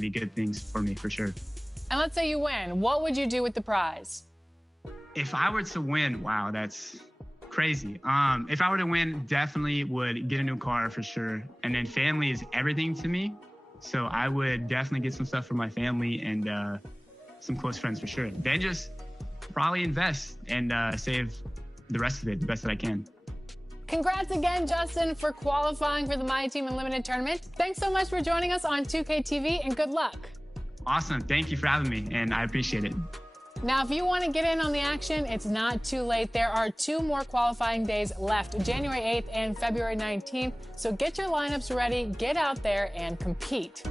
be good things for me for sure. And let's say you win. What would you do with the prize? If I were to win, wow, that's crazy. If I were to win, definitely would get a new car for sure. And then family is everything to me. So I would definitely get some stuff for my family and some close friends for sure. Then just probably invest and save the rest of it the best that I can. Congrats again, Justin, for qualifying for the My Team Unlimited tournament. Thanks so much for joining us on 2K TV, and good luck. Awesome. Thank you for having me, and I appreciate it. Now, if you want to get in on the action, it's not too late. There are 2 more qualifying days left, January 8th and February 19th. So get your lineups ready, get out there, and compete.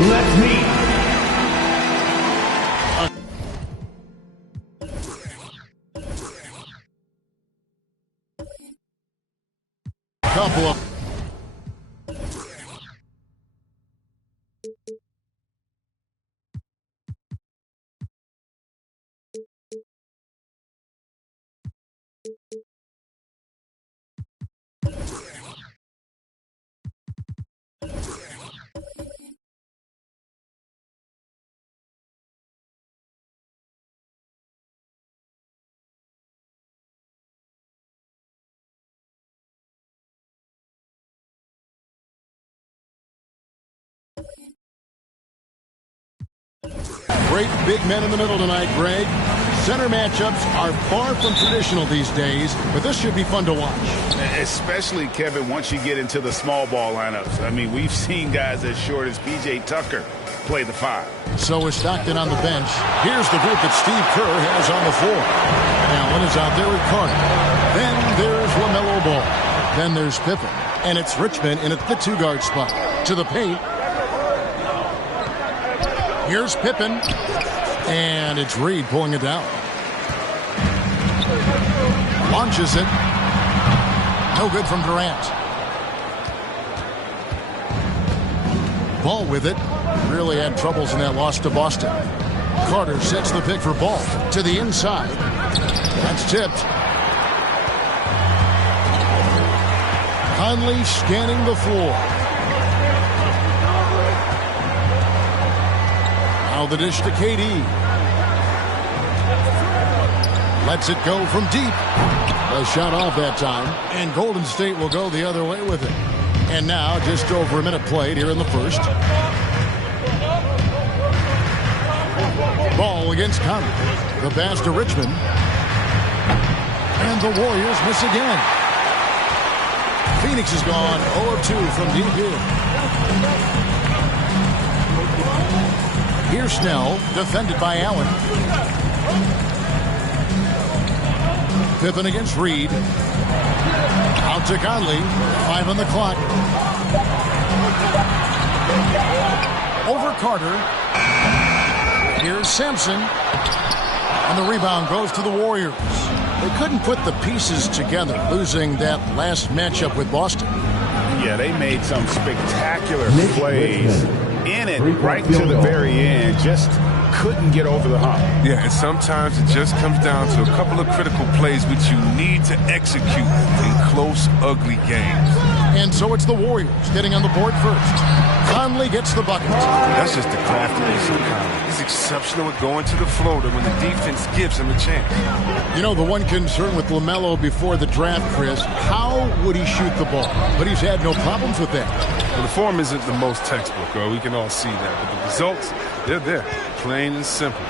Let's meet. A couple of great big men in the middle tonight, Greg. Center matchups are far from traditional these days, but this should be fun to watch. Especially, Kevin, once you get into the small ball lineups. I mean, we've seen guys as short as P.J. Tucker play the 5. So is Stockton on the bench. Here's the group that Steve Kerr has on the floor. Allen is out there with Carter. Then there's LaMelo Ball. Then there's Pippen. And it's Richmond in at the 2-guard spot. To the paint. Here's Pippen. And it's Reed pulling it down. Launches it. No good from Durant. Ball with it. Really had troubles in that loss to Boston. Carter sets the pick for Ball. To the inside. That's tipped. Conley scanning the floor. Now the dish to KD. Lets it go from deep. A shot off that time. And Golden State will go the other way with it. And now just over a minute played here in the first. Ball against Conley. The pass to Richmond. And the Warriors miss again. Phoenix is gone 0 of 2 from deep here. Here's Snell, defended by Allen. Pippen against Reed. Out to Conley. 5 on the clock. Over Carter. Here's Sampson. And the rebound goes to the Warriors. They couldn't put the pieces together, losing that last matchup with Boston. Yeah, they made some spectacular plays in it right to the very end. Just couldn't get over the hump. Yeah, and sometimes it just comes down to a couple of critical plays which you need to execute in close, ugly games. And so it's the Warriors getting on the board first. Conley gets the bucket. That's just the craftiness of Conley. He's exceptional at going to the floater when the defense gives him a chance. You know, the one concern with LaMelo before the draft, Chris, how would he shoot the ball? But he's had no problems with that. Well, the form isn't the most textbook, we can all see that. But the results, they're there. Plain and simple.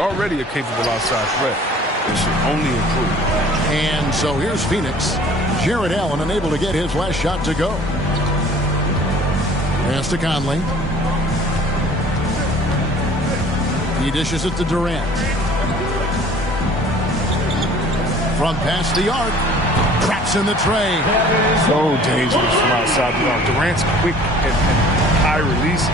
Already a capable outside threat. It should only improve. And so here's Phoenix. Jared Allen unable to get his last shot to go. Pass to Conley. He dishes it to Durant. From past the arc. Traps in the tray. So dangerous from outside the arc. Durant's quick and high release.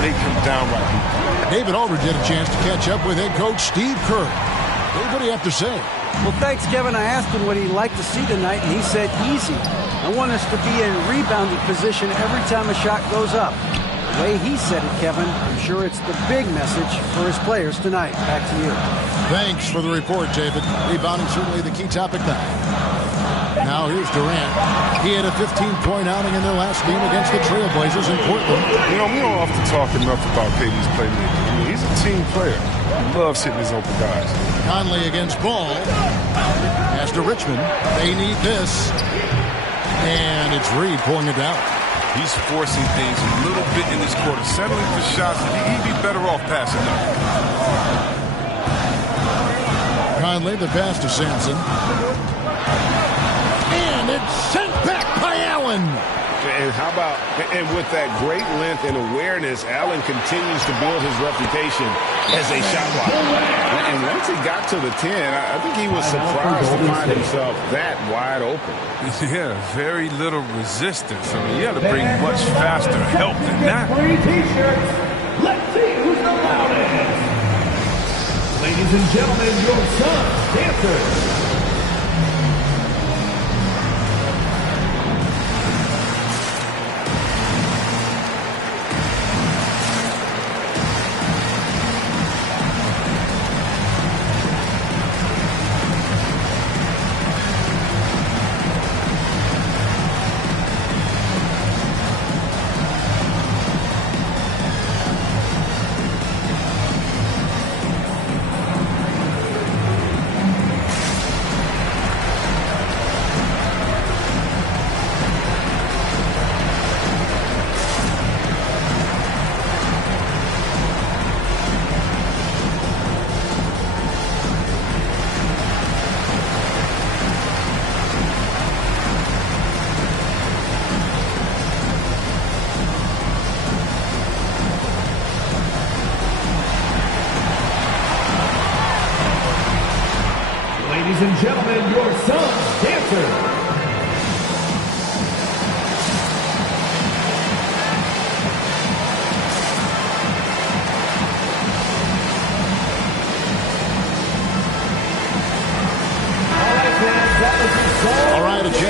Make him downright weak. David Aldridge had a chance to catch up with head coach Steve Kerr. Dave, what do you have to say? Well, thanks, Kevin. I asked him what he'd like to see tonight, and he said easy. I want us to be in rebounding position every time a shot goes up. The way he said it, Kevin, I'm sure it's the big message for his players tonight. Back to you. Thanks for the report, David. Rebounding certainly the key topic now. Now here's Durant. He had a 15-point outing in their last game against the Trailblazers in Portland. You know, we don't often talk enough about KD's playmaking. I mean, he's a team player. He loves hitting his open guys. Conley against Ball. Pass to Richmond. They need this. And it's Reed pulling it down. He's forcing things a little bit in this quarter, settling for shots that he'd be better off passing up. Conley, the pass to Sampson. And it's sent back by Allen. And how about, and with that great length and awareness, Allen continues to build his reputation as a shot blocker. And once he got to the 10, I think he was surprised to find himself that wide open. Yeah, very little resistance. I mean, you got to bring much faster help than that. Free t-shirts. Let's see who's the loudest. Ladies and gentlemen, your Suns dancers.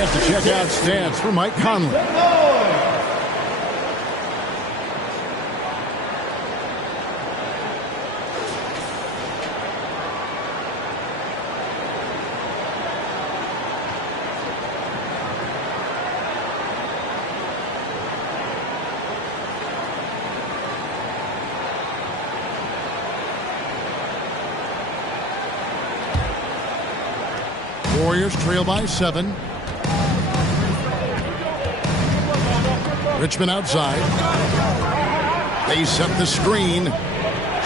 pass to check out stats for Mike Conley. Warriors trail by 7. Richmond outside. They set the screen.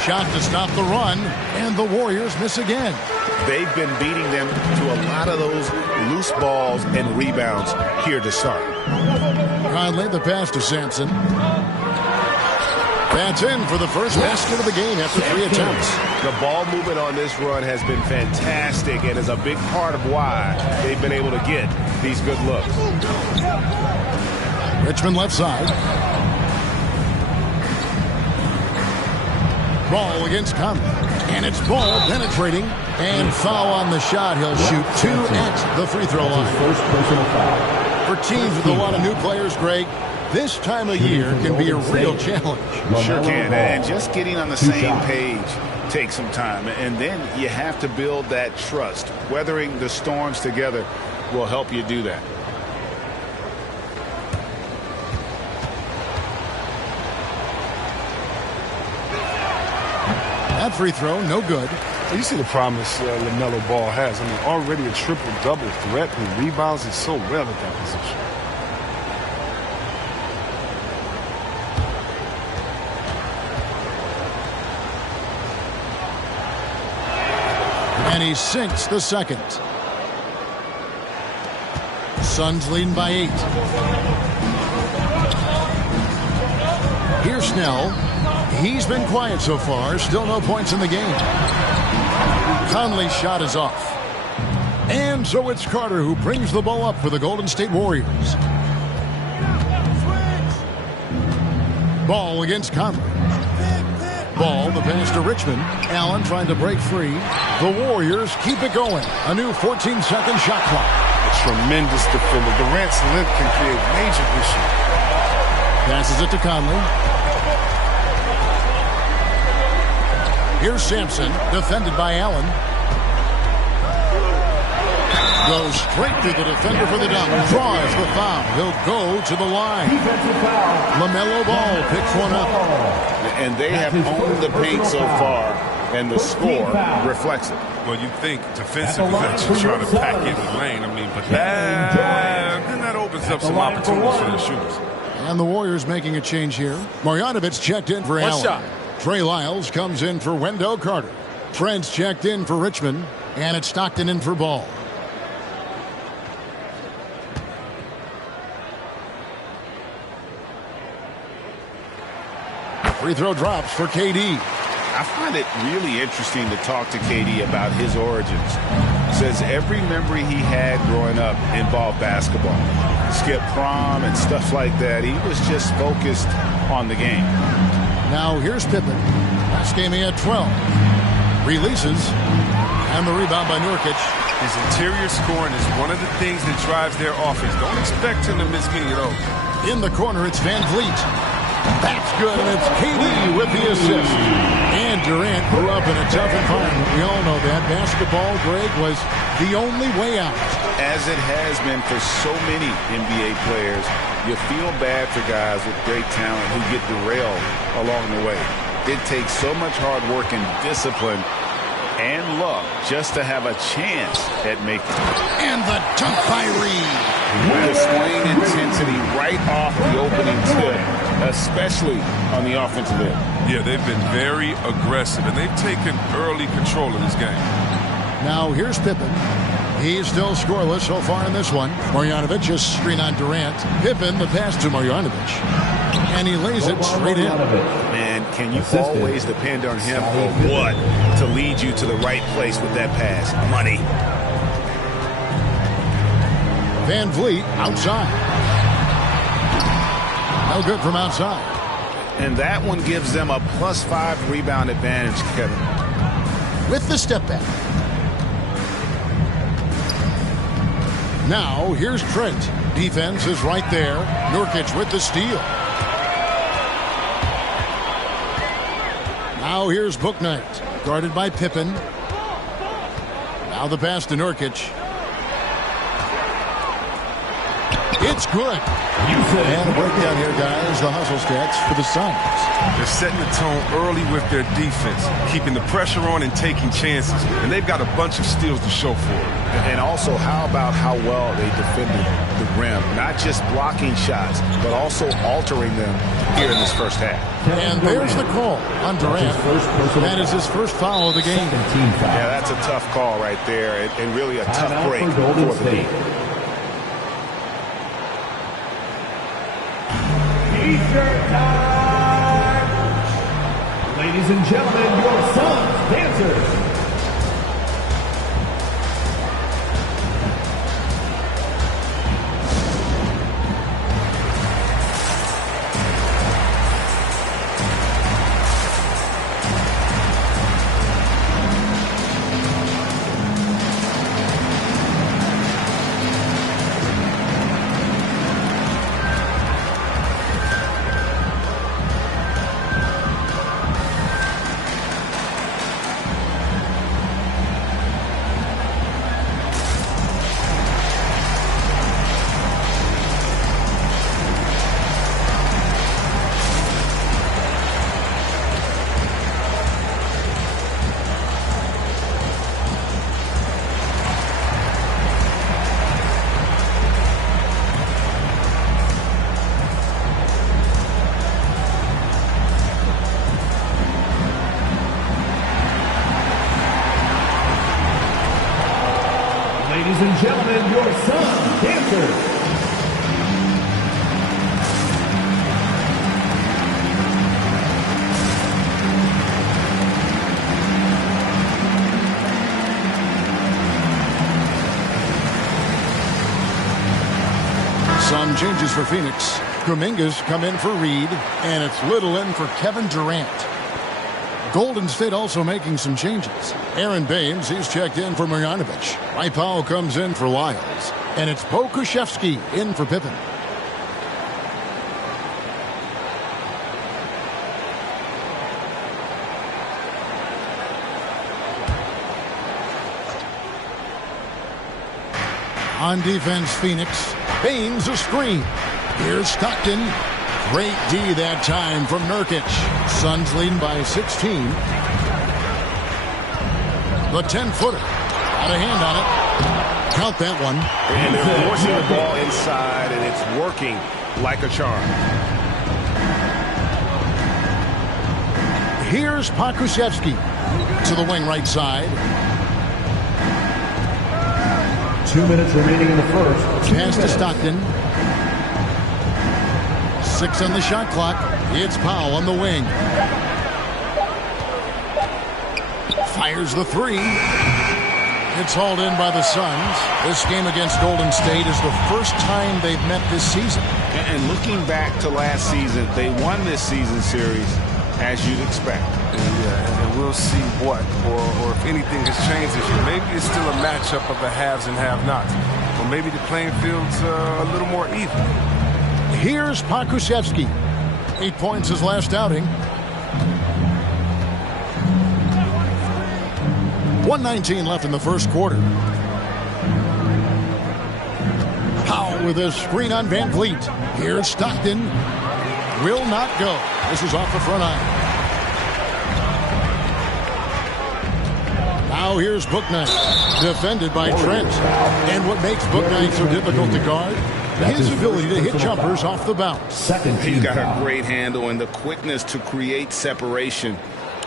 Shot to stop the run, and the Warriors miss again. They've been beating them to a lot of those loose balls and rebounds here to start. Conley, the pass to Sampson. That's in for the first basket of the game after 3 attempts. The ball movement on this run has been fantastic and is a big part of why they've been able to get these good looks. Richmond left side. Ball against Conley. And it's Ball penetrating. And foul on the shot. He'll shoot 2 at the free throw line. For teams with a lot of new players, Greg, this time of year can be a real challenge. Sure can. And just getting on the same page takes some time. And then you have to build that trust. Weathering the storms together will help you do that. That free throw, no good. You see the promise LaMelo Ball has. I mean, already a triple-double threat who rebounds it so well at that position. And he sinks the second. Suns leading by 8. Here's Snell. He's been quiet so far. Still no points in the game. Conley's shot is off. And so it's Carter who brings the ball up for the Golden State Warriors. Ball against Conley. Ball, the pass to Richmond. Allen trying to break free. The Warriors keep it going. A new 14-second shot clock. A tremendous defender. Durant's length can create major issues. Passes it to Conley. Here's Sampson, defended by Allen. Goes straight through the defender for the dunk. Draws the foul. He'll go to the line. LaMelo Ball picks one up. And they have owned the paint so far, and the score reflects it. Well, you think defensively that you try to pack in the lane. I mean, but then that opens up some opportunities for the shooters. And the Warriors making a change here. Marjanovic checked in for Allen. Shot. Trey Lyles comes in for Wendell Carter. Trent's checked in for Richmond. And it's Stockton in for Ball. Free throw drops for KD. I find it really interesting to talk to KD about his origins. Says every memory he had growing up involved basketball. Skip prom and stuff like that. He was just focused on the game. Now here's Pippen. Last game he had 12. Releases. And the rebound by Nurkic. His interior scoring is one of the things that drives their offense. Don't expect him to miss many of those. In the corner, it's Van Vliet. That's good, and it's KD with the assist. And Durant grew up in a tough environment. We all know that. Basketball, Greg, was the only way out. As it has been for so many NBA players, you feel bad for guys with great talent who get derailed along the way. It takes so much hard work and discipline and luck just to have a chance at making it. And the dunk by Reed. The swing intensity right off the opening tip, especially on the offensive end. Yeah, they've been very aggressive, and they've taken early control of this game. Now here's Pippen. He's still scoreless so far in this one. Marjanovic just screen on Durant. Pippen, the pass to Marjanovic. And he lays it straight in. Man, can you always depend on him or what to lead you to the right place with that pass? Money. Van Vliet outside. No good from outside. And that one gives them a +5 rebound advantage, Kevin. With the step back. Now, here's Trent. Defense is right there. Nurkic with the steal. Now, here's Bouknight. Guarded by Pippen. Now the pass to Nurkic. It's good. And a breakdown here, guys. The hustle stats for the Suns. They're setting the tone early with their defense, keeping the pressure on and taking chances. And they've got a bunch of steals to show for it. And also, how about how well they defended the rim? Not just blocking shots, but also altering them here in this first half. And there's the call on Durant. That is his first foul of the game. Yeah, that's a tough call right there, and really a tough break for the team. T-shirt time! Ladies and gentlemen, your Suns dancers. Ladies and gentlemen, your Suns dancers. Some changes for Phoenix. Kuminga's come in for Reed, and it's Little in for Kevin Durant. Golden State also making some changes. Aaron Baines, he's checked in for Marjanovic. Mike Powell comes in for Lyles. And it's Pokusevski in for Pippen. On defense, Phoenix. Baines a screen. Here's Stockton. Great D that time from Nurkic. Suns leading by 16. The 10-footer. Got a hand on it. Count that one. And they're forcing the ball inside, and it's working like a charm. Here's Pokusevski to the wing right side. 2 minutes remaining in the first. Pass to Stockton. 6 on the shot clock. It's Powell on the wing. Fires the three. It's hauled in by the Suns. This game against Golden State is the first time they've met this season. And looking back to last season, they won this season series as you'd expect. And we'll see what, or if anything has changed this year. Maybe it's still a matchup of the haves and have-nots. Or maybe the playing field's a little more even. Here's Pokusevski. 8 points his last outing. 1:19 left in the first quarter. Powell with a screen on Van Vliet. Here's Stockton. Will not go. This is off the front iron. Now here's Bouknight. Defended by Trent. And what makes Bouknight so difficult to guard? His ability to hit jumpers off the bounce. He's got a great handle and the quickness to create separation.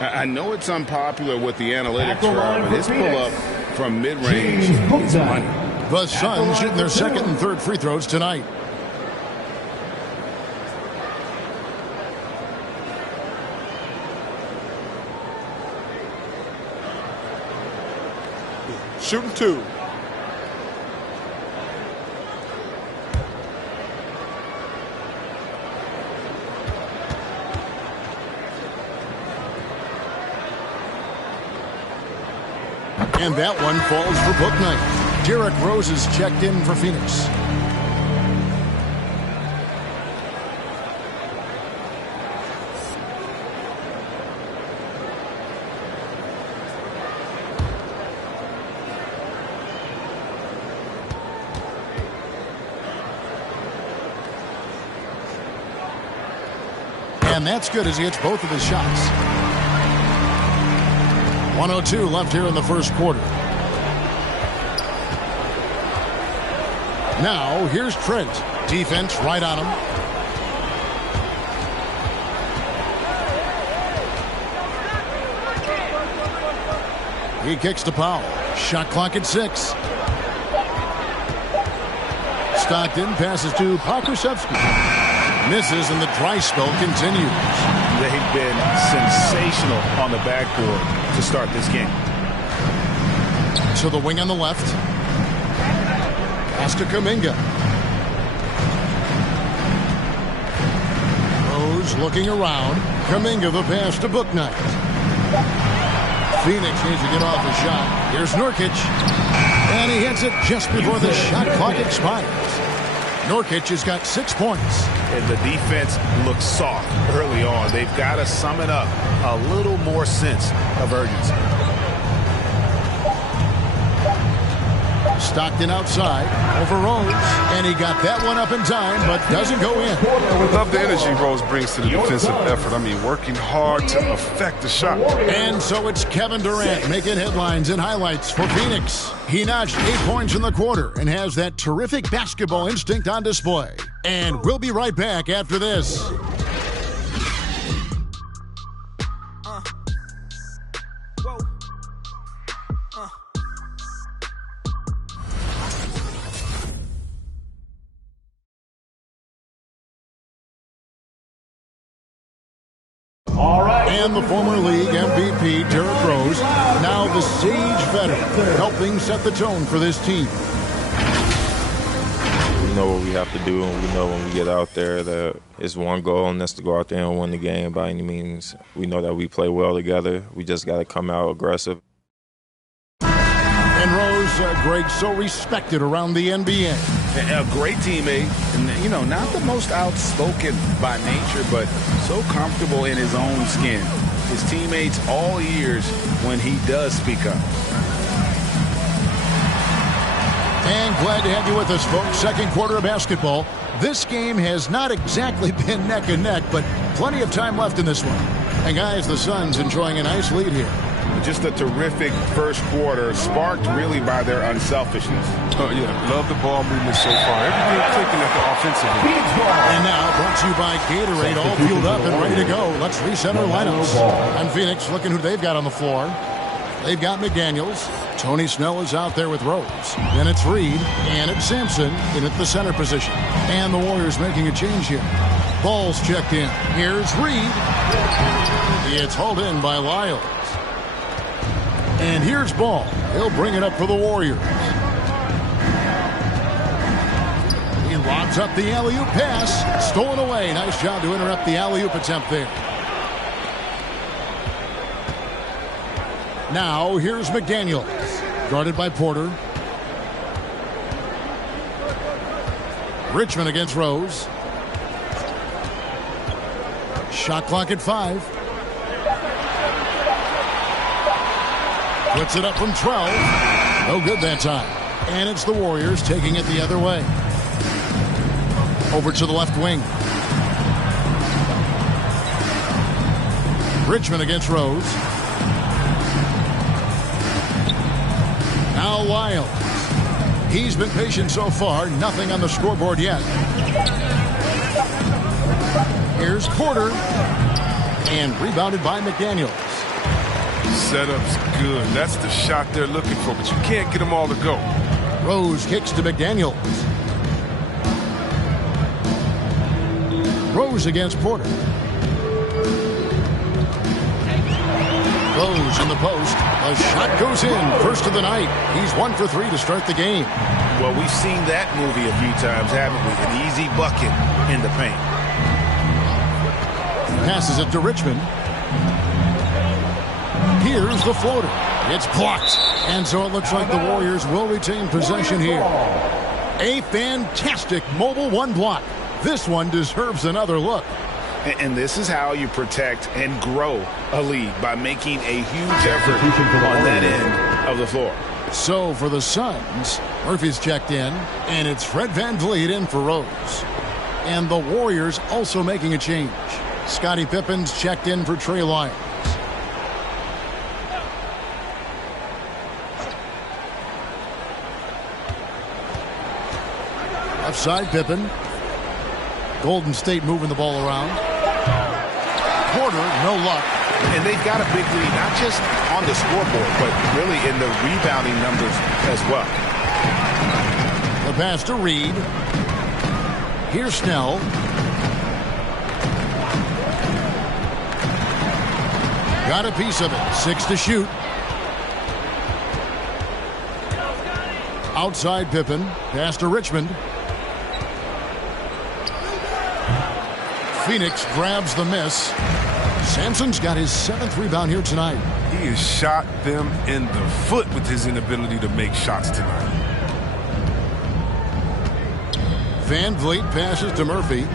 I know it's unpopular with the analytics, but his pull-up from mid-range is money. The Suns shooting their second and third free throws tonight. Shooting two. And that one falls for Bouknight. Derrick Rose is checked in for Phoenix. And that's good as he hits both of his shots. 1:02 left here in the first quarter. Now, here's Trent. Defense right on him. He kicks to Powell. Shot clock at 6. Stockton passes to Pokusevski. Misses, and the dry spell continues. They've been sensational on the backboard to start this game. To the wing on the left. Pass to Kuminga. Rose looking around. Kuminga the pass to Bouknight. Phoenix needs to get off the shot. Here's Nurkic. And he hits it just before the shot clock expires. Nurkic has got 6 points. And the defense looks soft early on. They've got to sum it up. A little more sense of urgency. Stockton outside over Rose, and he got that one up in time, but doesn't go in. I love the energy Rose brings to the defensive effort. I mean, working hard to affect the shot. And so it's Kevin Durant making headlines and highlights for Phoenix. He notched 8 points in the quarter and has that terrific basketball instinct on display. And we'll be right back after this. And the former league MVP, Derrick Rose, now the Sage veteran, helping set the tone for this team. We know what we have to do, and we know when we get out there that it's one goal, and that's to go out there and win the game by any means. We know that we play well together. We just got to come out aggressive. And Rose, Greg, so respected around the NBA. A great teammate, and, you know, not the most outspoken by nature, but so comfortable in his own skin. His teammates all ears when he does speak up. And glad to have you with us, folks. Second quarter of basketball. This game has not exactly been neck and neck, but plenty of time left in this one. And guys, the Suns enjoying a nice lead here. Just a terrific first quarter, sparked really by their unselfishness. Oh, yeah. Love the ball movement so far. Everything clicking at the offensive end. And now, brought to you by Gatorade, all fueled up and ready to go. Let's reset our lineups. And Phoenix, looking who they've got on the floor. They've got McDaniels. Tony Snell is out there with Rose. Then it's Reed, and it's Sampson in at the center position. And the Warriors making a change here. Ball's checked in. Here's Reed. It's hauled in by Lyles. And here's Ball. He'll bring it up for the Warriors. He lobs up the alley-oop pass. Stolen away. Nice job to interrupt the alley-oop attempt there. Now, here's McDaniels. Guarded by Porter. Richmond against Rose. Shot clock at 5. Puts it up from 12. No good that time. And it's the Warriors taking it the other way. Over to the left wing. Richmond against Rose. Now Lyles. He's been patient so far. Nothing on the scoreboard yet. Here's Porter. And rebounded by McDaniels. Setup's good. That's the shot they're looking for, but you can't get them all to go. Rose kicks to McDaniels. Rose against Porter. Rose in the post. A shot goes in. First of the night. He's 1 for 3 to start the game. Well, we've seen that movie a few times, haven't we? An easy bucket in the paint. Passes it to Richmond. Here's the floater. It's blocked. And so it looks like the Warriors will retain possession here. A fantastic mobile one block. This one deserves another look. And this is how you protect and grow a lead, by making a huge effort on that end of the floor. So for the Suns, Murphy's checked in, and it's Fred VanVleet in for Rose. And the Warriors also making a change. Scottie Pippen's checked in for Trey Lyons. Left side, Pippen. Golden State moving the ball around. Porter, no luck. And they've got a big lead, not just on the scoreboard, but really in the rebounding numbers as well. The pass to Reed. Here's Snell. Got a piece of it. 6 to shoot. Outside Pippen. Pass to Richmond. Phoenix grabs the miss. Sampson's got his 7th rebound here tonight. He has shot them in the foot with his inability to make shots tonight. VanVleet passes to Murphy.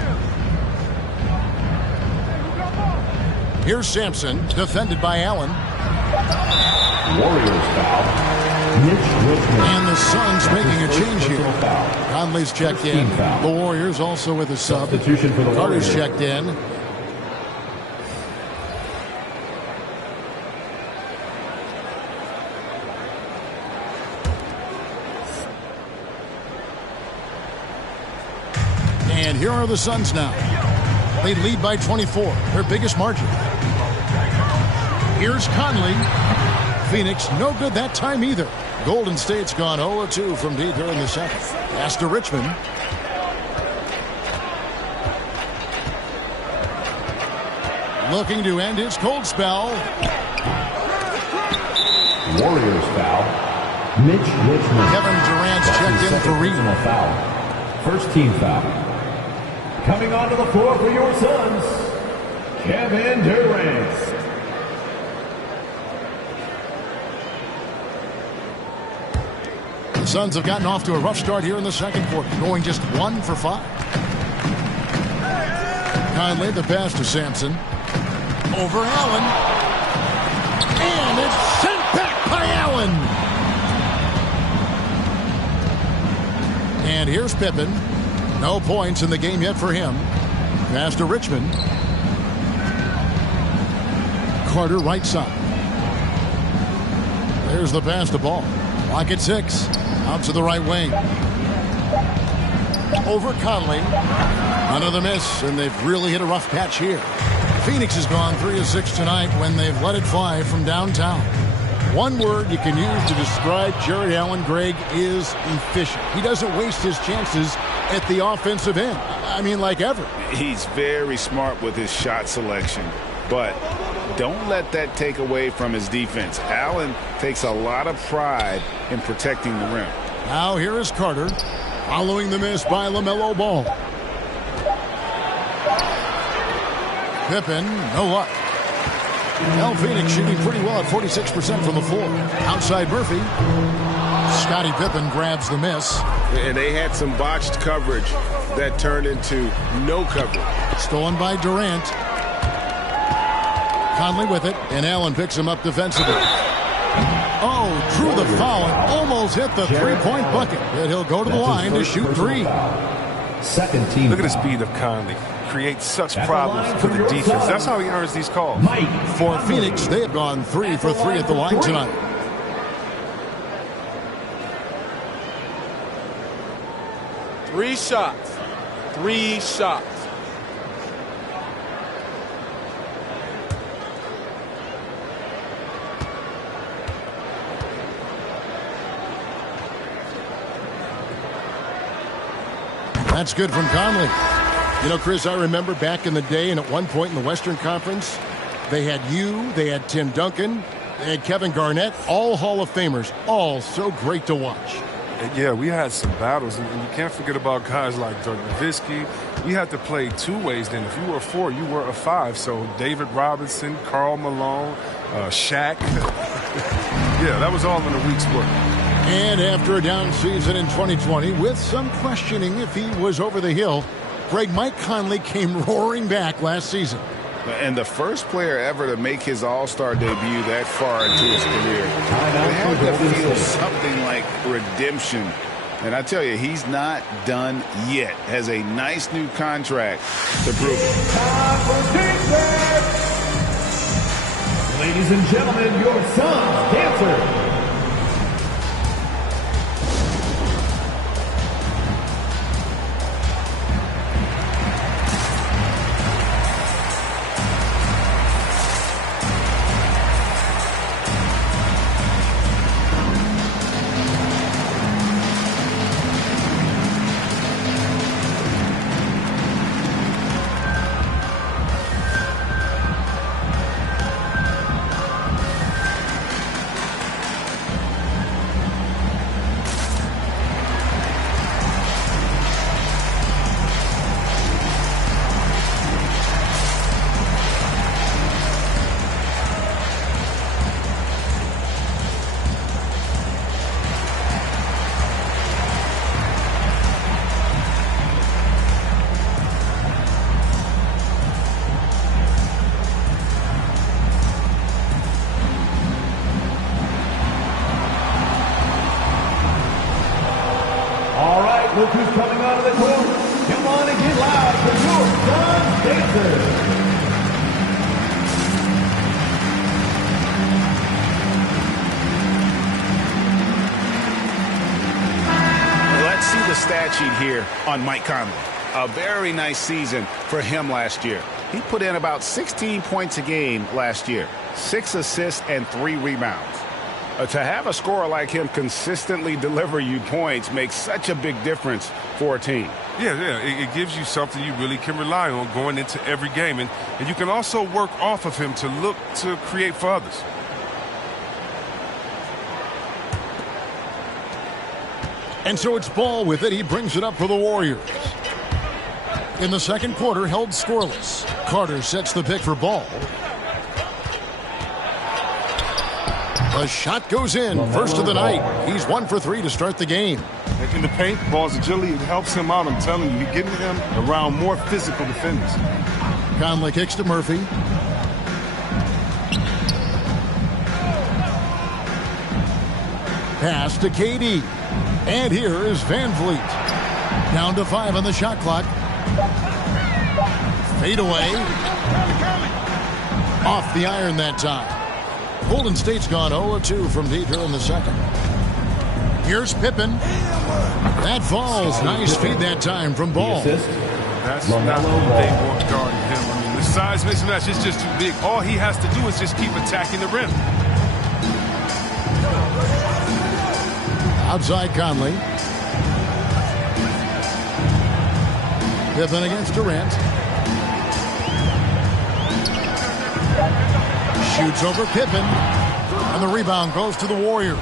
Here's Sampson, defended by Allen. Warriors foul. And the Suns making a change here. Conley's checked in. The Warriors also with a sub. Carter's checked in. And here are the Suns now. They lead by 24, their biggest margin. Here's Conley. Phoenix, no good that time either. Golden State's gone 0-2 from deep here in the second. Pass to Richmond. Looking to end his cold spell. Warriors foul. Mitch Richmond. Kevin Durant's checked in for Reed. Foul. First team foul. Coming onto the floor for your Suns, Kevin Durant. The Suns have gotten off to a rough start here in the second quarter, going just 1 for 5. Conley, the pass to Sampson. Over Allen. And it's sent back by Allen. And here's Pippen. No points in the game yet for him. Pass to Richmond. Carter, right side. There's the pass to Ball. Lock at 6. Out to the right wing. Over Conley. Another miss, and they've really hit a rough patch here. Phoenix has gone 3 of 6 tonight when they've let it fly from downtown. One word you can use to describe Jared Allen, Greg, is efficient. He doesn't waste his chances at the offensive end. I mean, like ever. He's very smart with his shot selection, but don't let that take away from his defense. Allen takes a lot of pride in protecting the rim. Now here is Carter, following the miss by LaMelo Ball. Pippen, no luck. Now Phoenix shooting pretty well at 46% from the floor. Outside Murphy. Scottie Pippen grabs the miss. And they had some botched coverage that turned into no coverage. Stolen by Durant. Conley with it, and Allen picks him up defensively. Oh, drew the foul and almost hit the three-point bucket. But he'll go to the line to shoot 3. Second team. Look at the speed of Conley. Creates such problems for the defense. That's how he earns these calls. For Phoenix, they have gone 3 for 3 at the line tonight. Three shots. 3 shots. That's good from Conley. You know, Chris, I remember back in the day, and at one point in the Western Conference, they had you, they had Tim Duncan, they had Kevin Garnett, all Hall of Famers, all so great to watch. Yeah, we had some battles, and you can't forget about guys like Dirk Nowitzki. We had to play 2 ways then. If you were a 4, you were a 5. So David Robinson, Karl Malone, Shaq. Yeah, that was all in a week's work. And after a down season in 2020, with some questioning if he was over the hill, Mike Conley came roaring back last season. And the first player ever to make his All-Star debut that far into his career. It had to feel something like redemption. And I tell you, he's not done yet. Has a nice new contract to prove it. Ladies and gentlemen, your son's dancer. Look who's coming onto the court. Come on and get loud for your son's dancer. Let's see the stat sheet here on Mike Conley. A very nice season for him last year. He put in about 16 points a game last year, 6 assists and 3 rebounds. To have a scorer like him consistently deliver you points makes such a big difference for a team. Yeah, it gives you something you really can rely on going into every game. And you can also work off of him to look to create for others. And so it's Ball with it. He brings it up for the Warriors. In the second quarter, held scoreless. Carter sets the pick for Ball. The shot goes in. First of the night. He's 1 for 3 to start the game. In the paint, Ball's agility, it helps him out. I'm telling you, you're getting him around more physical defenders. Conley kicks to Murphy. Pass to KD. And here is Van Vliet. Down to 5 on the shot clock. Fade away. Off the iron that time. Golden State's gone 0-2 from deep here in the second. Here's Pippen. That falls. Nice feed that time from Ball. That's not what they want guarding him. I mean, the size mismatch is just too big. All he has to do is just keep attacking the rim. Outside Conley. Pippen against Durant. Shoots over Pippen. And the rebound goes to the Warriors.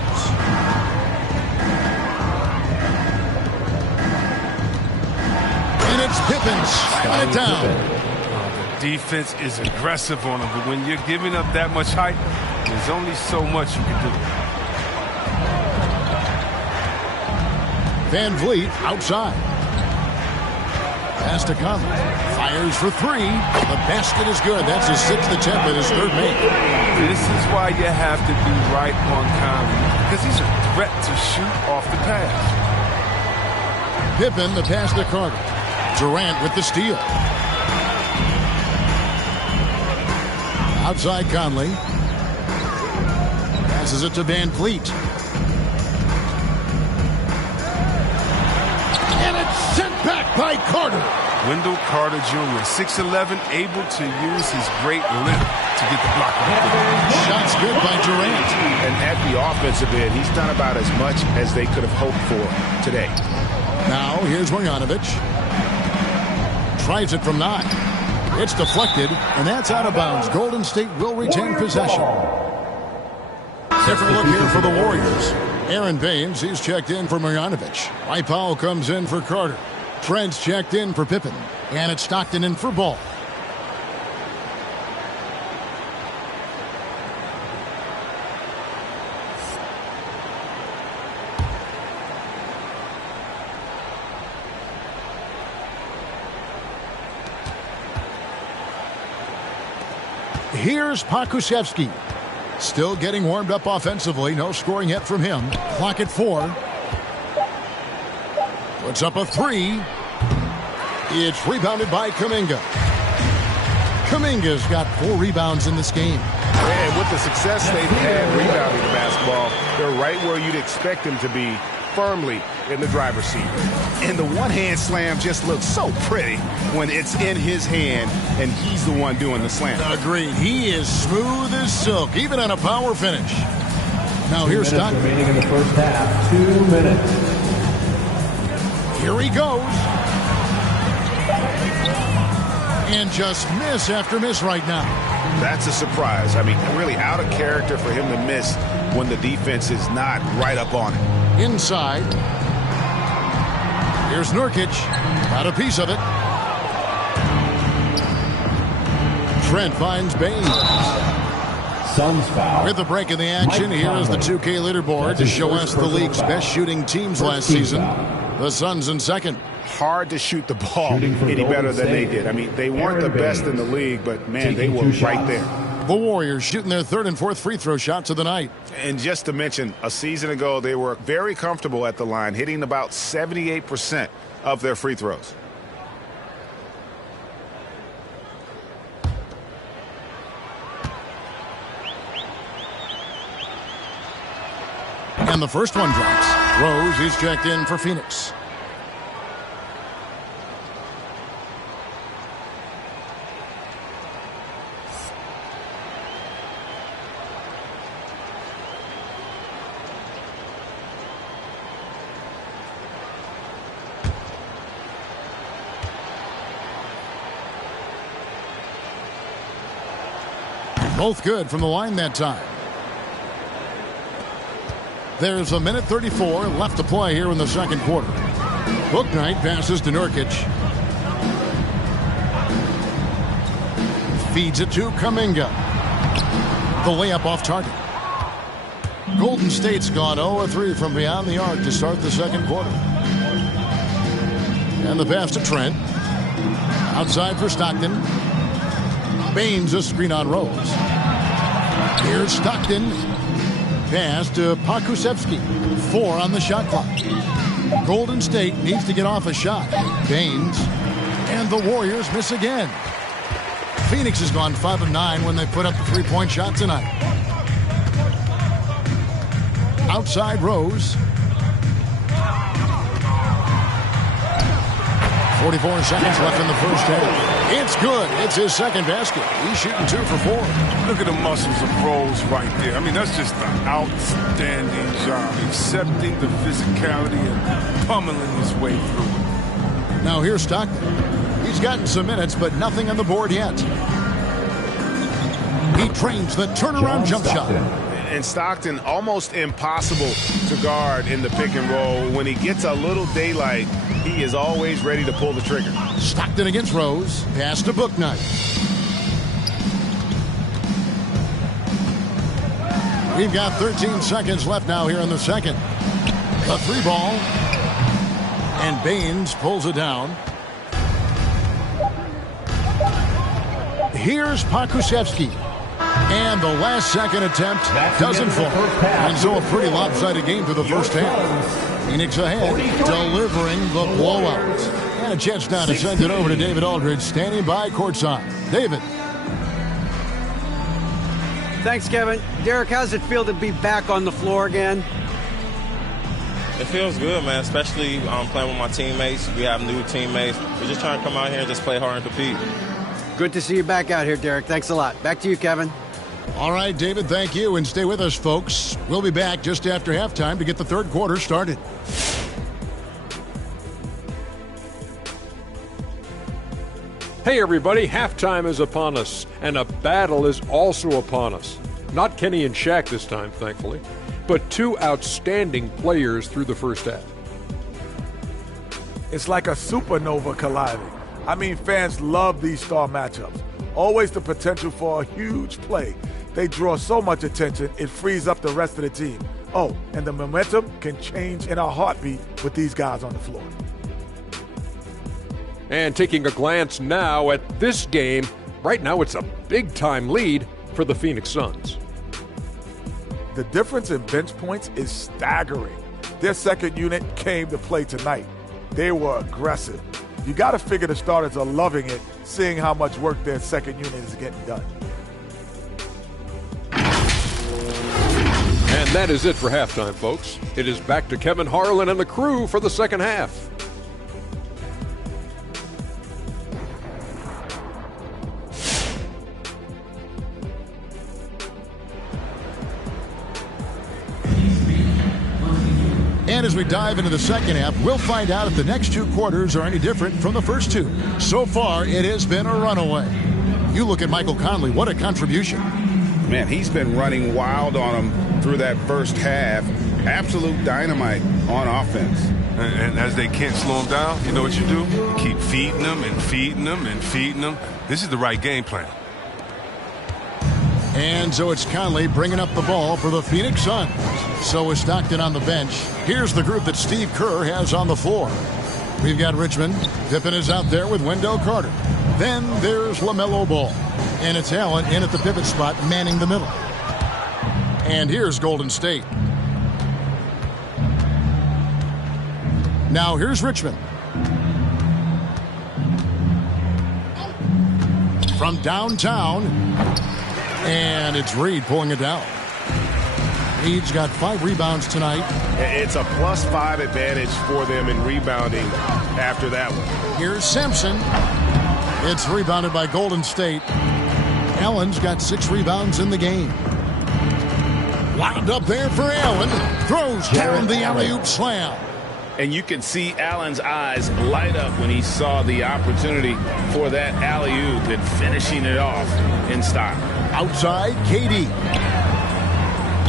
And it's Pippen slamming it down. The defense is aggressive on him, but when you're giving up that much height, there's only so much you can do. Van Vliet outside. Pass to Conley. Fires for 3. The basket is good. That's his 6th attempt at his 3rd make. This is why you have to be right on Conley, because he's a threat to shoot off the pass. Pippen, the pass to Carter. Durant with the steal. Outside Conley. Passes it to Van Vliet. And it's sent back by Carter. Wendell Carter Jr., 6'11", able to use his great length to get the block off. Shots good by Durant. And at the offensive end, he's done about as much as they could have hoped for today. Now, here's Bogdanovic. Tries it from 9. It's deflected, and that's out of bounds. Golden State will retain possession. Different look here for the Warriors. Aaron Baines, he's checked in for Bogdanovic. Dwight Powell comes in for Carter. Trent's checked in for Pippen. And it's Stockton in for Ball. Here's Pokusevski. Still getting warmed up offensively. No scoring yet from him. Clock at 4. Puts up a 3. It's rebounded by Kuminga. Kuminga's got 4 rebounds in this game. And with the success they've had rebounding the basketball, they're right where you'd expect them to be, firmly in the driver's seat. And the one-hand slam just looks so pretty when it's in his hand and he's the one doing the slam. Agreed. He is smooth as silk, even on a power finish. Now here's Stockton. Remaining in the first half, 2 minutes. Here he goes. And just miss after miss right now. That's a surprise. I mean, really out of character for him to miss when the defense is not right up on it. Inside. Here's Nurkic. Got a piece of it. Trent finds Baines. Suns foul. With the break in the action, here is the 2K leaderboard to show us the league's best shooting teams last season. The Suns in second. Hard to shoot the ball any better than they did. I mean, they weren't the best in the league, but, man, they were right there. The Warriors shooting their 3rd and 4th free throw shots of the night. And just to mention, a season ago, they were very comfortable at the line, hitting about 78% of their free throws. And the first one drops. Rose is checked in for Phoenix. Both good from the line that time. There's a minute 34 left to play here in the second quarter. Bouknight passes to Nurkic. Feeds it to Kuminga. The layup off target. Golden State's gone 0-3 from beyond the arc to start the second quarter. And the pass to Trent. Outside for Stockton. Baines a screen on Rose. Here's Stockton. Pass to Pokusevski. 4 on the shot clock. Golden State needs to get off a shot. Baines. And the Warriors miss again. Phoenix has gone 5 of 9 when they put up the 3-point shot tonight. Outside Rose. 44 seconds left in the first half. It's good. It's his second basket. He's shooting 2 for 4. Look at the muscles of Rose right there. I mean, that's just an outstanding job, accepting the physicality and pummeling his way through it. Now here's Stockton. He's gotten some minutes, but nothing on the board yet. He trains the turnaround jump shot. And Stockton almost impossible to guard in the pick and roll. When he gets a little daylight, he is always ready to pull the trigger. Stockton against Rose. Pass to Bouknight. We've got 13 seconds left now here in the second. The 3 ball. And Baines pulls it down. Here's Pokusevski. And the last second attempt doesn't fall. And so a pretty lopsided game for the first half. Phoenix ahead, delivering the blowout. And a chance now to send it over to David Aldridge, standing by courtside. David. Thanks, Kevin. Derek, how does it feel to be back on the floor again? It feels good, man, especially playing with my teammates. We have new teammates. We're just trying to come out here and just play hard and compete. Good to see you back out here, Derek. Thanks a lot. Back to you, Kevin. All right, David, thank you. And stay with us, folks. We'll be back just after halftime to get the third quarter started. Hey, everybody. Halftime is upon us, and a battle is also upon us. Not Kenny and Shaq this time, thankfully, but 2 outstanding players through the first half. It's like a supernova colliding. I mean, fans love these star matchups. Always the potential for a huge play. They draw so much attention, it frees up the rest of the team. Oh, and the momentum can change in a heartbeat with these guys on the floor. And taking a glance now at this game, Right now, it's a big-time lead for the Phoenix Suns. The difference in bench points is staggering. Their second unit came to play tonight. They were aggressive. You got to figure the starters are loving it, seeing how much work their second unit is getting done. And that is it for halftime, folks. It is back to Kevin Harlan and the crew for the second half. And as we dive into the second half, we'll find out if the next two quarters are any different from the first two. So far, it has been a runaway. You look at Michael Conley, what a contribution. Man, he's been running wild on him through that first half. Absolute dynamite on offense. And as they can't slow him down, you know what you do? You keep feeding them and feeding them and feeding them. This is the right game plan. And so it's Conley bringing up the ball for the Phoenix Suns. So is Stockton on the bench. Here's the group that Steve Kerr has on the floor. We've got Richmond. Pippen is out there with Wendell Carter. Then there's LaMelo Ball. And it's Allen in at the pivot spot, manning the middle. And here's Golden State. Now here's Richmond. From downtown. And it's Reed pulling it down. Reed's got 5 rebounds tonight. It's a +5 advantage for them in rebounding after that one. Here's Simpson. It's rebounded by Golden State. Allen's got 6 rebounds in the game. Wound up there for Allen. Throws down the alley-oop slam. And you can see Allen's eyes light up when he saw the opportunity for that alley-oop and finishing it off in style. Outside, KD.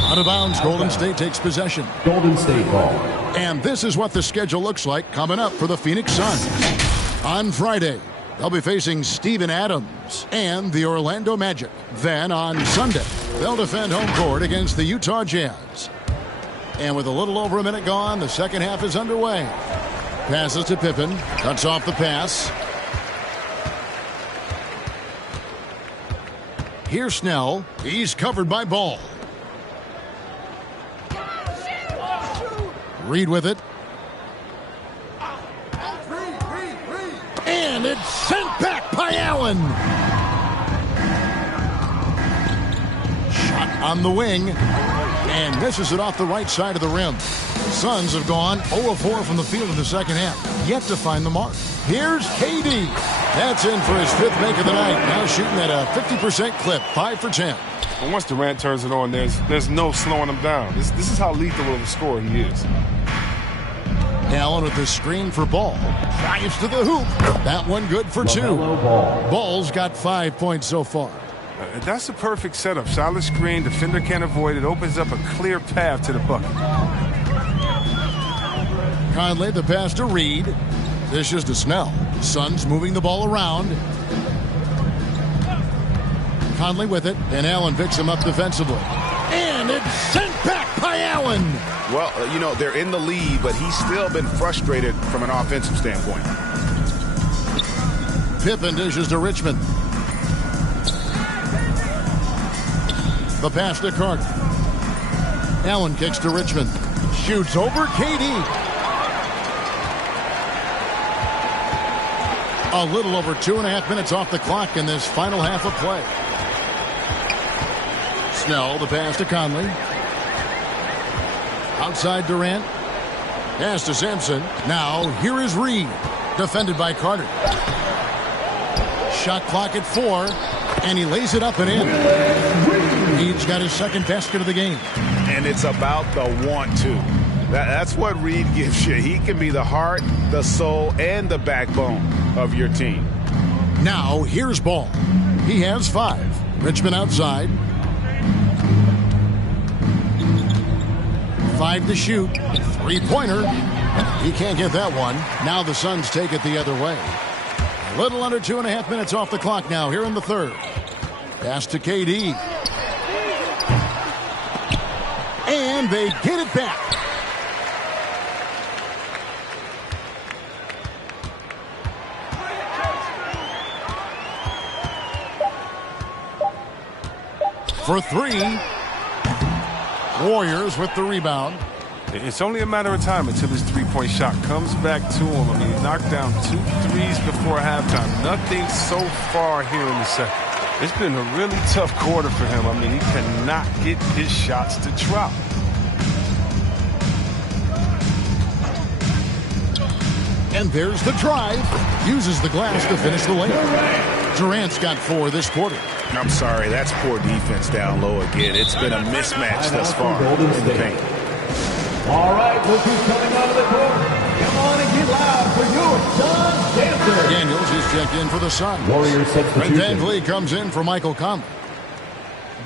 Out of bounds, Golden State takes possession. Golden State ball. And this is what the schedule looks like coming up for the Phoenix Suns. On Friday, they'll be facing Steven Adams and the Orlando Magic. Then on Sunday, they'll defend home court against the Utah Jazz. And with a little over a minute gone, the second half is underway. Passes to Pippen. Cuts off the pass. Here's Snell. He's covered by Ball. Reed with it. And it's sent back by Allen. Shot on the wing. And misses it off the right side of the rim. Suns have gone 0-4 from the field in the second half. Yet to find the mark. Here's KD. That's in for his 5th make of the night. Now shooting at a 50% clip. 5 for 10. And once Durant turns it on, there's no slowing him down. This is how lethal of a scorer he is. Allen with the screen for Ball. Drives to the hoop. That one good for 2. Ball's got 5 points so far. That's the perfect setup. Solid screen, defender can't avoid it. Opens up a clear path to the bucket. Conley, the pass to Reed. Dishes to Snell. Suns moving the ball around. Conley with it, and Allen picks him up defensively. And it's sent back by Allen. Well, you know, they're in the lead, but he's still been frustrated from an offensive standpoint. Pippen dishes to Richmond. The pass to Carter. Allen kicks to Richmond. Shoots over KD. A little over 2.5 minutes off the clock in this final half of play. Snell, the pass to Conley. Outside Durant. Pass to Sampson. Now, here is Reed. Defended by Carter. Shot clock at 4. And he lays it up and in. Reed's got his second basket of the game. And it's about the want to. That's what Reed gives you. He can be the heart, the soul, and the backbone of your team. Now, here's Ball. He has 5. Richmond outside. 5 to shoot. 3-pointer. He can't get that one. Now the Suns take it the other way. A little under 2.5 minutes off the clock now here in the third. Pass to KD. And they get it back. for three. Warriors with the rebound. It's only a matter of time until his three-point shot comes back to him. I mean, he knocked down 2 threes before halftime. Nothing so far here in the second. It's been a really tough quarter for him. I mean, he cannot get his shots to drop. And there's the drive. Uses the glass to finish the layup. Durant's got 4 this quarter. I'm sorry, that's poor defense down low again. It's been a mismatch thus far in the paint. All right, look who's coming out of the court. Come on and get loud for your Sun Dancer. Daniels is checked in for the Suns. Warriors substitution. Van Vliet comes in for Michael Conley.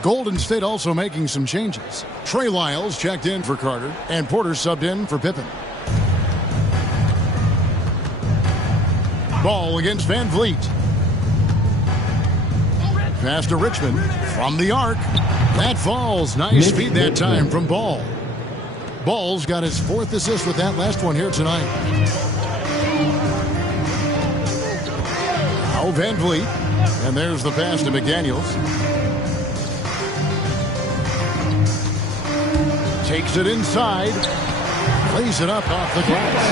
Golden State also making some changes. Trey Lyles checked in for Carter, and Porter subbed in for Pippen. Ball against Van Vliet. Pass to Richmond from the arc. That falls. Nice feed that time from Ball. Ball's got his 4th assist with that last one here tonight. Now Van Vliet. And there's the pass to McDaniels. Takes it inside. Plays it up off the glass.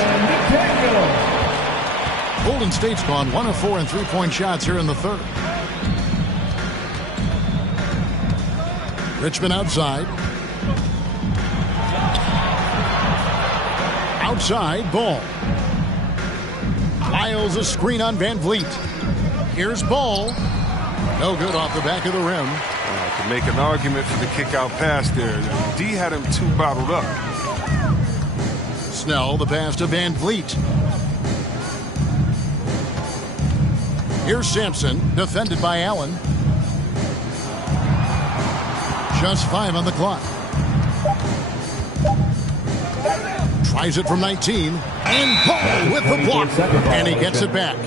Golden State's gone 1 of 4 in three-point shots here in the third. Richmond outside. Outside, Ball. Lyles a screen on Van Vliet. Here's Ball. No good off the back of the rim. I could make an argument for the kick-out pass there. D had him 2 bottled up. Snell, the pass to Van Vliet. Here's Sampson, defended by Allen. Just 5 on the clock. Tries it from 19. And Ball with the block. And he gets it back.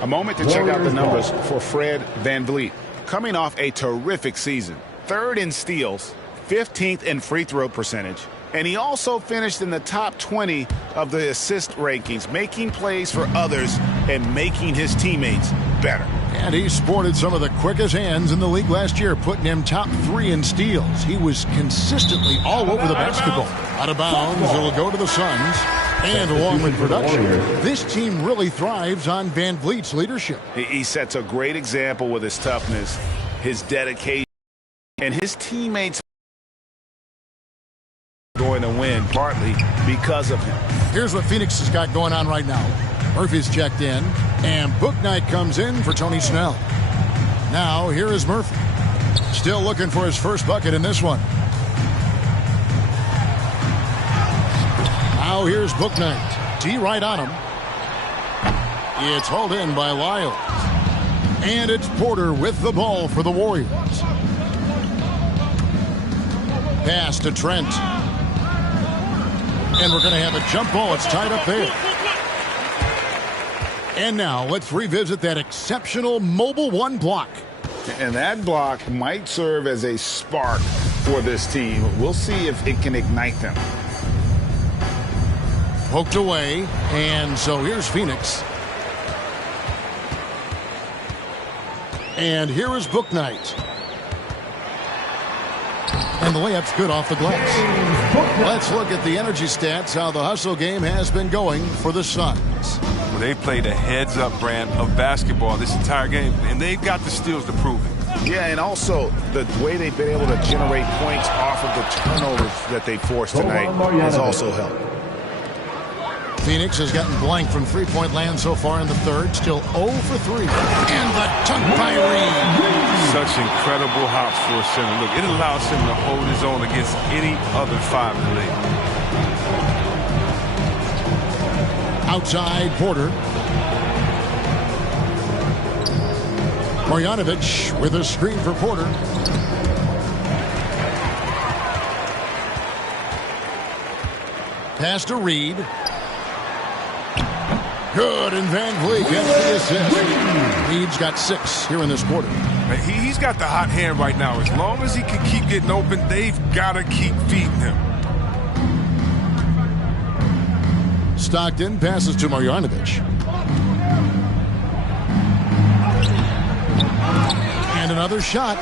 A moment to check out the numbers for Fred Van Vliet. Coming off a terrific season. 3rd in steals, 15th in free throw percentage. And he also finished in the top 20 of the assist rankings, making plays for others and making his teammates better. And he sported some of the quickest hands in the league last year, putting him top 3 in steals. He was consistently all over the basketball. Out of bounds, it'll go to the Suns. And along with production, this team really thrives on Van Vliet's leadership. He sets a great example with his toughness, his dedication, and his teammates going to win partly because of him. Here's what Phoenix has got going on right now. Murphy's checked in, and Bouknight comes in for Tony Snell. Now, here is Murphy. Still looking for his first bucket in this one. Now, here's Bouknight. D right on him. It's hauled in by Lyles. And it's Porter with the ball for the Warriors. Pass to Trent. And we're going to have a jump ball. It's tied up there. And now let's revisit that exceptional Mobile One block. And that block might serve as a spark for this team. We'll see if it can ignite them. Poked away. And so here's Phoenix. And here is Bouknight. And the layup's good off the glass. Let's look at the energy stats, how the hustle game has been going for the Suns. Well, they played a heads-up brand of basketball this entire game, and they've got the steals to prove it. Yeah, and also the way they've been able to generate points off of the turnovers that they forced tonight has also helped. Phoenix has gotten blank from three-point land so far in the third. Still 0 for 3. And the dunk by Reed. Such incredible hops for a center. Look, it allows him to hold his own against any other 5 in the league. Outside, Porter. Marjanovic with a screen for Porter. Pass to Reed. Good, and Van Vliet gets the assist. Reed's got 6 here in this quarter. He's got the hot hand right now. As long as he can keep getting open, they've got to keep feeding him. Stockton passes to Marjanovic. And another shot.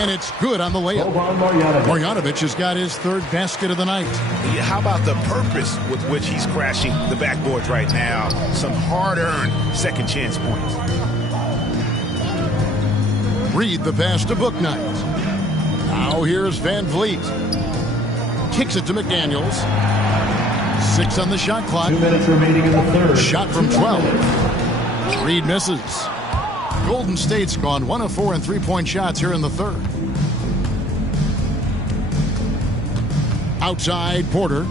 And it's good on the layup. Marjanovic has got his third basket of the night. Yeah, how about the purpose with which he's crashing the backboards right now? Some hard-earned second chance points. Reed the pass to Bouknight. Now here's Van Vliet. Kicks it to McDaniels. 6 on the shot clock. 2 minutes remaining in the third. Shot from 12. Reed misses. Golden State's gone 1 of 4 in three-point shots here in the third. Outside Porter.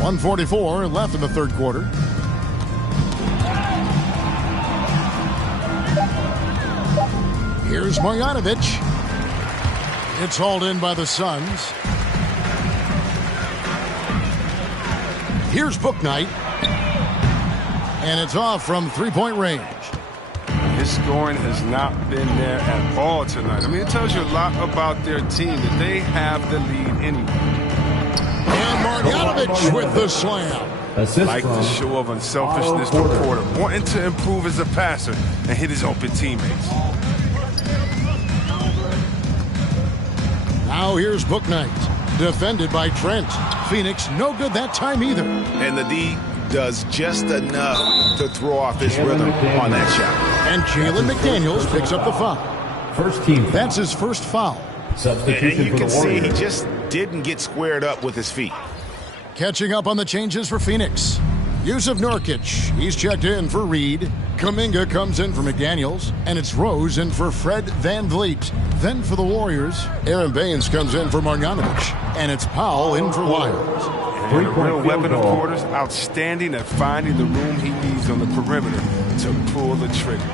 1:44 left in the third quarter. Here's Marjanovic. It's hauled in by the Suns. Here's Bouknight. And it's off from three-point range. His scoring has not been there at all tonight. I mean, it tells you a lot about their team that they have the lead anyway. And Marjanovic with the slam. Like the show of unselfishness from Porter, wanting to improve as a passer and hit his open teammates. Now here's Bouknight. Defended by Trent. Phoenix no good that time either. And the D does just enough to throw off his rhythm on that shot. And Jalen McDaniels picks up the foul. First team foul. That's his first foul. Substitution and you for can the see Warriors. he just didn't get squared up with his feet. Catching up on the changes for Phoenix. Jusuf Nurkic, he's checked in for Reed. Kuminga comes in for McDaniels. And it's Rose in for Fred Van Vliet. Then for the Warriors, Aaron Baines comes in for Marjanovic. And it's Powell in for Lyons. And a real weapon of Porter's outstanding at finding the room he needs on the perimeter to pull the trigger.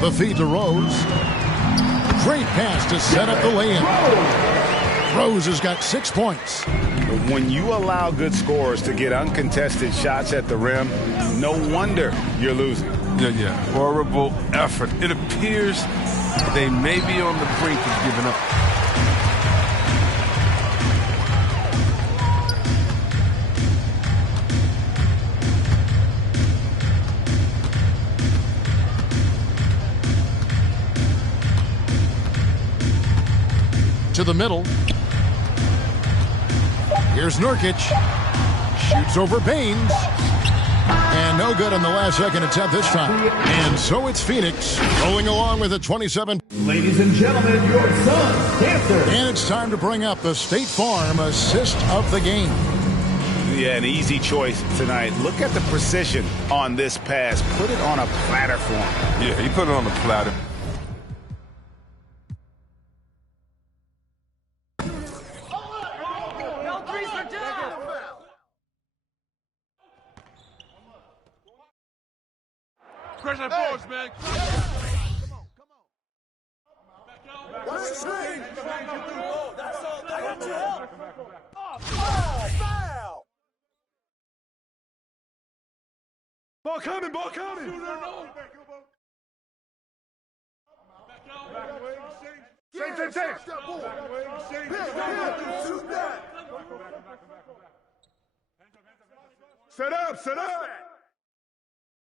The feed to Rose. Great pass to set up the layup. Rose has got 6 points. When you allow good scorers to get uncontested shots at the rim, no wonder you're losing. Yeah. Horrible effort. It appears they may be on the brink of giving up. To the middle. Here's Nurkic. Shoots over Baines. And no good on the last second attempt this time. And so it's Phoenix rolling along with a 27. Ladies and gentlemen, your Suns Panther. And it's time to bring up the State Farm assist of the game. Yeah, an easy choice tonight. Look at the precision on this pass. Put it on a platter for him. Yeah, he put it on the platter. Pressure force, man. What's the screen? That's all. That got you help. Foul! Ball coming, ball coming. Same. Set up.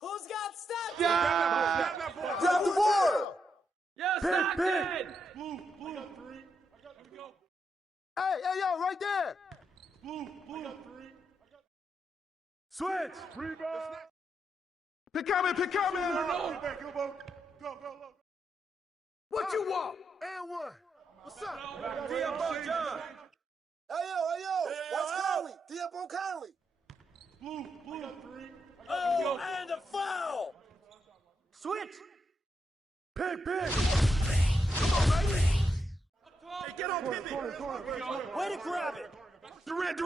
Who's got stepped? Yeah! Grab the board! Yes, Stockton! Blue, three. Hey, yo, right there! Blue, three. Switch! Rebound! Pick coming! Go. What you want? And one. What's up? D-Up John. Hey, yo. Watch Conley. D-Up on Conley. Blue, three. Oh, and a foul! Switch! Pick! Come on, baby! Hey, get on pivot! Way to grab it! Durant!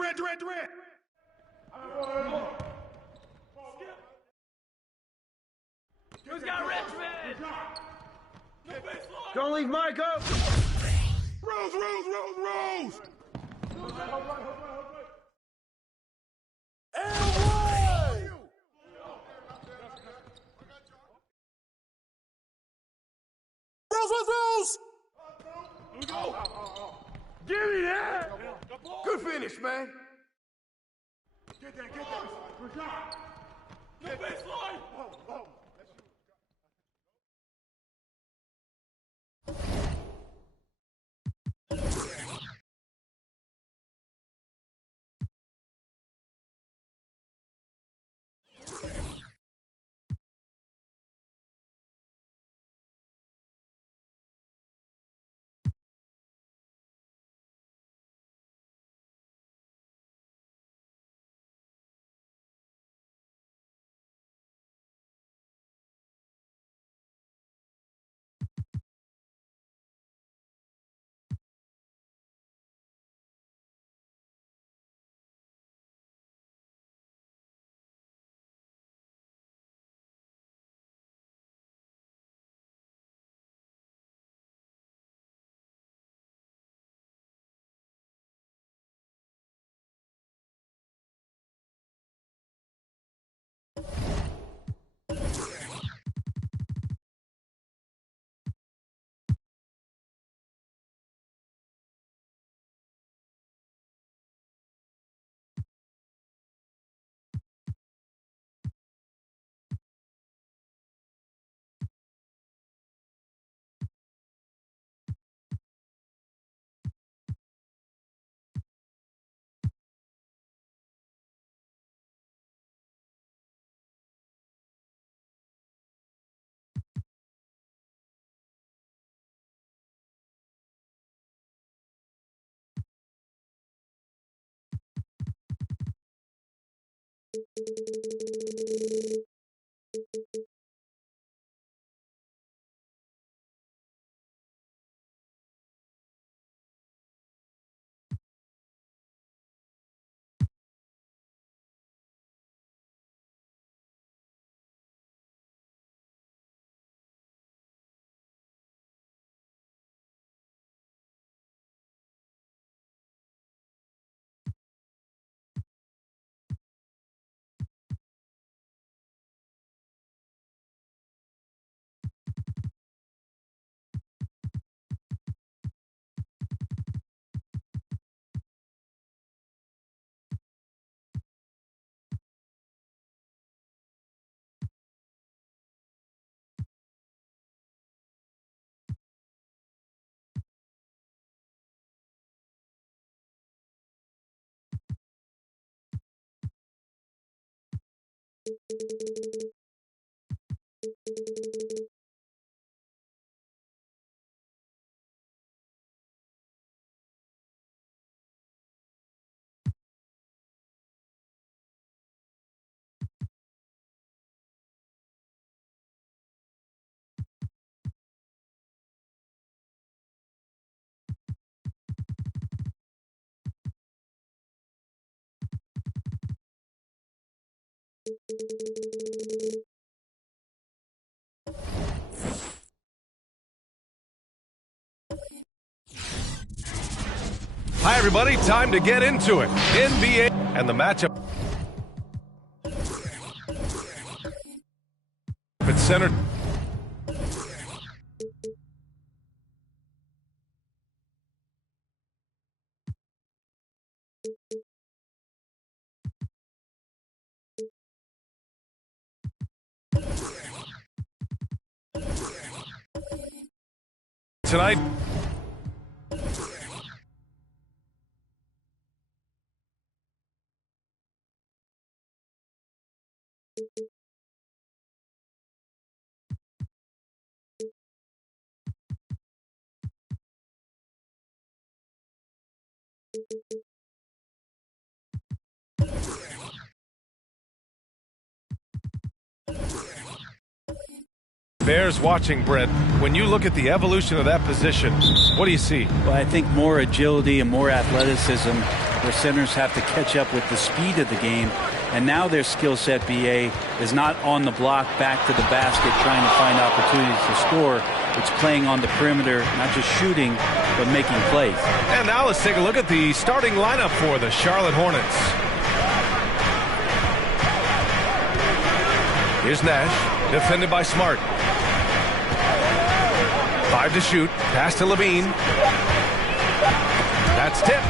Who's got Richmond? Don't leave Mike up! Rose! And one! Rose! Give me that! Good finish, man. Get that. No baseline! Hi, everybody. Time to get into it. NBA and the matchup. At center. Tonight. Bears watching, Brent. When you look at the evolution of that position, what do you see? Well, I think more agility and more athleticism. Their centers have to catch up with the speed of the game. And now their skill set, BA, is not on the block back to the basket trying to find opportunities to score. It's playing on the perimeter, not just shooting, but making plays. And now let's take a look at the starting lineup for the Charlotte Hornets. Here's Nash, defended by Smart. 5 to shoot, pass to Levine. That's tipped.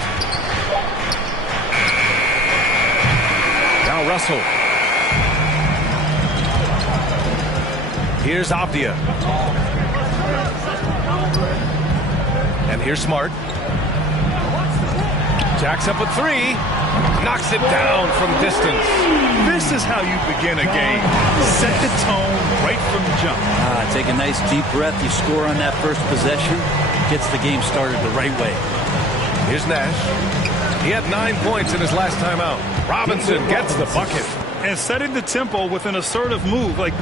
Now Russell. Here's Avdia. And here's Smart. Jacks up a 3. Knocks it down from distance. This is how you begin a game. Set the tone right from the jump. Take a nice deep breath. You score on that first possession. Gets the game started the right way. Here's Nash. He had 9 points in his last time out. Robinson gets the bucket. And setting the tempo with an assertive move. Like,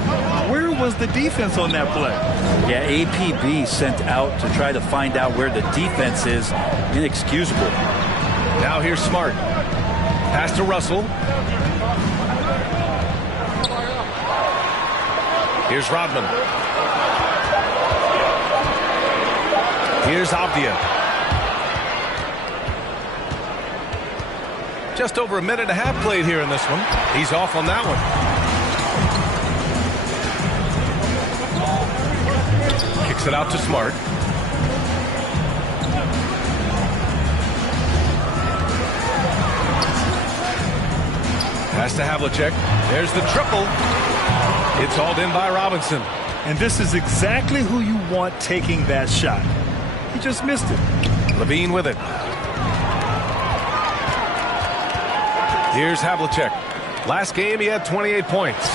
where was the defense on that play? Yeah, APB sent out to try to find out where the defense is. Inexcusable. Now here's Smart. Pass to Russell. Here's Rodman. Here's Avdia. Just over a minute and a half played here in this one. He's off on that one. Kicks it out to Smart. Pass to Havlicek. There's the triple. It's hauled in by Robinson. And this is exactly who you want taking that shot. He just missed it. Levine with it. Here's Havlicek. Last game, he had 28 points.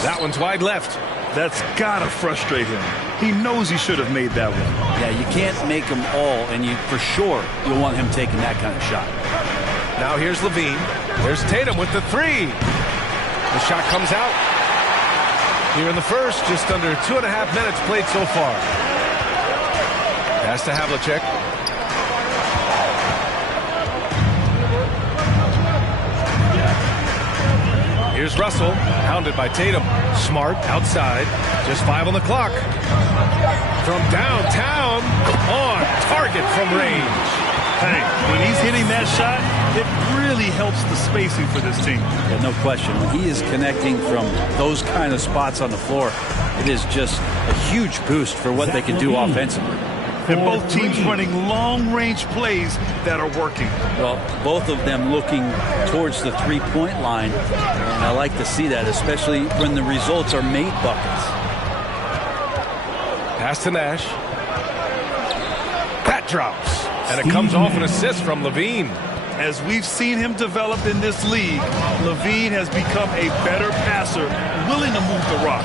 That one's wide left. That's got to frustrate him. He knows he should have made that one. Yeah, you can't make them all, and you for sure you'll want him taking that kind of shot. Now here's Levine. There's Tatum with the 3. The shot comes out. Here in the first, just under 2.5 minutes played so far. Pass to Havlicek. Here's Russell, hounded by Tatum. Smart, outside, just 5 on the clock. From downtown, on target from range. Hey, when he's hitting that shot, it really helps the spacing for this team. Yeah, no question. When he is connecting from those kind of spots on the floor, it is just a huge boost for what they can do offensively. And both teams running long-range plays that are working. Well, both of them looking towards the three-point line. And I like to see that, especially when the results are made buckets. Pass to Nash. That drops. And it comes off an assist from Levine. As we've seen him develop in this league, LaVine has become a better passer, willing to move the rock.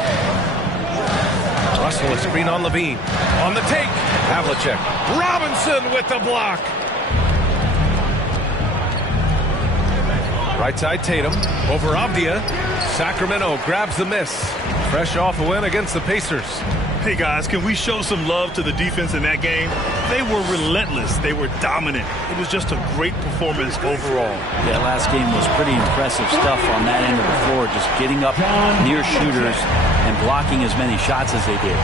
Russell, a screen on LaVine. On the take, Havlicek. Robinson with the block. Right side Tatum over Avdia. Sacramento grabs the miss. Fresh off a win against the Pacers. Hey guys, can we show some love to the defense in that game? They were relentless. They were dominant. It was just a great performance overall. Yeah, last game was pretty impressive stuff on that end of the floor. Just getting up near shooters and blocking as many shots as they did.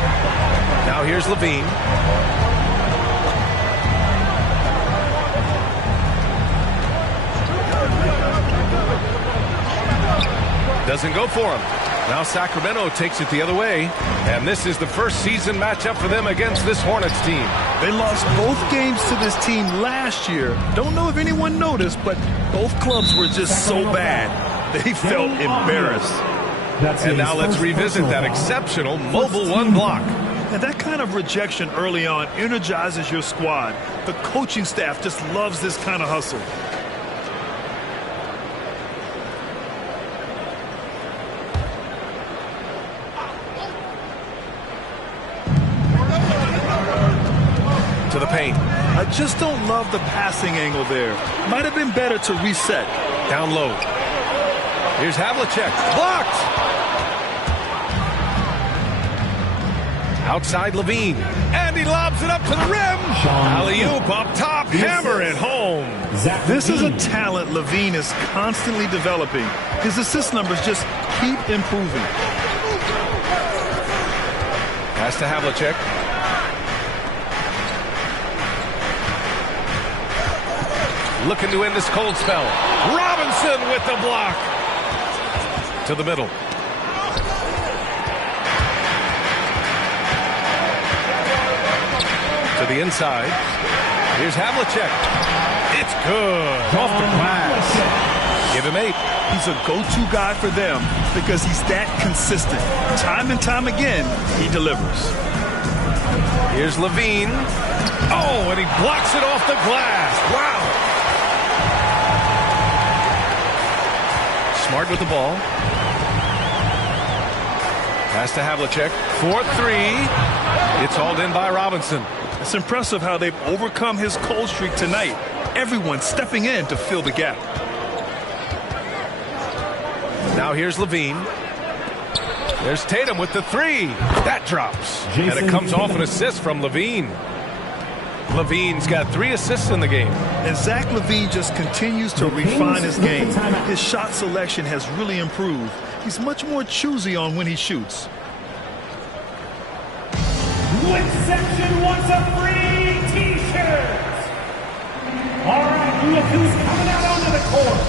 Now here's LaVine. Doesn't go for him. Now Sacramento takes it the other way. And this is the first season matchup for them against this Hornets team. They lost both games to this team last year. Don't know if anyone noticed, but both clubs were just so bad. They felt embarrassed. And now let's revisit that exceptional mobile one block. And that kind of rejection early on energizes your squad. The coaching staff just loves this kind of hustle. To the paint. I just don't love the passing angle there. Might have been better to reset. Down low. Here's Havlicek. Blocked! Outside LaVine. And he lobs it up to the rim. Alley-oop up top. Hammer it home. This is a talent LaVine is constantly developing. His assist numbers just keep improving. Pass to Havlicek. Looking to end this cold spell. Robinson with the block. To the middle. To the inside. Here's Havlicek. It's good. Off the glass. Give him 8. He's a go-to guy for them because he's that consistent. Time and time again, he delivers. Here's LaVine. Oh, and he blocks it off the glass. Wow. Smart with the ball. Pass to Havlicek. 4-3. It's hauled in by Robinson. It's impressive how they've overcome his cold streak tonight. Everyone stepping in to fill the gap. Now here's LaVine. There's Tatum with the 3. That drops. And it comes off an assist from LaVine. LaVine's got 3 assists in the game. And Zach LaVine just continues to refine his game. His shot selection has really improved. He's much more choosy on when he shoots. Which section wants a free t-shirt? All right, look who's coming out onto the court.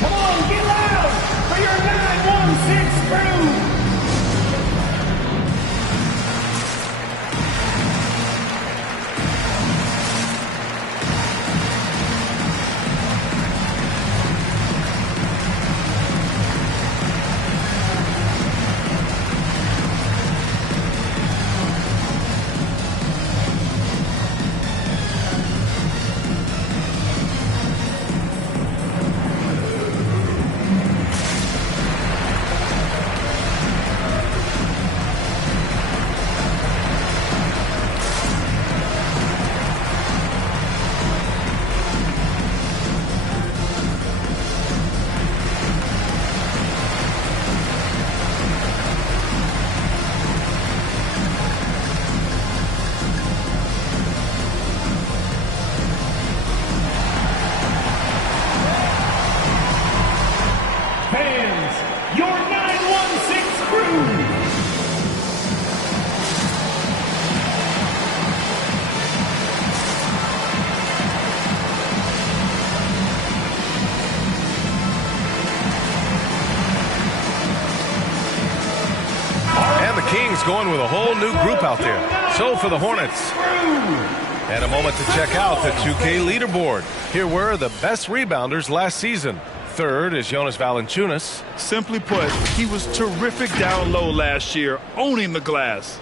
Come on, get loud for your 916 crew. Kings going with a whole new group out there. So for the Hornets. And a moment to check out the 2K leaderboard. Here were the best rebounders last season. Third is Jonas Valanciunas. Simply put, he was terrific down low last year, owning the glass.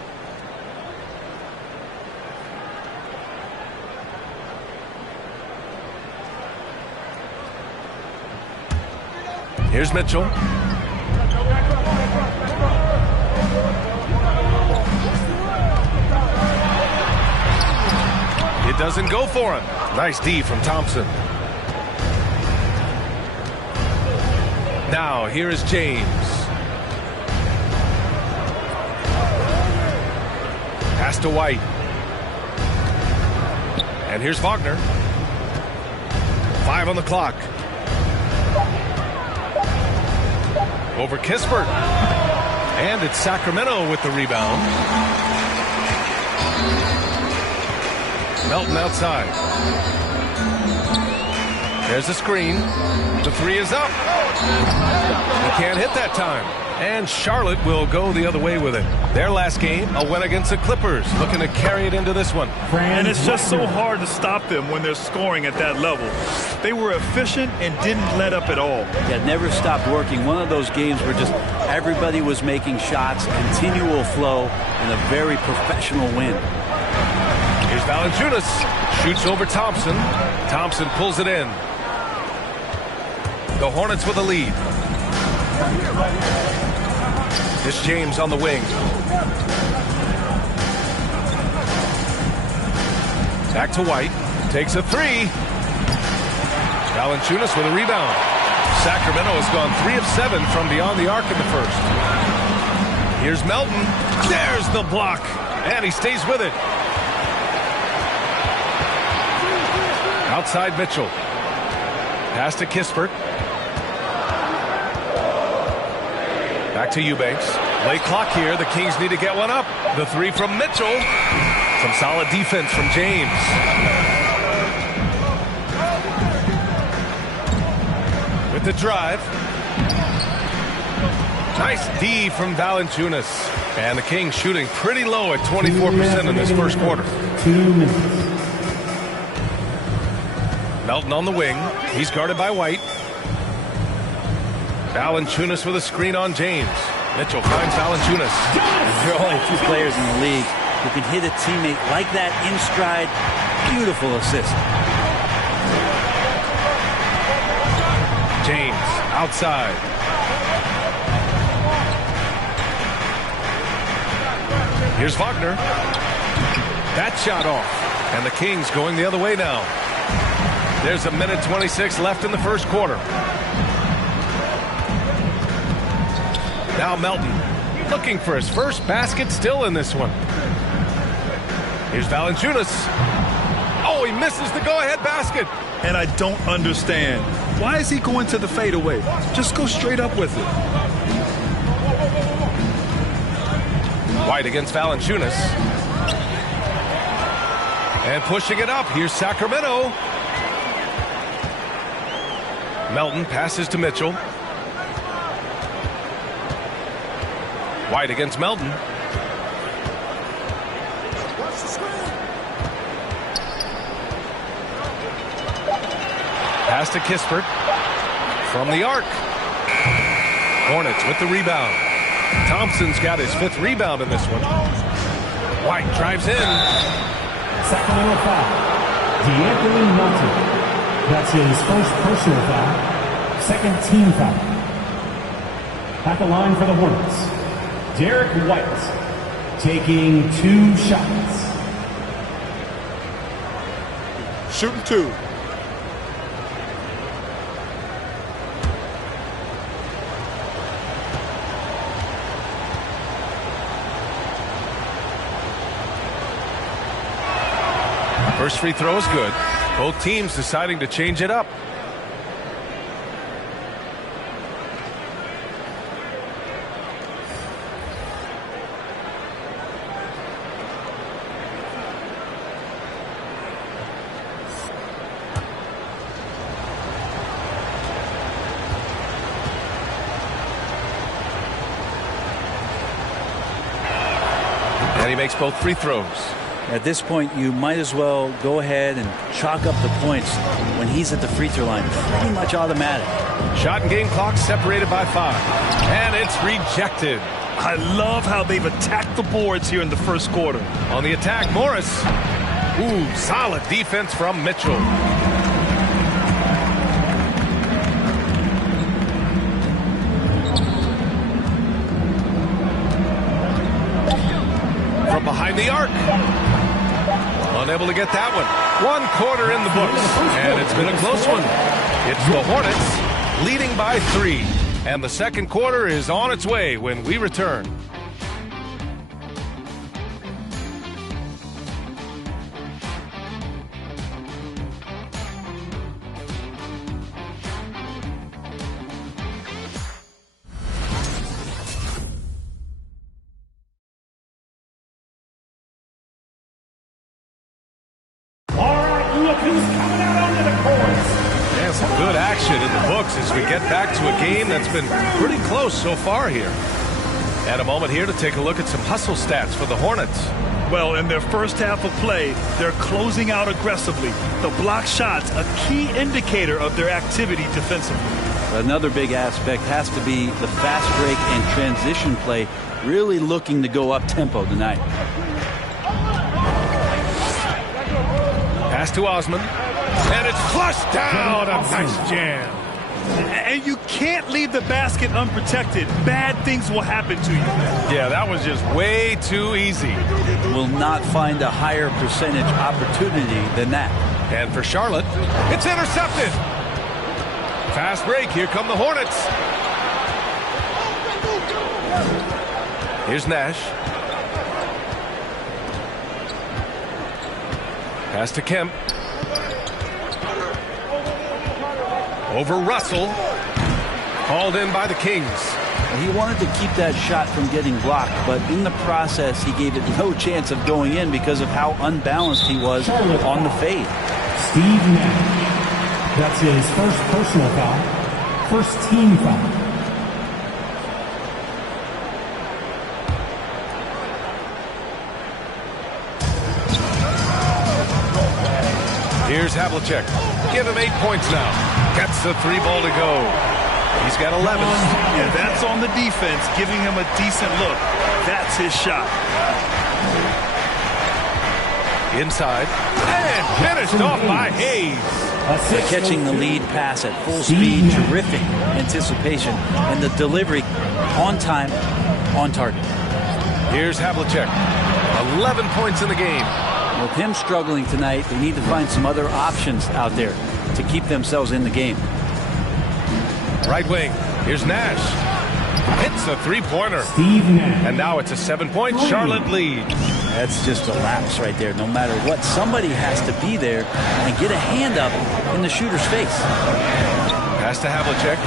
Here's Mitchell. It doesn't go for him. Nice D from Thompson. Now, here is James. Pass to White. And here's Wagner. 5 on the clock. Over Kispert. And it's Sacramento with the rebound. Melton outside. There's a screen. The three is up. He can't hit that time. And Charlotte will go the other way with it. Their last game, a win against the Clippers. Looking to carry it into this one. And it's just so hard to stop them when they're scoring at that level. They were efficient and didn't let up at all. Yeah, never stopped working. One of those games where just everybody was making shots, continual flow, and a very professional win. Here's Valanciunas. Shoots over Thompson. Thompson pulls it in. The Hornets with a lead. It's James on the wing. Back to White. Takes a three. Valanciunas with a rebound. Sacramento has gone 3 of 7 from beyond the arc in the first. Here's Melton. There's the block. And he stays with it. Outside Mitchell. Pass to Kispert. Back to Eubanks. Late clock here. The Kings need to get one up. The three from Mitchell. Some solid defense from James. With the drive. Nice D from Valanciunas. And the Kings shooting pretty low at 24% in this first quarter. 2 minutes. Melton on the wing. He's guarded by White. Valanciunas with a screen on James. Mitchell finds Valanciunas. There are only 2 players in the league who can hit a teammate like that in stride. Beautiful assist. James outside. Here's Wagner. That shot off. And the Kings going the other way now. There's a minute 26 left in the first quarter. Now Melton looking for his first basket still in this one. Here's Valanciunas. Oh, he misses the go-ahead basket. And I don't understand. Why is he going to the fadeaway? Just go straight up with it. White against Valanciunas. And pushing it up. Here's Sacramento. Melton passes to Mitchell. White against Melton. Pass to Kispert. From the arc. Hornets with the rebound. Thompson's got his 5th rebound in this one. White drives in. Sacramento foul. D'Anthony Melton. That's his first personal foul. 2nd team foul. At the line for the Hornets, Derek White taking 2 shots. Shooting 2. First free throw is good. Both teams deciding to change it up. And he makes both free throws. At this point, you might as well go ahead and chalk up the points when he's at the free throw line. Pretty much automatic. Shot and game clock separated by 5. And it's rejected. I love how they've attacked the boards here in the first quarter. On the attack, Morris. Ooh, solid defense from Mitchell. unable to get that one. 1 quarter in the books, and it's been a close one. It's the Hornets leading by 3, and the second quarter is on its way when we return. And some good action in the books as we get back to a game that's been pretty close so far here. And a moment here to take a look at some hustle stats for the Hornets. Well, in their first half of play, they're closing out aggressively. The block shots, a key indicator of their activity defensively. Another big aspect has to be the fast break and transition play, really looking to go up tempo tonight. Pass to Osman, and it's flushed down. A nice jam. And you can't leave the basket unprotected. Bad things will happen to you. Yeah, that was just way too easy. Will not find a higher percentage opportunity than that. And for Charlotte, it's intercepted. Fast break. Here come the Hornets. Here's Nash. Pass to Kemp. Over Russell. Called in by the Kings. He wanted to keep that shot from getting blocked, but in the process, he gave it no chance of going in because of how unbalanced he was on the fade. Steve Nash. That's his first personal foul. First team foul. Here's Havlicek. Give him 8 points now. Gets the 3 ball to go. He's got 11. Yeah, that's on the defense, giving him a decent look. That's his shot. Inside. And finished off by Hayes. Catching the lead pass at full speed, terrific anticipation, and the delivery on time, on target. Here's Havlicek. 11 points in the game. With him struggling tonight, they need to find some other options out there to keep themselves in the game. Right wing. Here's Nash. Hits a 3-pointer. Steve Nash. And now it's a 7-point Charlotte lead. That's just a lapse right there. No matter what, somebody has to be there and get a hand up in the shooter's face. Pass to Havlicek.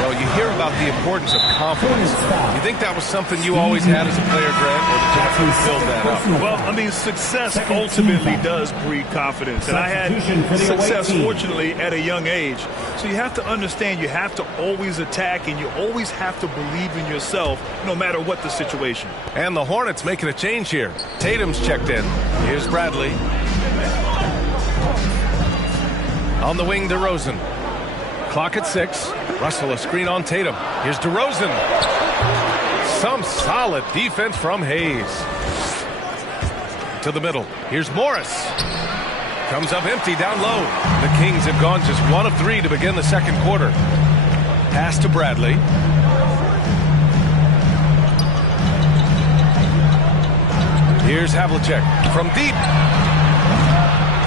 Well, you hear about the importance of confidence. You think that was something you always had as a player, Grant, or did you have to build that up? Well, I mean, success ultimately does breed confidence. And I had success, fortunately, at a young age. So you have to understand you have to always attack, and you always have to believe in yourself no matter what the situation. And the Hornets making a change here. Tatum's checked in. Here's Bradley. On the wing, DeRozan. Clock at 6. Russell a screen on Tatum. Here's DeRozan. Some solid defense from Hayes. To the middle. Here's Morris. Comes up empty down low. The Kings have gone just 1 of 3 to begin the second quarter. Pass to Bradley. Here's Havlicek from deep.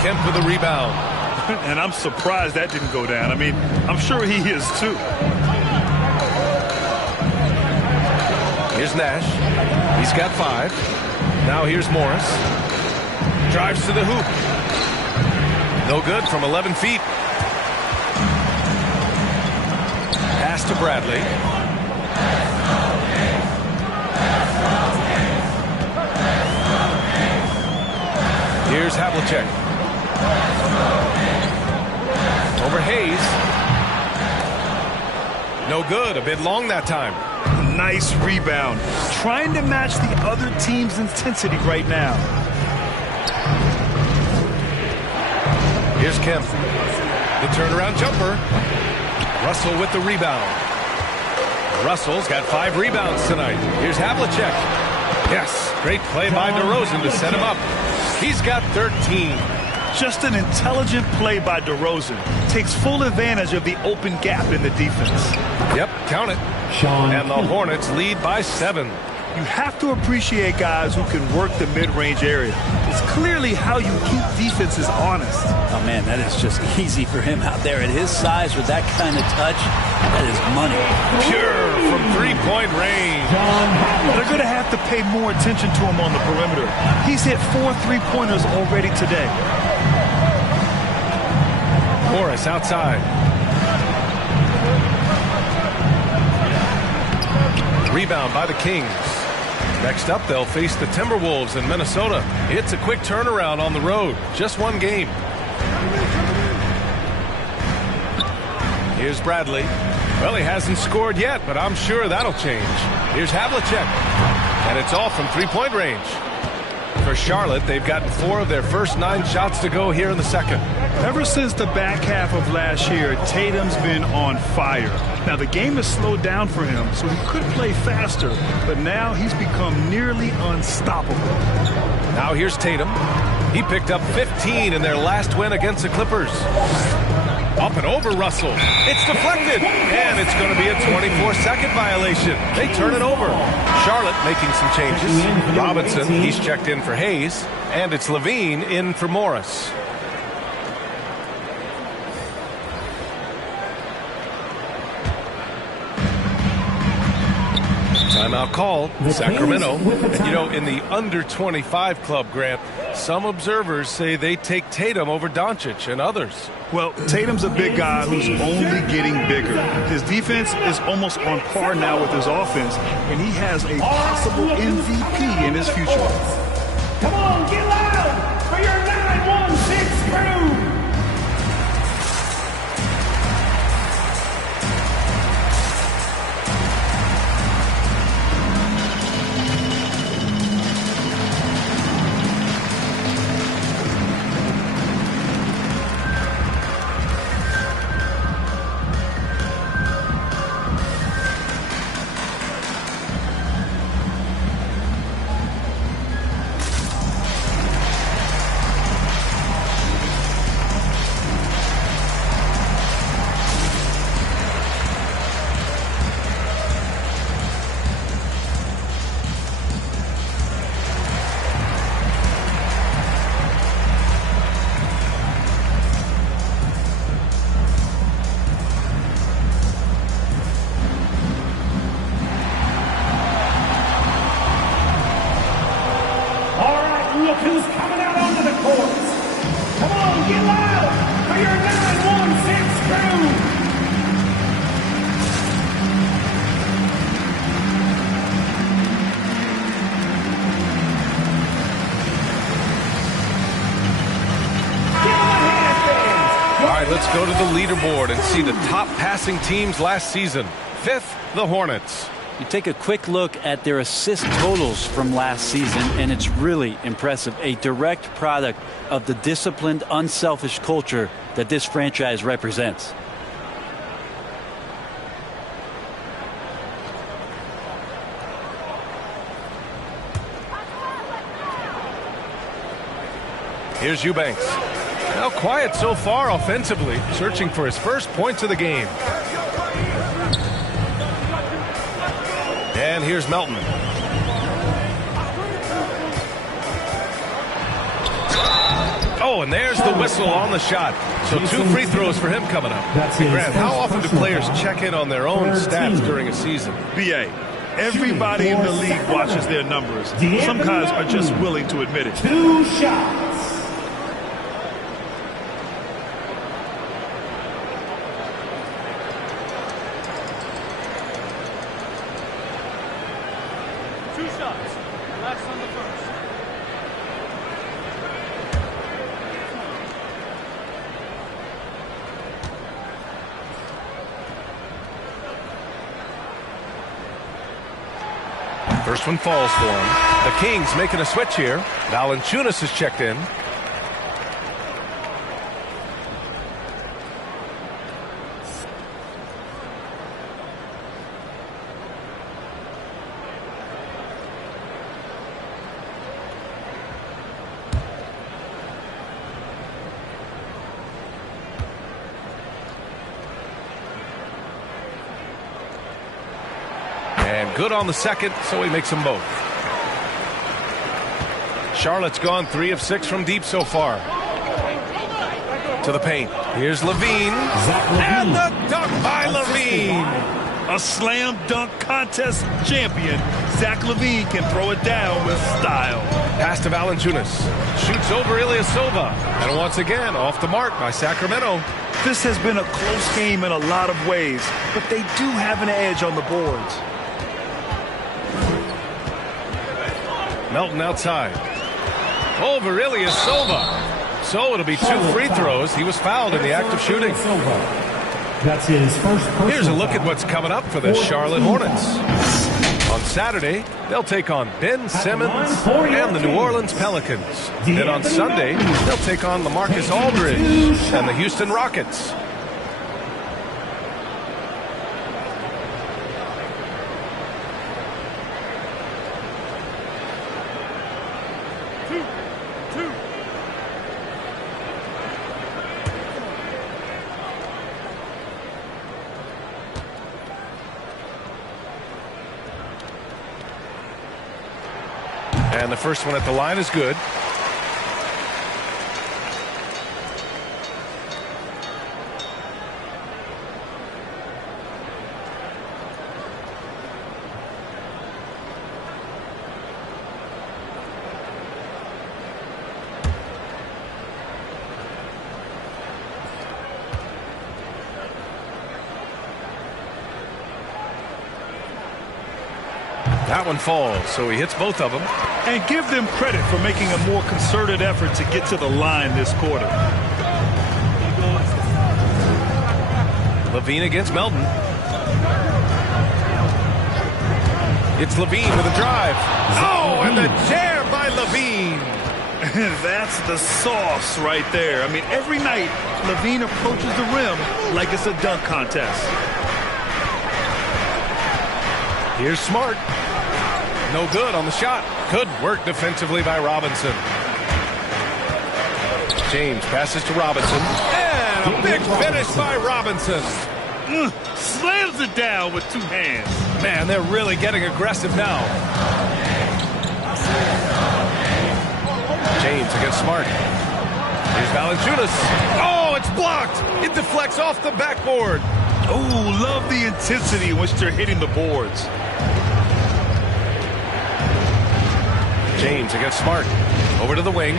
Kemp with a rebound. And I'm surprised that didn't go down. I mean, I'm sure he is too. Here's Nash. He's got 5. Now here's Morris. Drives to the hoop. No good from 11 feet. Pass to Bradley. Here's Havlicek. Over Hayes. No good. A bit long that time. Nice rebound. Trying to match the other team's intensity right now. Here's Kemp. The turnaround jumper. Russell with the rebound. Russell's got 5 rebounds tonight. Here's Havlicek. Yes, great play by DeRozan to set him up. He's got 13. Just an intelligent play by DeRozan. Takes full advantage of the open gap in the defense. Yep, count it. And the Hornets lead by 7. You have to appreciate guys who can work the mid-range area. It's clearly how you keep defenses honest. Oh, man, that is just easy for him out there. At his size, with that kind of touch, that is money. Pure from three-point range. They're going to have to pay more attention to him on the perimeter. He's hit 4 3-pointers already today. Morris outside. Rebound by the Kings. Next up, they'll face the Timberwolves in Minnesota. It's a quick turnaround on the road. Just one game. Here's Bradley. Well, he hasn't scored yet, but I'm sure that'll change. Here's Havlicek. And it's all from three-point range. For Charlotte, they've gotten 4 of their first 9 shots to go here in the second. Ever since the back half of last year, Tatum's been on fire. Now, the game has slowed down for him, so he could play faster, but now he's become nearly unstoppable. Now here's Tatum. He picked up 15 in their last win against the Clippers. Up and over Russell. It's deflected, and it's going to be a 24-second violation. They turn it over. Charlotte making some changes. Robinson, he's checked in for Hayes, and it's Levine in for Morris. Timeout called, Sacramento. And you know, in the under 25 club, Grant, some observers say they take Tatum over Doncic and others. Well, Tatum's a big guy who's only getting bigger. His defense is almost on par now with his offense, and he has a possible MVP in his future. Come on, get loud for your 9-1-6 crew! Who's coming out onto the court? Come on, get loud for your 9-1-6 crew! All right, let's go to the leaderboard and see the top passing teams last season. 5th, the Hornets. You take a quick look at their assist totals from last season, and it's really impressive. A direct product of the disciplined, unselfish culture that this franchise represents. Here's Eubanks. Now quiet so far offensively, searching for his first points of the game. And here's Melton. Oh, and there's the whistle on the shot. So 2 free throws for him coming up. Hey, Grant, how often do players check in on their own stats during a season? BA, everybody in the league watches their numbers. Some guys are just willing to admit it. 2 shots. First one falls for him. The Kings making a switch here. Valanciunas is checked in. And good on the second, so he makes them both. Charlotte's gone 3 of 6 from deep so far. To the paint. Here's Levine. And the dunk by Levine. A slam dunk contest champion. Zach LaVine can throw it down with style. Pass to Valanciunas. Shoots over Ilyasova. And once again, off the mark by Sacramento. This has been a close game in a lot of ways, but they do have an edge on the boards. Melton outside. Over Ilyasova. So it'll be 2 free throws. He was fouled in the act of shooting. That's his first. Here's a look at what's coming up for the Charlotte Hornets. On Saturday, they'll take on Ben Simmons and the New Orleans Pelicans. Then on Sunday, they'll take on LaMarcus Aldridge and the Houston Rockets. And the first one at the line is good. That one falls, so he hits both of them. And give them credit for making a more concerted effort to get to the line this quarter. Levine against Melton. It's Levine with a drive. Oh, and the jam by Levine. That's the sauce right there. I mean, every night, Levine approaches the rim like it's a dunk contest. Here's Smart. No good on the shot. Good work defensively by Robinson. James passes to Robinson. And a big finish by Robinson. Slams it down with 2 hands. Man, they're really getting aggressive now. James against Smart. Here's Valanciunas. Oh, it's blocked. It deflects off the backboard. Oh, love the intensity in which they're hitting the boards. James against Smart. Over to the wing.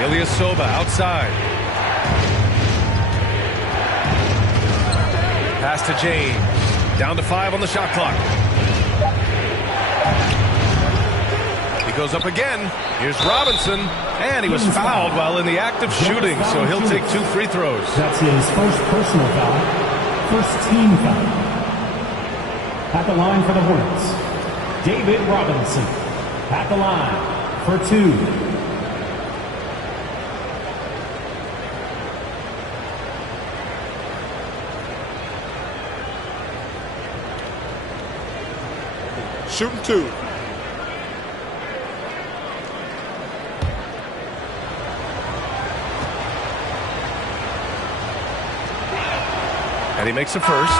Ilyasova outside. Pass to James. Down to 5 on the shot clock. He goes up again. Here's Robinson. And he was fouled while in the act of shooting, so he'll take 2 free throws. That's his first personal foul. First team foul. At the line for the Hornets, David Robinson. At the line for 2. Shooting 2. And he makes a first.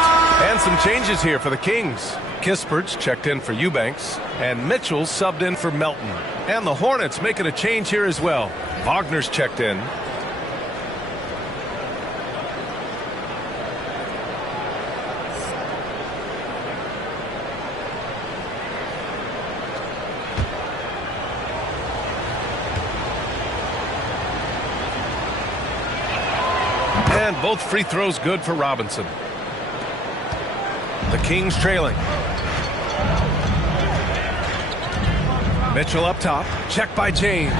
And some changes here for the Kings. Kispert's checked in for Eubanks. And Mitchell's subbed in for Melton. And the Hornets making a change here as well. Wagner's checked in. And both free throws good for Robinson. The Kings trailing. Mitchell up top. Check by James.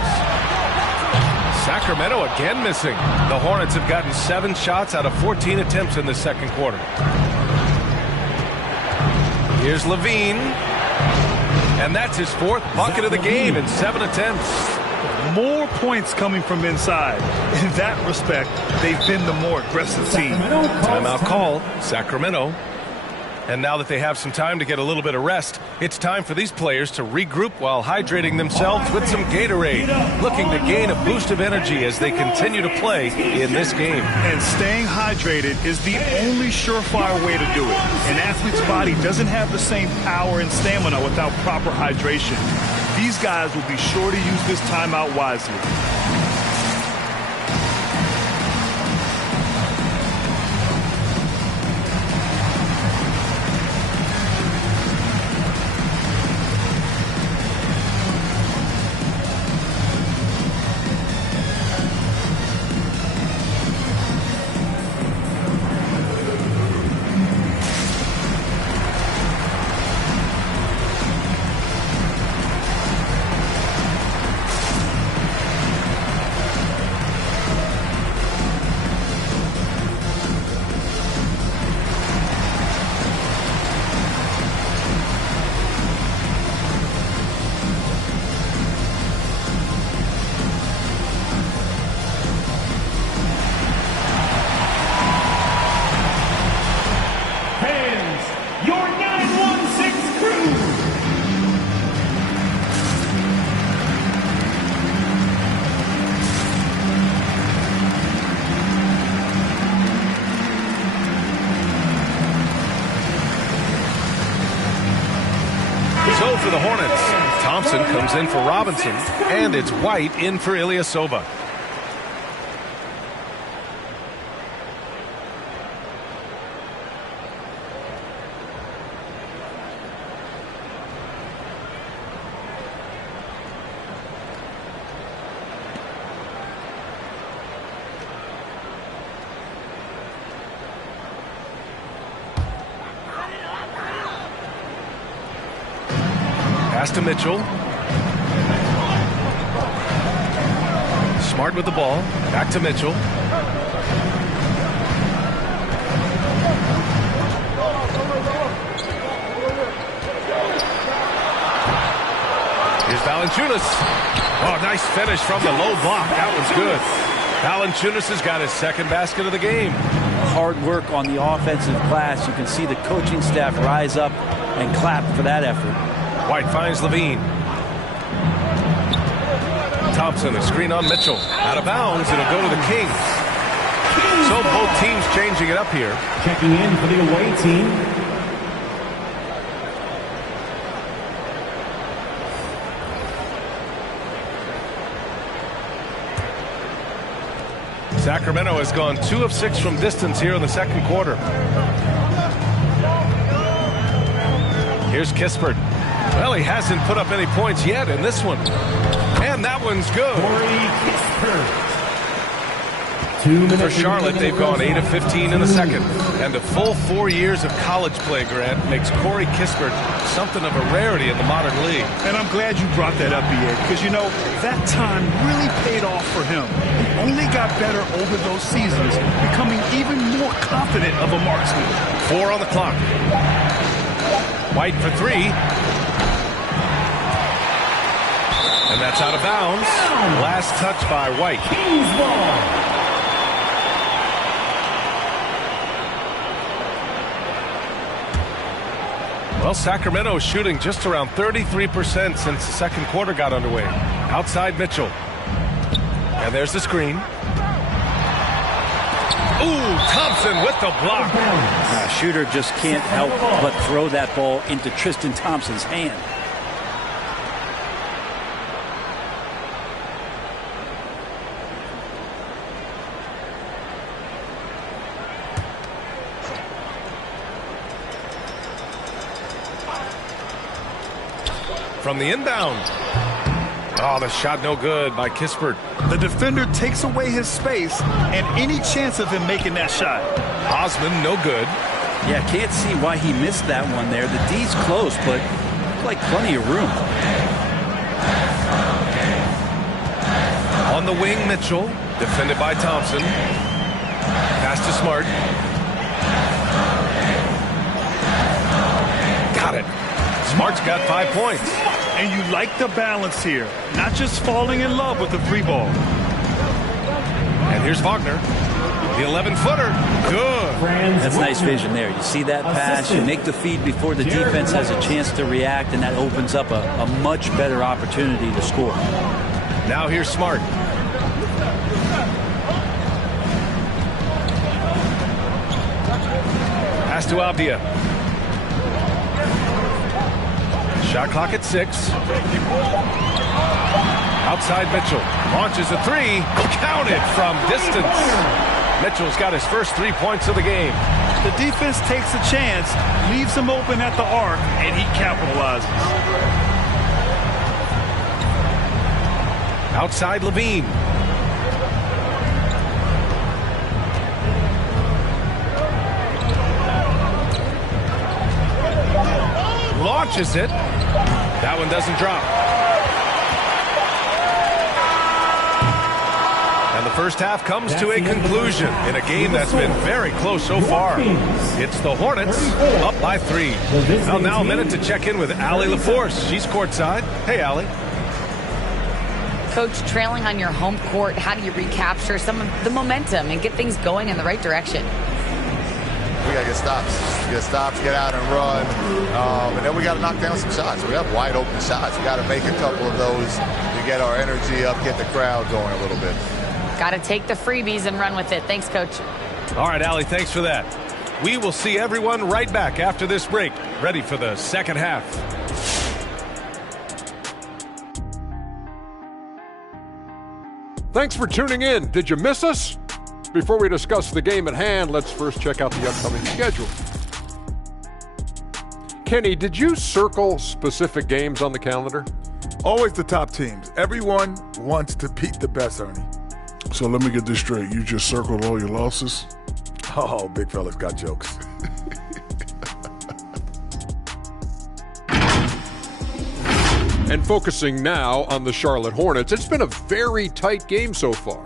Sacramento again missing. The Hornets have gotten 7 shots out of 14 attempts in the second quarter. Here's Levine. And that's his 4th bucket of the game in 7 attempts. More points coming from inside. In that respect, they've been the more aggressive team. Timeout call. Sacramento. And now that they have some time to get a little bit of rest, it's time for these players to regroup while hydrating themselves with some Gatorade, looking to gain a boost of energy as they continue to play in this game. And staying hydrated is the only surefire way to do it. An athlete's body doesn't have the same power and stamina without proper hydration. These guys will be sure to use this timeout wisely. So for the Hornets, Thompson comes in for Robinson, and it's White in for Ilyasova. Pass to Mitchell. Smart with the ball. Back to Mitchell. Here's Valanciunas. Oh, nice finish from the low block. That was good. Valanciunas has got his second basket of the game. Hard work on the offensive glass. You can see the coaching staff rise up and clap for that effort. White finds Levine. Thompson, a screen on Mitchell. Out of bounds, it'll go to the Kings. So both teams changing it up here. Checking in for the away team. Sacramento has gone 2 of 6 from distance here in the second quarter. Here's Kispert. Well, he hasn't put up any points yet in this one. And that one's good. For Charlotte, they've gone 8 of 15 in the second. And a full 4 years of college play, Grant, makes Corey Kispert something of a rarity in the modern league. And I'm glad you brought that up, B.A., because, you know, that time really paid off for him. He only got better over those seasons, becoming even more confident of a marksman. 4 on the clock. White for 3. And that's out of bounds. Last touch by White. Kings ball. Well, Sacramento is shooting just around 33% since the second quarter got underway. Outside Mitchell. And there's the screen. Ooh, Thompson with the block. Shooter just can't help but throw that ball into Tristan Thompson's hand. From the inbound. Oh, the shot no good by Kispert. The defender takes away his space and any chance of him making that shot. Osman, no good. Yeah, can't see why he missed that one there. The D's close, but like plenty of room. On the wing, Mitchell. Defended by Thompson. Pass to Smart. Got it. Smart's got 5 points. And you like the balance here. Not just falling in love with the free ball. And here's Wagner. The 11-footer. Good. That's nice vision there. You see that pass, you make the feed before the defense has a chance to react, and that opens up a much better opportunity to score. Now here's Smart. Pass to Avdia. Shot clock at 6. Outside Mitchell. Launches a 3. Counted from distance. Mitchell's got his first 3 points of the game. The defense takes a chance, leaves him open at the arc, and he capitalizes. Outside Levine. Launches it. That one doesn't drop. And the first half comes to a conclusion in a game that's been very close so far. It's the Hornets up by 3. Well, now a minute to check in with Allie LaForce. She's courtside. Hey, Allie. Coach, trailing on your home court, how do you recapture some of the momentum and get things going in the right direction? We got to get stops, get out and run, and then we got to knock down some shots. We have wide open shots. We got to make a couple of those to get our energy up, get the crowd going a little bit. Got to take the freebies and run with it. Thanks, Coach. All right, Allie, thanks for that. We will see everyone right back after this break, ready for the second half. Thanks for tuning in. Did you miss us? Before we discuss the game at hand, let's first check out the upcoming schedule. Kenny, did you circle specific games on the calendar? Always the top teams. Everyone wants to beat the best, Ernie. So let me get this straight. You just circled all your losses? Oh, big fella's got jokes. And focusing now on the Charlotte Hornets, it's been a very tight game so far.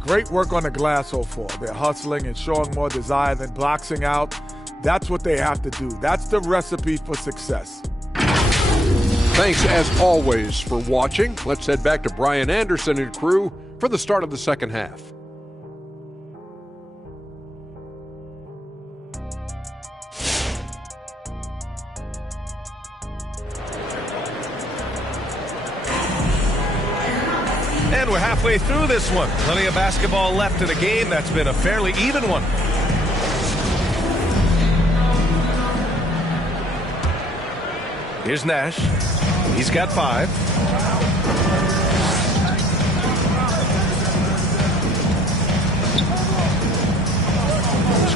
Great work on the glass so far. They're hustling and showing more desire than boxing out. That's what they have to do. That's the recipe for success. Thanks, as always, for watching. Let's head back to Brian Anderson and crew for the start of the second half. And we're halfway through this one. Plenty of basketball left in a game that's been a fairly even one. Here's Nash. He's got 5.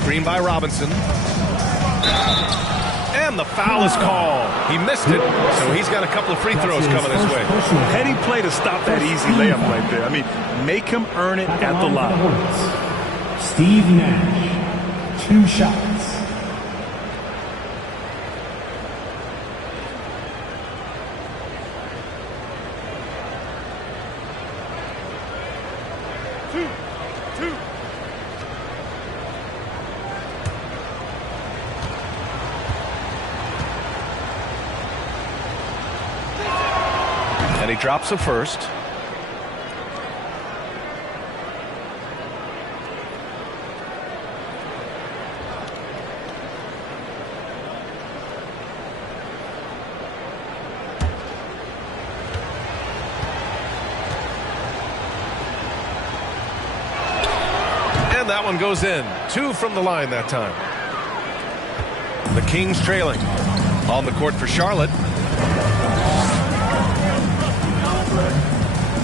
Screen by Robinson. And the foul is called. He missed it, so he's got a couple of free throws coming his way. Heady play to stop that easy layup right there. I mean, make him earn it at the line. Steve Nash, 2 shots. And he drops a first. And that one goes in. 2 from the line that time. The Kings trailing. On the court for Charlotte.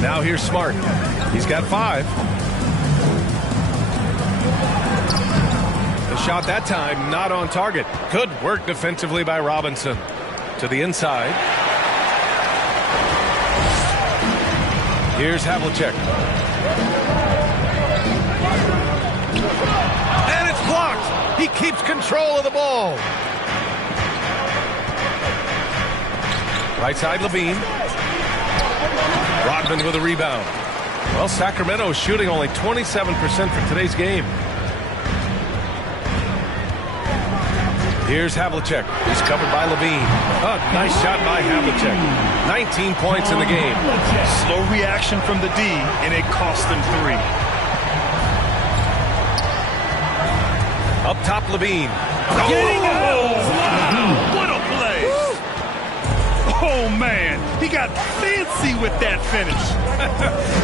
Now here's Smart. He's got 5. The shot that time not on target. Good work defensively by Robinson. To the inside. Here's Havlicek. And it's blocked. He keeps control of the ball. Right side Levine. Rodman with a rebound. Well, Sacramento is shooting only 27% for today's game. Here's Havlicek. He's covered by Levine. Oh, nice shot by Havlicek. 19 points in the game. Slow reaction from the D, and it cost them 3. Up top, Levine. What a play! Oh, man. He got fancy with that finish.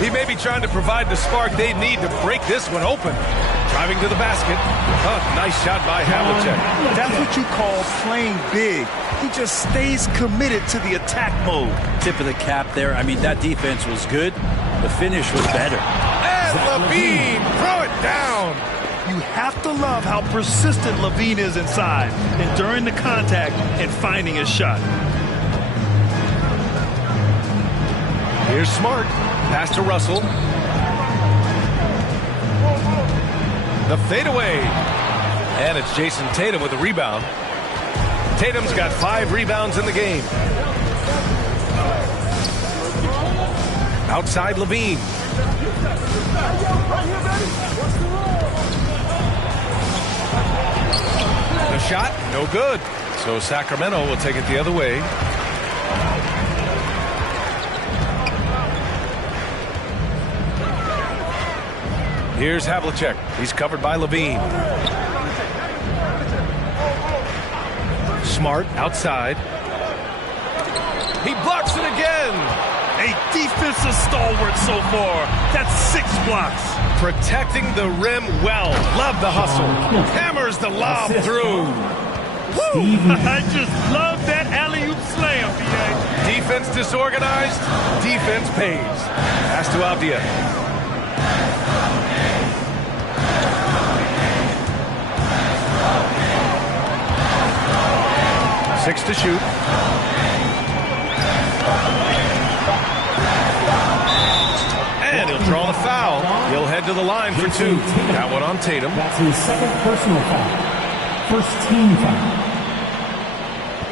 He may be trying to provide the spark they need to break this one open. Driving to the basket. Oh, nice shot by Havlicek. That's what you call playing big. He just stays committed to the attack mode. Tip of the cap there. I mean, that defense was good. The finish was better. And Levine, throw it down. You have to love how persistent Levine is inside, enduring the contact and finding his shot. Here's Smart. Pass to Russell. The fadeaway. And it's Jason Tatum with the rebound. Tatum's got 5 rebounds in the game. Outside Levine. The shot, no good. So Sacramento will take it the other way. Here's Havlicek. He's covered by Levine. Smart outside. He blocks it again. A defensive stalwart so far. That's 6 blocks. Protecting the rim well. Love the hustle. Hammers the lob through. Woo! I just love that alley-oop slam, B.A. Defense disorganized. Defense pays. Pass to Avdia. 6 to shoot. And he'll draw the foul. He'll head to the line for 2. That one on Tatum. That's his second personal foul. First team foul.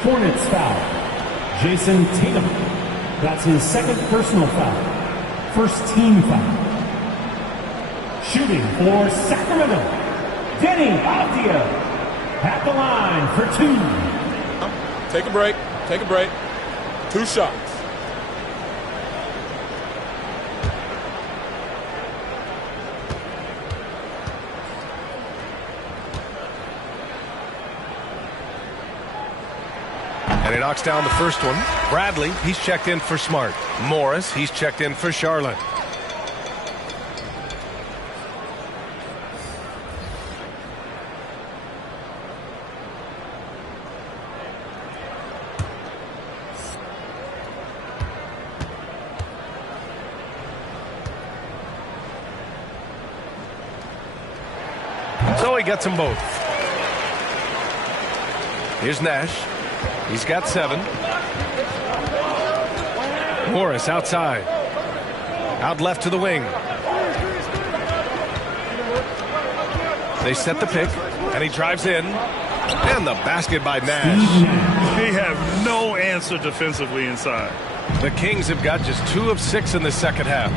Hornets foul. Jason Tatum. That's his second personal foul. First team foul. Shooting for Sacramento. Denny Avdia at the line for 2. Take a break. Take a break. 2 shots. And he knocks down the first one. Bradley, he's checked in for Smart. Morris, he's checked in for Charlotte. So he gets them both. Here's Nash. He's got 7. Morris outside. Out left to the wing. They set the pick, and he drives in. And the basket by Nash. They have no answer defensively inside. The Kings have got just 2 of 6 in the second half.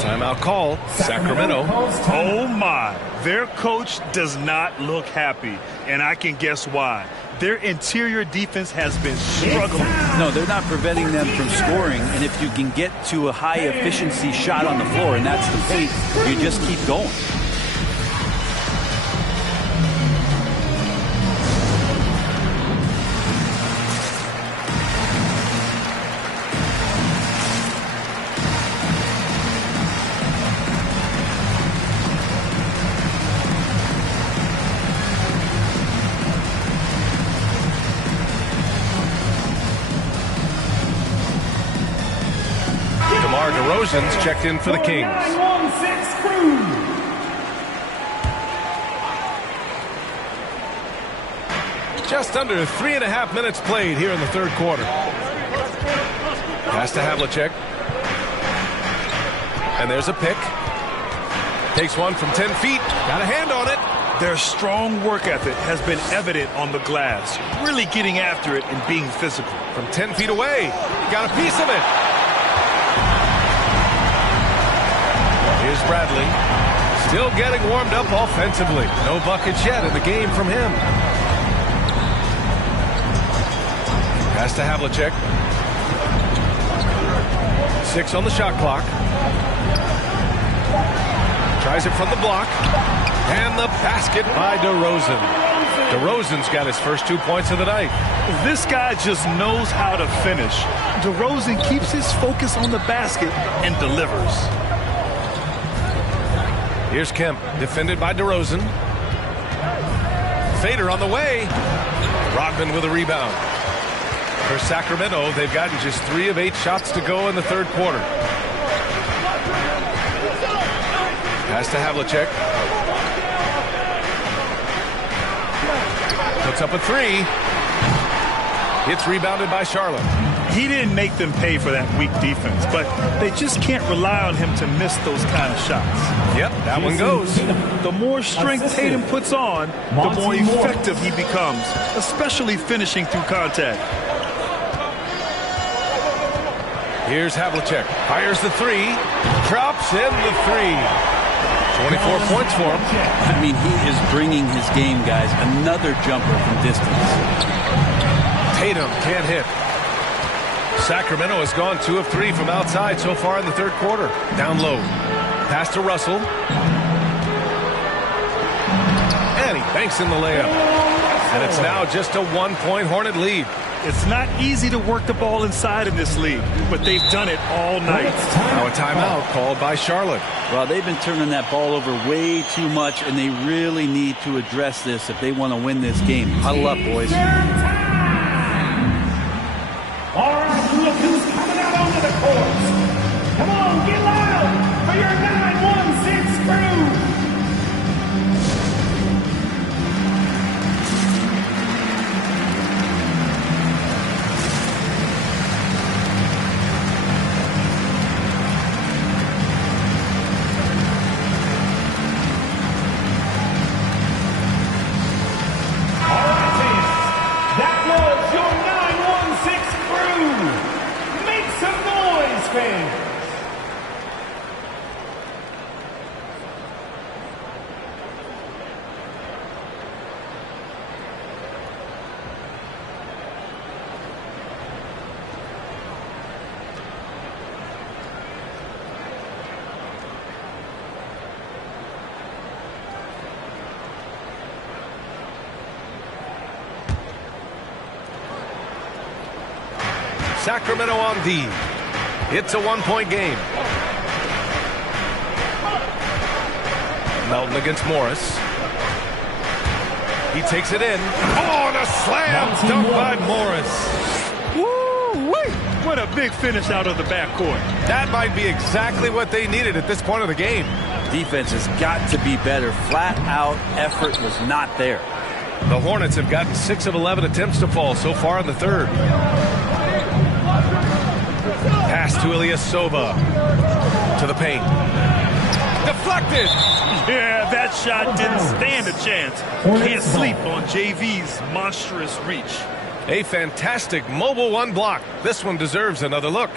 Timeout call, Sacramento. Oh my, their coach does not look happy, and I can guess why. Their interior defense has been struggling. No, they're not preventing them from scoring, and if you can get to a high efficiency shot on the floor, and that's the paint, you just keep going. DeRozan's checked in for the Kings. 916 crew. Just under 3.5 minutes played here in the third quarter. Pass to Havlicek. And there's a pick. Takes one from 10 feet. Got a hand on it. Their strong work ethic has been evident on the glass. Really getting after it and being physical. From 10 feet away. Got a piece of it. Here's Bradley. Still getting warmed up offensively. No buckets yet in the game from him. Pass to Havlicek. 6 on the shot clock. Tries it from the block. And the basket by DeRozan. DeRozan's got his first 2 points of the night. This guy just knows how to finish. DeRozan keeps his focus on the basket and delivers. Here's Kemp, defended by DeRozan. Fader on the way. Rodman with a rebound. For Sacramento, they've gotten just 3 of 8 shots to go in the third quarter. Pass to Havlicek. Puts up a 3. It's rebounded by Charlotte. He didn't make them pay for that weak defense, but they just can't rely on him to miss those kind of shots. Yep, that one goes. The more strength Tatum puts on, the more effective he becomes, especially finishing through contact. Here's Havlicek. Fires the 3. Drops in the 3. 24 points for him. I mean, he is bringing his game, guys. Another jumper from distance. Tatum can't hit. Sacramento has gone 2 of 3 from outside so far in the third quarter. Down low. Pass to Russell. And he banks in the layup. And it's now just a 1-point Hornet lead. It's not easy to work the ball inside in this league, but they've done it all night. Now a timeout called by Charlotte. Well, they've been turning that ball over way too much, and they really need to address this if they want to win this game. Huddle up, boys. All right, look who's coming out onto the court. Come on, get loud for your 916 crew. Sacramento on D. It's a 1-point game. Melton against Morris. He takes it in. Oh, and a slam dunk by Morris. Woo-wee! What a big finish out of the backcourt. That might be exactly what they needed at this point of the game. Defense has got to be better. Flat-out effort was not there. The Hornets have gotten 6 of 11 attempts to fall so far in the third. Pass to Ilyasova. To the paint. Deflected. Yeah, that shot didn't stand a chance. Can't sleep on JV's monstrous reach. A fantastic mobile 1 block. This one deserves another look.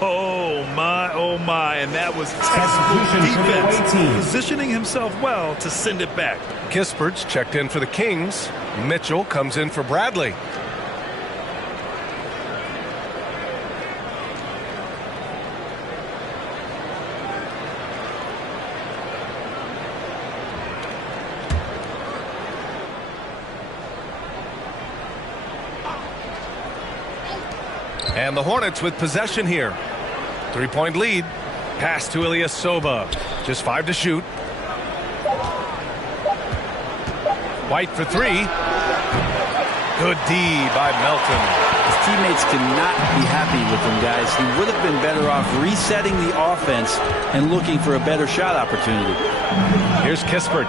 Oh my, and that was textbook defense. Positioning himself well to send it back. Kispert's checked in for the Kings. Mitchell comes in for Bradley. And the Hornets with possession here. 3-point lead. Pass to Ilyasova. Just 5 to shoot. White for 3. Good D by Melton. His teammates cannot be happy with him, guys. He would have been better off resetting the offense and looking for a better shot opportunity. Here's Kispert.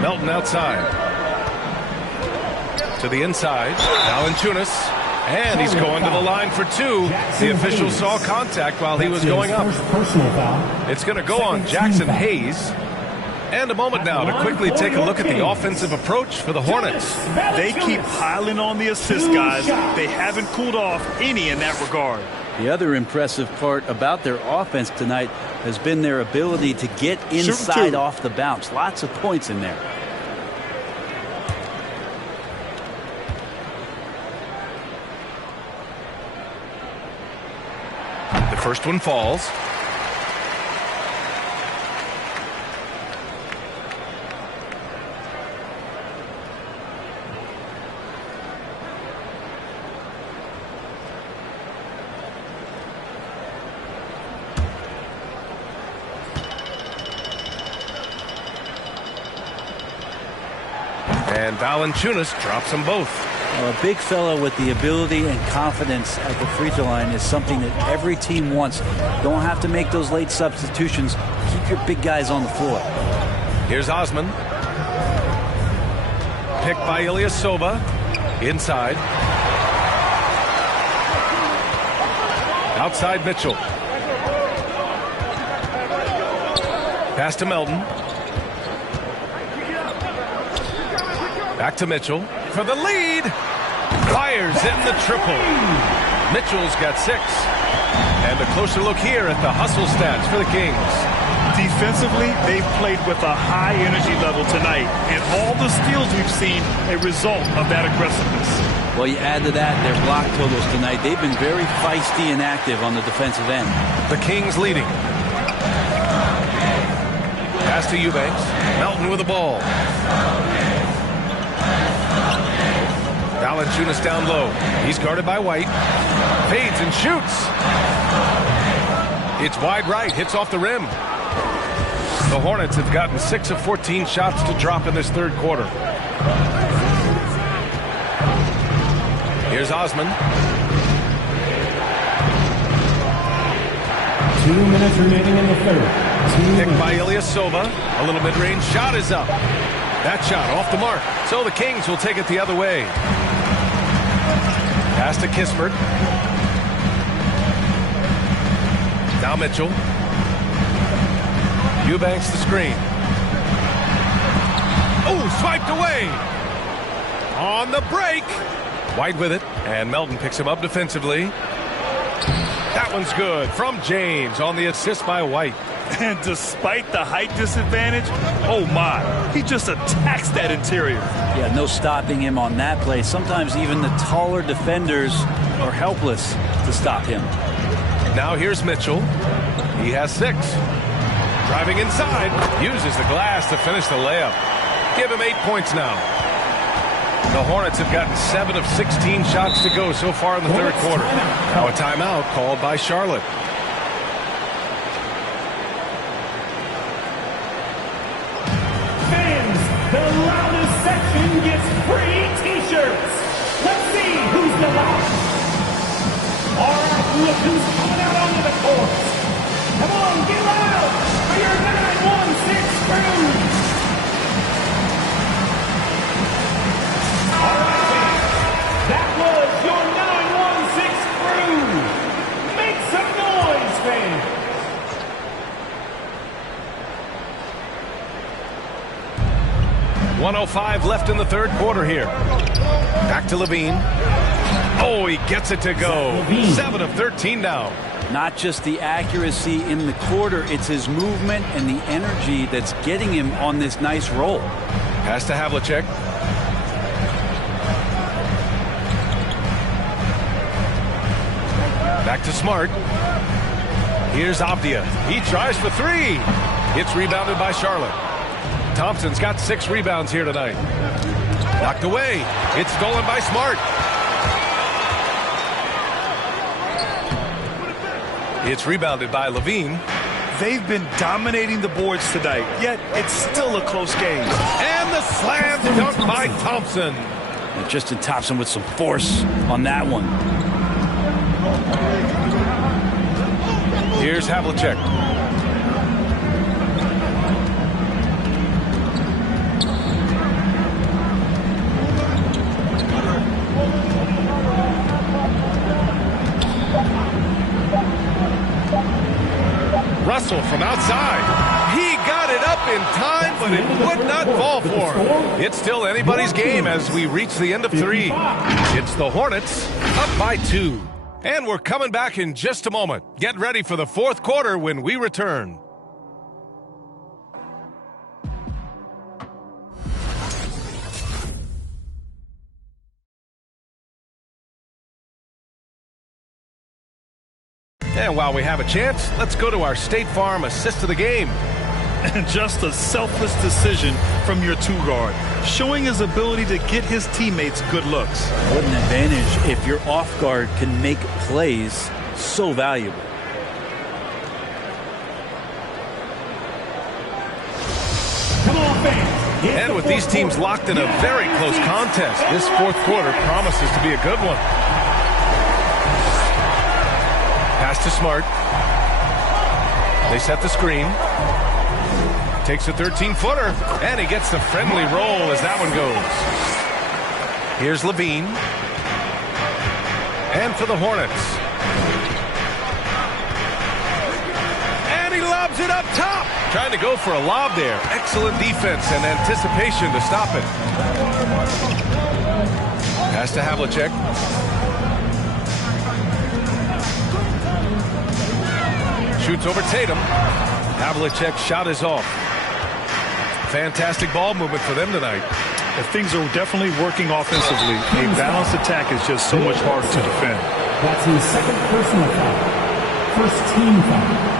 Melton outside. To the inside. Valanciunas. And he's going to the line for 2. The official saw contact while he was going up. It's going to go on Jackson Hayes. And a moment now to quickly take a look at the offensive approach for the Hornets. They keep piling on the assist, guys. They haven't cooled off any in that regard. The other impressive part about their offense tonight has been their ability to get inside off the bounce. Lots of points in there. The first one falls. And Valanciunas drops them both. A big fella with the ability and confidence at the free throw line is something that every team wants. Don't have to make those late substitutions. Keep your big guys on the floor. Here's Osman. Picked by Ilyasova. Inside. Outside Mitchell. Pass to Melton. Back to Mitchell for the lead. Fires in the triple. Mitchell's got 6. And a closer look here at the hustle stats for the Kings. Defensively, they've played with a high energy level tonight, and all the steals we've seen a result of that aggressiveness. Well, you add to that their block totals tonight. They've been very feisty and active on the defensive end. The Kings leading. Pass to Eubanks. Melton with the ball. Valanciunas down low. He's guarded by White. Fades and shoots. It's wide right. Hits off the rim. The Hornets have gotten 6 of 14 shots to drop in this third quarter. Here's Osman. 2 minutes remaining in the third. Picked by Ilyasova. A little mid-range shot is up. That shot off the mark. So the Kings will take it the other way. Pass to Kispert. Now Mitchell. Eubanks the screen. Oh, swiped away. On the break. White with it. And Melton picks him up defensively. That one's good from James on the assist by White. And despite the height disadvantage, oh my, he just attacks that interior. Yeah, no stopping him on that play. Sometimes even the taller defenders are helpless to stop him. Now here's Mitchell. He has 6. Driving inside, uses the glass to finish the layup. Give him 8 points now. The Hornets have gotten 7 of 16 shots to go so far in the third quarter. Now a timeout called by Charlotte. Fans, the loudest section gets free T-shirts. Let's see who's the loudest. All right, look who's coming out onto the court. Come on, get loud for your 916 crew. All right, fans, that was your 916 crew. Make some noise, fans. .105 left in the third quarter here. Back to Levine. Oh, he gets it to go. 7 of 13 now. Not just the accuracy in the quarter, it's his movement and the energy that's getting him on this nice roll. Pass to Havlicek. Back to Smart. Here's Avdia. He tries for 3. It's rebounded by Charlotte. Thompson's got 6 rebounds here tonight. Knocked away. It's stolen by Smart. It's rebounded by Levine. They've been dominating the boards tonight, yet it's still a close game. And the slam dunk by Thompson. And Justin Thompson with some force on that one. Here's Havlicek. Russell from outside. He got it up in time, but it would not fall for him. It's still anybody's game as we reach the end of 3. It's the Hornets up by 2. And we're coming back in just a moment. Get ready for the fourth quarter when we return. And while we have a chance, let's go to our State Farm assist of the game. And just a selfless decision from your 2-guard, showing his ability to get his teammates good looks. What an advantage if your off guard can make plays so valuable. Come on, fans. And with these teams locked in a very close contest, this fourth quarter promises to be a good one. Pass to Smart. They set the screen. Takes a 13-footer, and he gets the friendly roll as that one goes. Here's Levine. And for the Hornets. And he lobs it up top. Trying to go for a lob there. Excellent defense and anticipation to stop it. Pass to Havlicek. Shoots over Tatum. Havlicek's shot is off. Fantastic ball movement for them tonight. Things are definitely working offensively. A balanced attack is just so much harder to defend. That's his second personal foul. First team foul.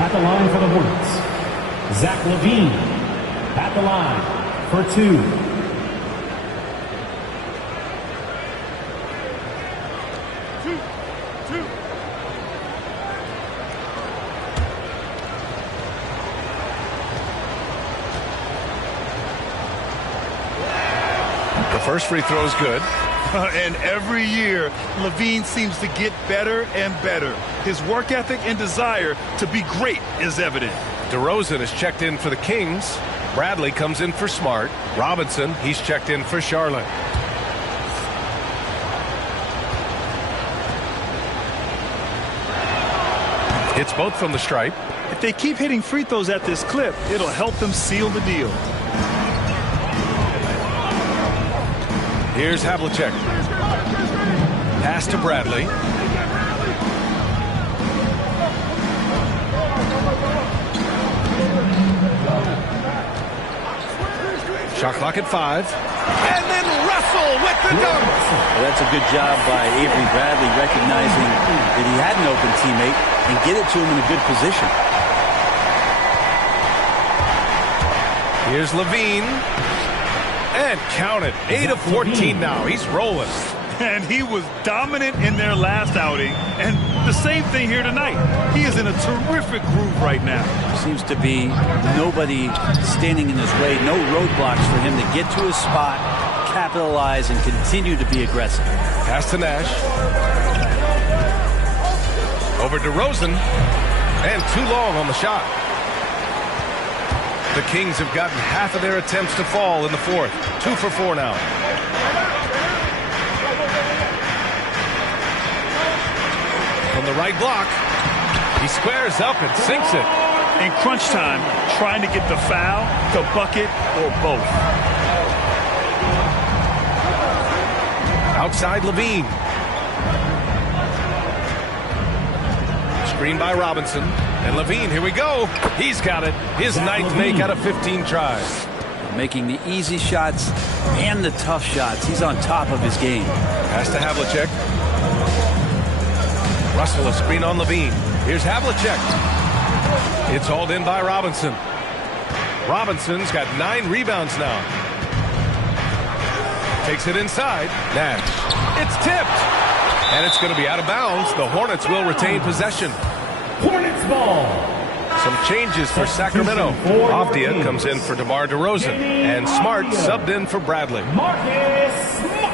At the line for the Hornets, Zach Levine. At the line for 2. First free throw is good. And every year, Levine seems to get better and better. His work ethic and desire to be great is evident. DeRozan is checked in for the Kings. Bradley comes in for Smart. Robinson, he's checked in for Charlotte. Hits both from the stripe. If they keep hitting free throws at this clip, it'll help them seal the deal. Here's Havlicek. Pass to Bradley. Shot clock at 5. And then Russell with the dunk. Well, that's a good job by Avery Bradley recognizing that he had an open teammate and get it to him in a good position. Here's Levine. And count it. 8 of 14 now. He's rolling. And he was dominant in their last outing. And the same thing here tonight. He is in a terrific groove right now. Seems to be nobody standing in his way. No roadblocks for him to get to his spot, capitalize, and continue to be aggressive. Pass to Nash. Over DeRozan. And too long on the shot. The Kings have gotten half of their attempts to fall in the fourth. 2 for 4 now. From the right block, he squares up and sinks it. In crunch time, trying to get the foul, the bucket, or both. Outside Levine. Screen by Robinson. And Levine, here we go. He's got it. His ninth make out of 15 tries. Making the easy shots and the tough shots. He's on top of his game. Pass to Havlicek. Russell, a screen on Levine. Here's Havlicek. It's hauled in by Robinson. Robinson's got 9 rebounds now. Takes it inside. Nash. It's tipped. And it's going to be out of bounds. The Hornets will retain possession. Hornets ball. Some changes for Sacramento. Avdia comes in for DeMar DeRozan. And Smart subbed in for Bradley. Marcus Smart.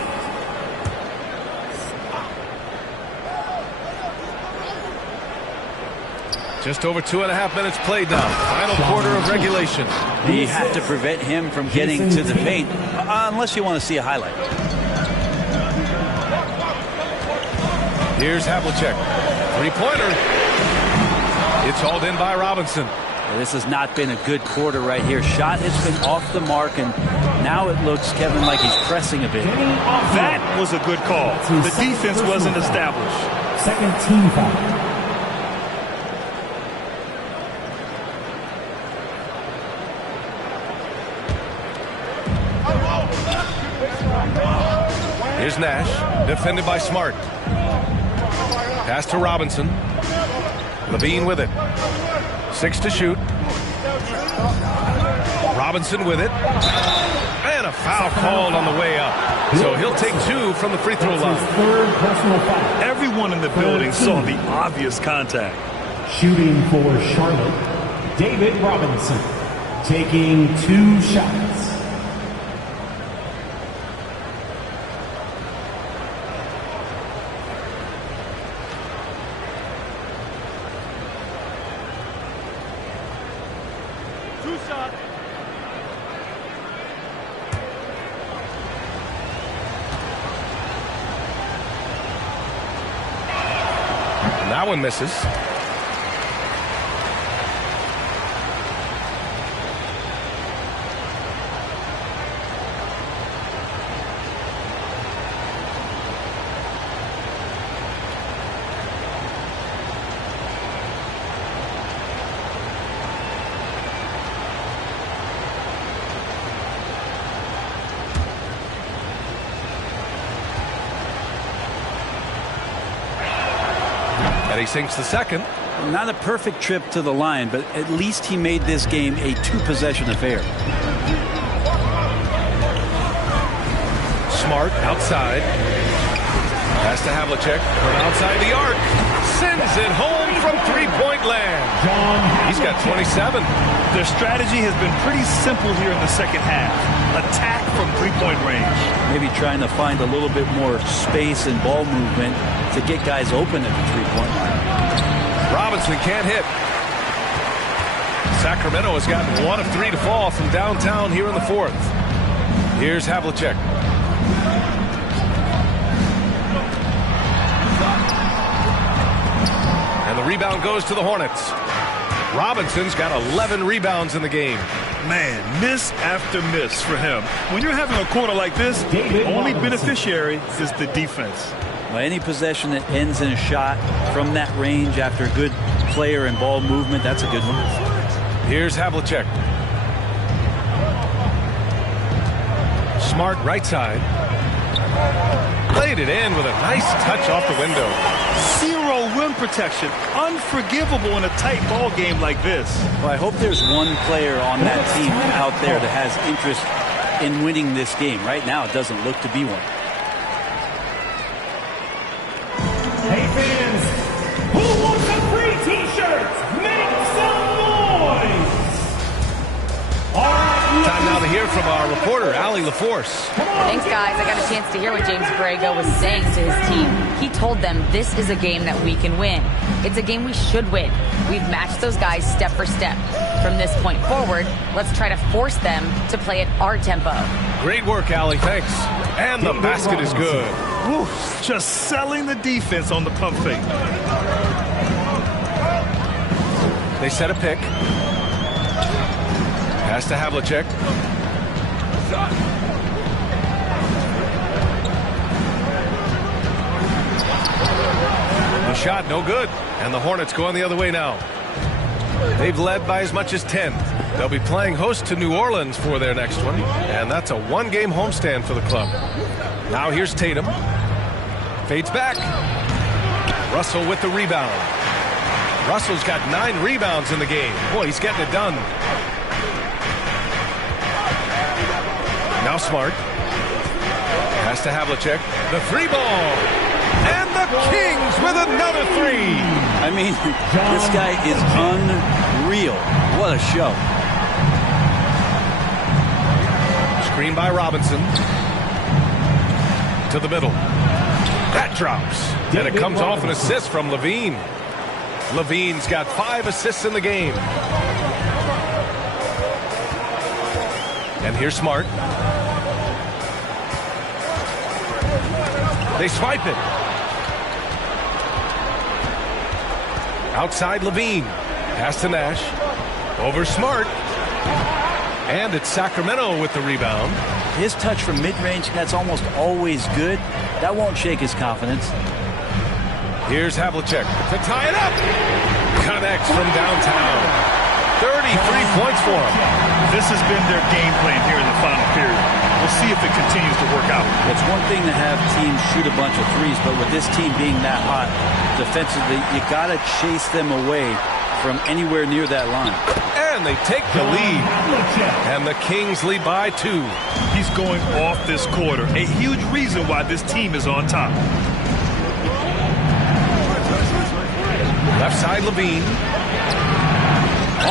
Just over 2.5 minutes played now. Final quarter of regulation. You have to prevent him from getting to the paint, unless you want to see a highlight. Here's Havlicek. Three-pointer. It's hauled in by Robinson. This has not been a good quarter right here. Shot has been off the mark, and now it looks, Kevin, like he's pressing a bit. That was a good call. The defense wasn't established. Second team foul. Here's Nash, defended by Smart. Pass to Robinson. Levine with it. 6 to shoot. Robinson with it. And a foul called on the way up. So he'll take 2 from the free throw line. Third personal foul. Everyone in the building saw the obvious contact. Shooting for Charlotte, David Robinson. taking 2 shots. That one misses. He sinks the second. Not a perfect trip to the line, but at least he made this game a 2-possession affair. Smart outside. Pass to Havlicek from outside the arc. Sends it home from three-point land. He's got 27. Their strategy has been pretty simple here in the second half. Attack from three-point range. Maybe trying to find a little bit more space and ball movement to get guys open at the three-point line. Robinson can't hit. Sacramento has gotten 1 of 3 to fall from downtown here in the fourth. Here's Havlicek. And the rebound goes to the Hornets. Robinson's got 11 rebounds in the game. Man, miss after miss for him. When you're having a quarter like this, the only beneficiary is the defense. Well, any possession that ends in a shot from that range after a good player and ball movement, that's a good one. Here's Havlicek. Smart right side. Played it in with a nice touch off the window. 0 rim protection. Unforgivable in a tight ball game like this. Well, I hope there's one player on that team out there that has interest in winning this game. Right now, it doesn't look to be one. Hey fans, who wants some free t-shirts? Make some noise! All right, time now to hear from our reporter, Allie LaForce. Thanks, guys. I got a chance to hear what James Borrego was saying to his team. He told them this is a game that we can win. It's a game we should win. We've matched those guys step for step. From this point forward, let's try to force them to play at our tempo. Great work, Allie. Thanks. And the basket is good. Whew, just selling the defense on the pump fake. They set a pick. Pass to Havlicek. The shot no good. And the Hornets going the other way now. They've led by as much as 10. They'll be playing host to New Orleans for their next one. And that's a 1-game homestand for the club. Now here's Tatum. Fades back. Russell with the rebound. Russell's got 9 rebounds in the game. Boy, he's getting it done. Now Smart. Pass to Havlicek. The 3 ball. And the Kings with another 3. I mean, this guy is unreal. What a show. Screen by Robinson. To the middle. That drops. And it comes off an assist from Levine. Levine's got 5 assists in the game. And here's Smart. They swipe it. Outside Levine. Pass to Nash. Over Smart. And it's Sacramento with the rebound. His touch from mid-range, that's almost always good. That won't shake his confidence. Here's Havlicek to tie it up. Connects from downtown. 33 points for him. This has been their game plan here in the final period. We'll see if it continues to work out. It's one thing to have teams shoot a bunch of threes, but with this team being that hot defensively, you got to chase them away from anywhere near that line. And they take the lead. And the Kings lead by 2. He's going off this quarter. A huge reason why this team is on top. Left side Levine.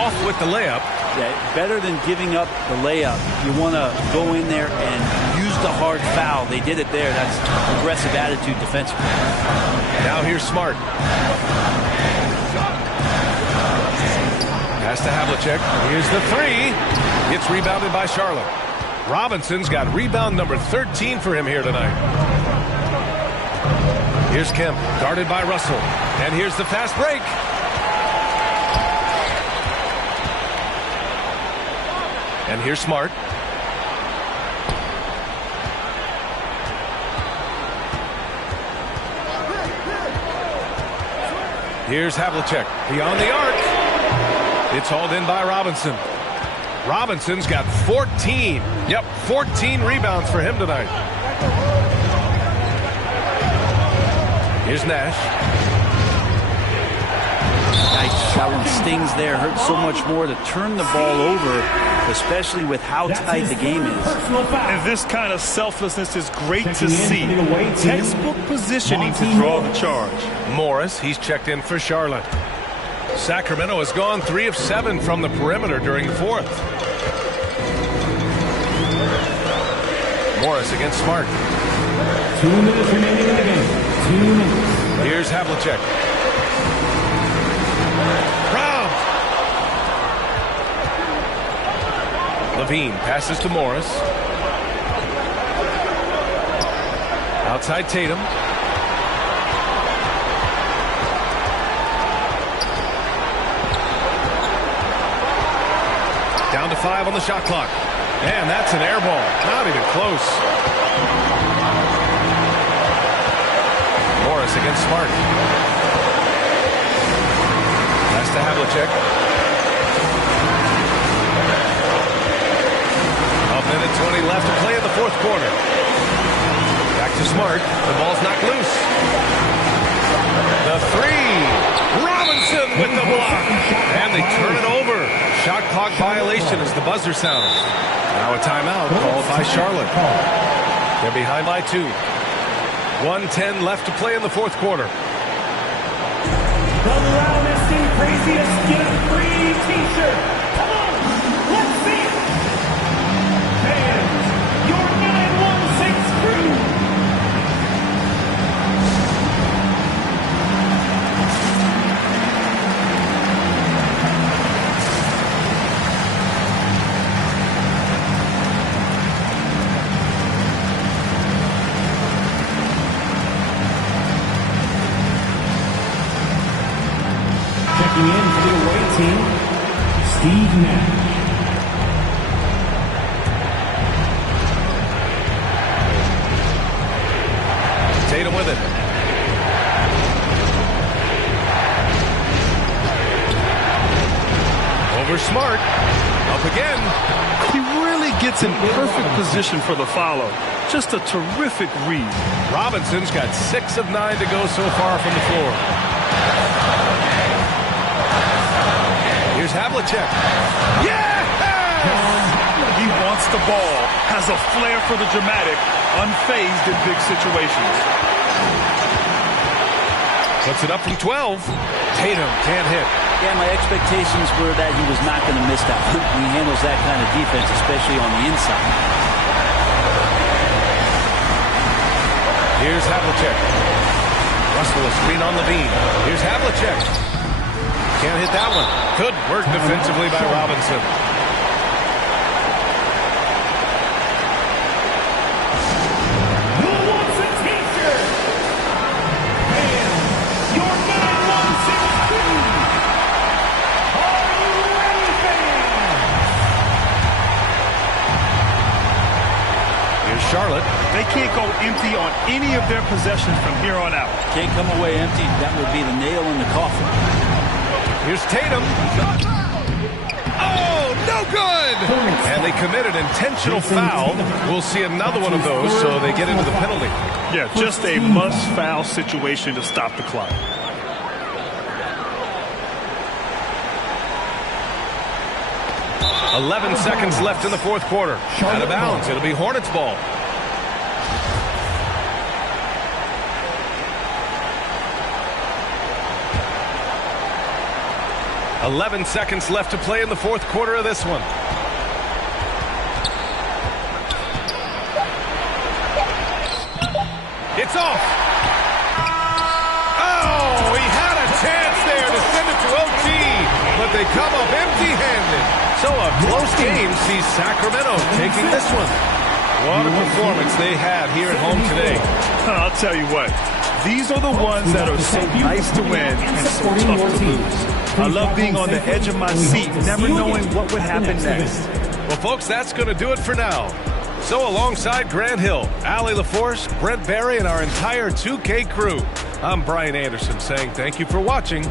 Off with the layup. that better than giving up the layup, you want to go in there and use the hard foul. They did it there. That's aggressive attitude defensively. Now here's Smart. Pass to Havlicek. Here's the three. It's rebounded by Charlotte. Robinson's got rebound number 13 for him here tonight. Here's Kemp, guarded by Russell. And here's the fast break. And here's Smart. Here's Havlicek, beyond the arc. It's hauled in by Robinson. Robinson's got 14. Yep, 14 rebounds for him tonight. Here's Nash. Nice. That one stings there. Hurts so much more to turn the ball over, especially with how tight the game is. And this kind of selflessness is great to see. Textbook positioning to draw the charge. Morris, he's checked in for Charlotte. Sacramento has gone 3 of 7 from the perimeter during the fourth. Morris against Smart. 2 minutes remaining in the game. 2 minutes. Here's Havlicek. Round. Levine passes to Morris. Outside Tatum. Down to 5 on the shot clock. And that's an air ball. Not even close. Morris against Smart. Pass to Havlicek. A minute 20 left to play in the fourth quarter. Back to Smart. The ball's knocked loose. The three. Robinson with the block. And they turn it over. Shot clock violation as the buzzer sounds. Now a timeout called by Charlotte. They're behind by 2. 1:10 left to play in the fourth quarter. The loudest and craziest get a free t-shirt. Come on, let's see it. Fans, your 916 crew. Checking in for the away team, Steve Nash. Tatum with it. Over Smart. Up again. He really gets in perfect position for the follow. Just a terrific read. Robinson's got 6 of 9 to go so far from the floor. Here's Havlicek. Yeah! He wants the ball, has a flair for the dramatic, unfazed in big situations. Puts it up from 12. Tatum can't hit. Yeah, my expectations were that he was not going to miss that one. He handles that kind of defense, especially on the inside. Here's Havlicek. Russell a screen on Levine. Here's Havlicek. Can't hit that one. Good work defensively by Robinson. Who wants a t-shirt? And your 916 crew. Are you ready, fans? Here's Charlotte. They can't go empty on any of their possessions from here on out. Can't come away empty. That would be the nail in the coffin. Here's Tatum. Oh, no good! And they committed intentional foul. We'll see another one of those, so they get into the penalty. Yeah, just a must-foul situation to stop the clock. .11 seconds left in the fourth quarter. Out of bounds. It'll be Hornets ball. 11 seconds left to play in the fourth quarter of this one. It's off. Oh, he had a chance there to send it to OT, but they come up empty-handed. So a close game sees Sacramento taking this one. What a performance they had here at home today. I'll tell you what. These are the ones that are so nice to win and so tough to lose. I love being on the edge of my seat, never knowing what would happen next. Well, folks, that's going to do it for now. So alongside Grant Hill, Allie LaForce, Brent Barry, and our entire 2K crew, I'm Brian Anderson saying thank you for watching.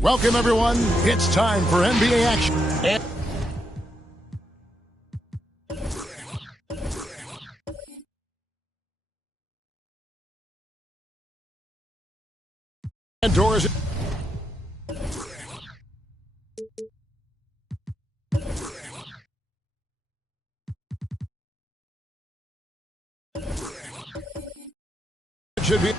Welcome, everyone. It's time for NBA action. And doors. Should be.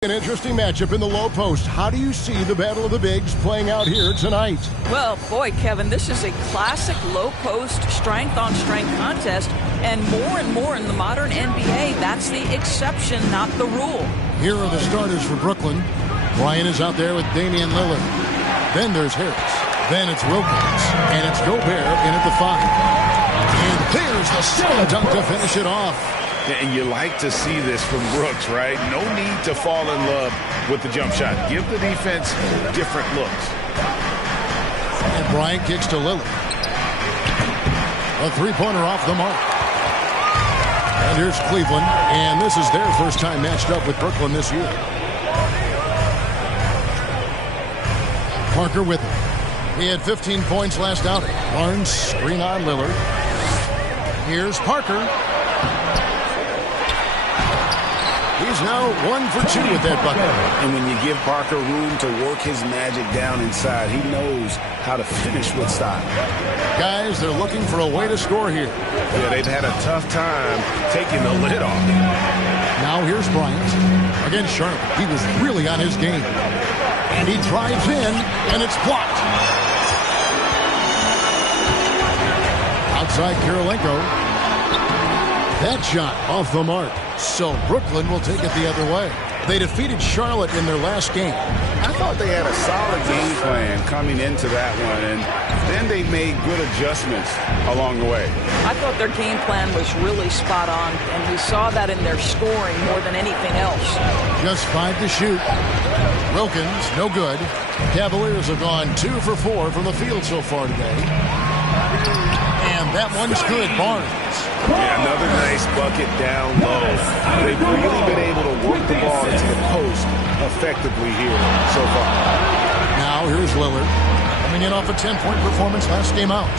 An interesting matchup in the low post. How do you see the Battle of the Bigs playing out here tonight? Well, boy, Kevin, this is a classic low post strength-on-strength contest, and more in the modern NBA, that's the exception, not the rule. Here are the starters for Brooklyn. Bryant is out there with Damian Lillard. Then there's Harris. Then it's Wilkins. And it's Gobert in at the 5. And there's the slam dunk to finish it off. And you like to see this from Brooks, right? No need to fall in love with the jump shot. Give the defense different looks. And Bryant kicks to Lillard. A three-pointer off the mark. And here's Cleveland. And this is their first time matched up with Brooklyn this year. Parker with him. He had 15 points last outing. Barnes screen on Lillard. Here's Parker. He's now 1 for 2 with that bucket. And when you give Parker room to work his magic down inside, he knows how to finish with style. Guys, they're looking for a way to score here. Yeah, they've had a tough time taking the lid off. Now here's Bryant against Sharp. He was really on his game. And he drives in, and it's blocked. outside Kirilenko. That shot off the mark. So Brooklyn will take it the other way. They defeated Charlotte in their last game. I thought they had a solid game plan coming into that one, and then they made good adjustments along the way. I thought their game plan was really spot on, and we saw that in their scoring more than anything else. Just 5 to shoot. Wilkins, no good. Cavaliers have gone 2 for 4 from the field so far today. And that one's good, Barnes. Yeah, another nice bucket down low. They've really been able to work the ball into the post effectively here so far. Now here's Lillard, coming in off a 10-point performance last game out.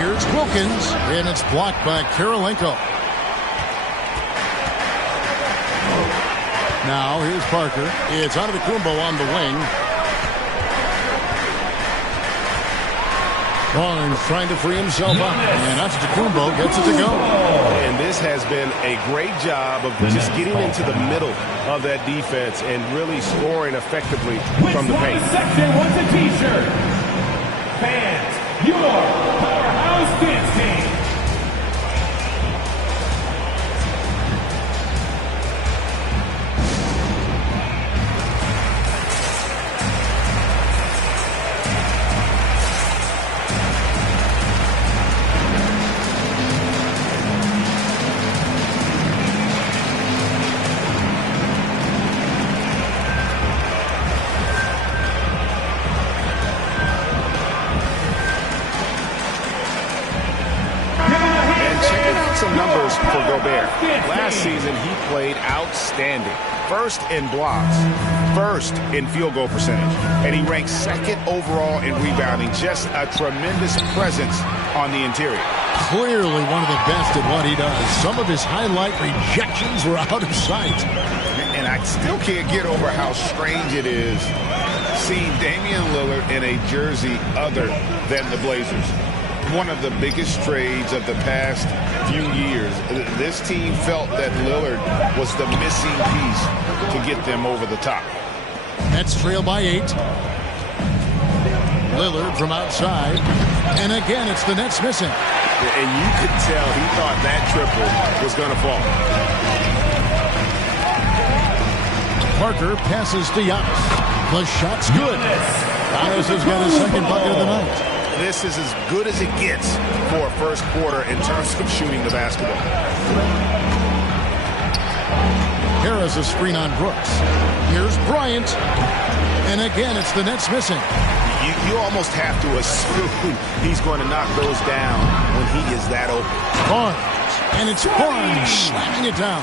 Here's Wilkins, and it's blocked by Kirilenko. Now here's Parker. It's Antetokounmpo on the wing. Barnes trying to free himself up, and Antetokounmpo gets it to go. And this has been a great job of just getting into the middle of that defense and really scoring effectively from the paint. Section wants a t-shirt. Fans, your powerhouse dance team. Last season, he played outstanding. First in blocks, first in field goal percentage, and he ranks second overall in rebounding. Just a tremendous presence on the interior. Clearly one of the best at what he does. Some of his highlight rejections were out of sight. And I still can't get over how strange it is seeing Damian Lillard in a jersey other than the Blazers. One of the biggest trades of the past few years. This team felt that Lillard was the missing piece to get them over the top. Nets trail by 8. Lillard from outside. And again, it's the Nets missing. And you could tell he thought that triple was going to fall. Parker passes to Giannis. The shot's good. Giannis has got his second bucket of the night. This is as good as it gets for a first quarter in terms of shooting the basketball. Harris a screen on Brooks. Here's Bryant. And again, it's the Nets missing. You almost have to assume he's going to knock those down when he is that open. Barnes. And it's Barnes slamming it down.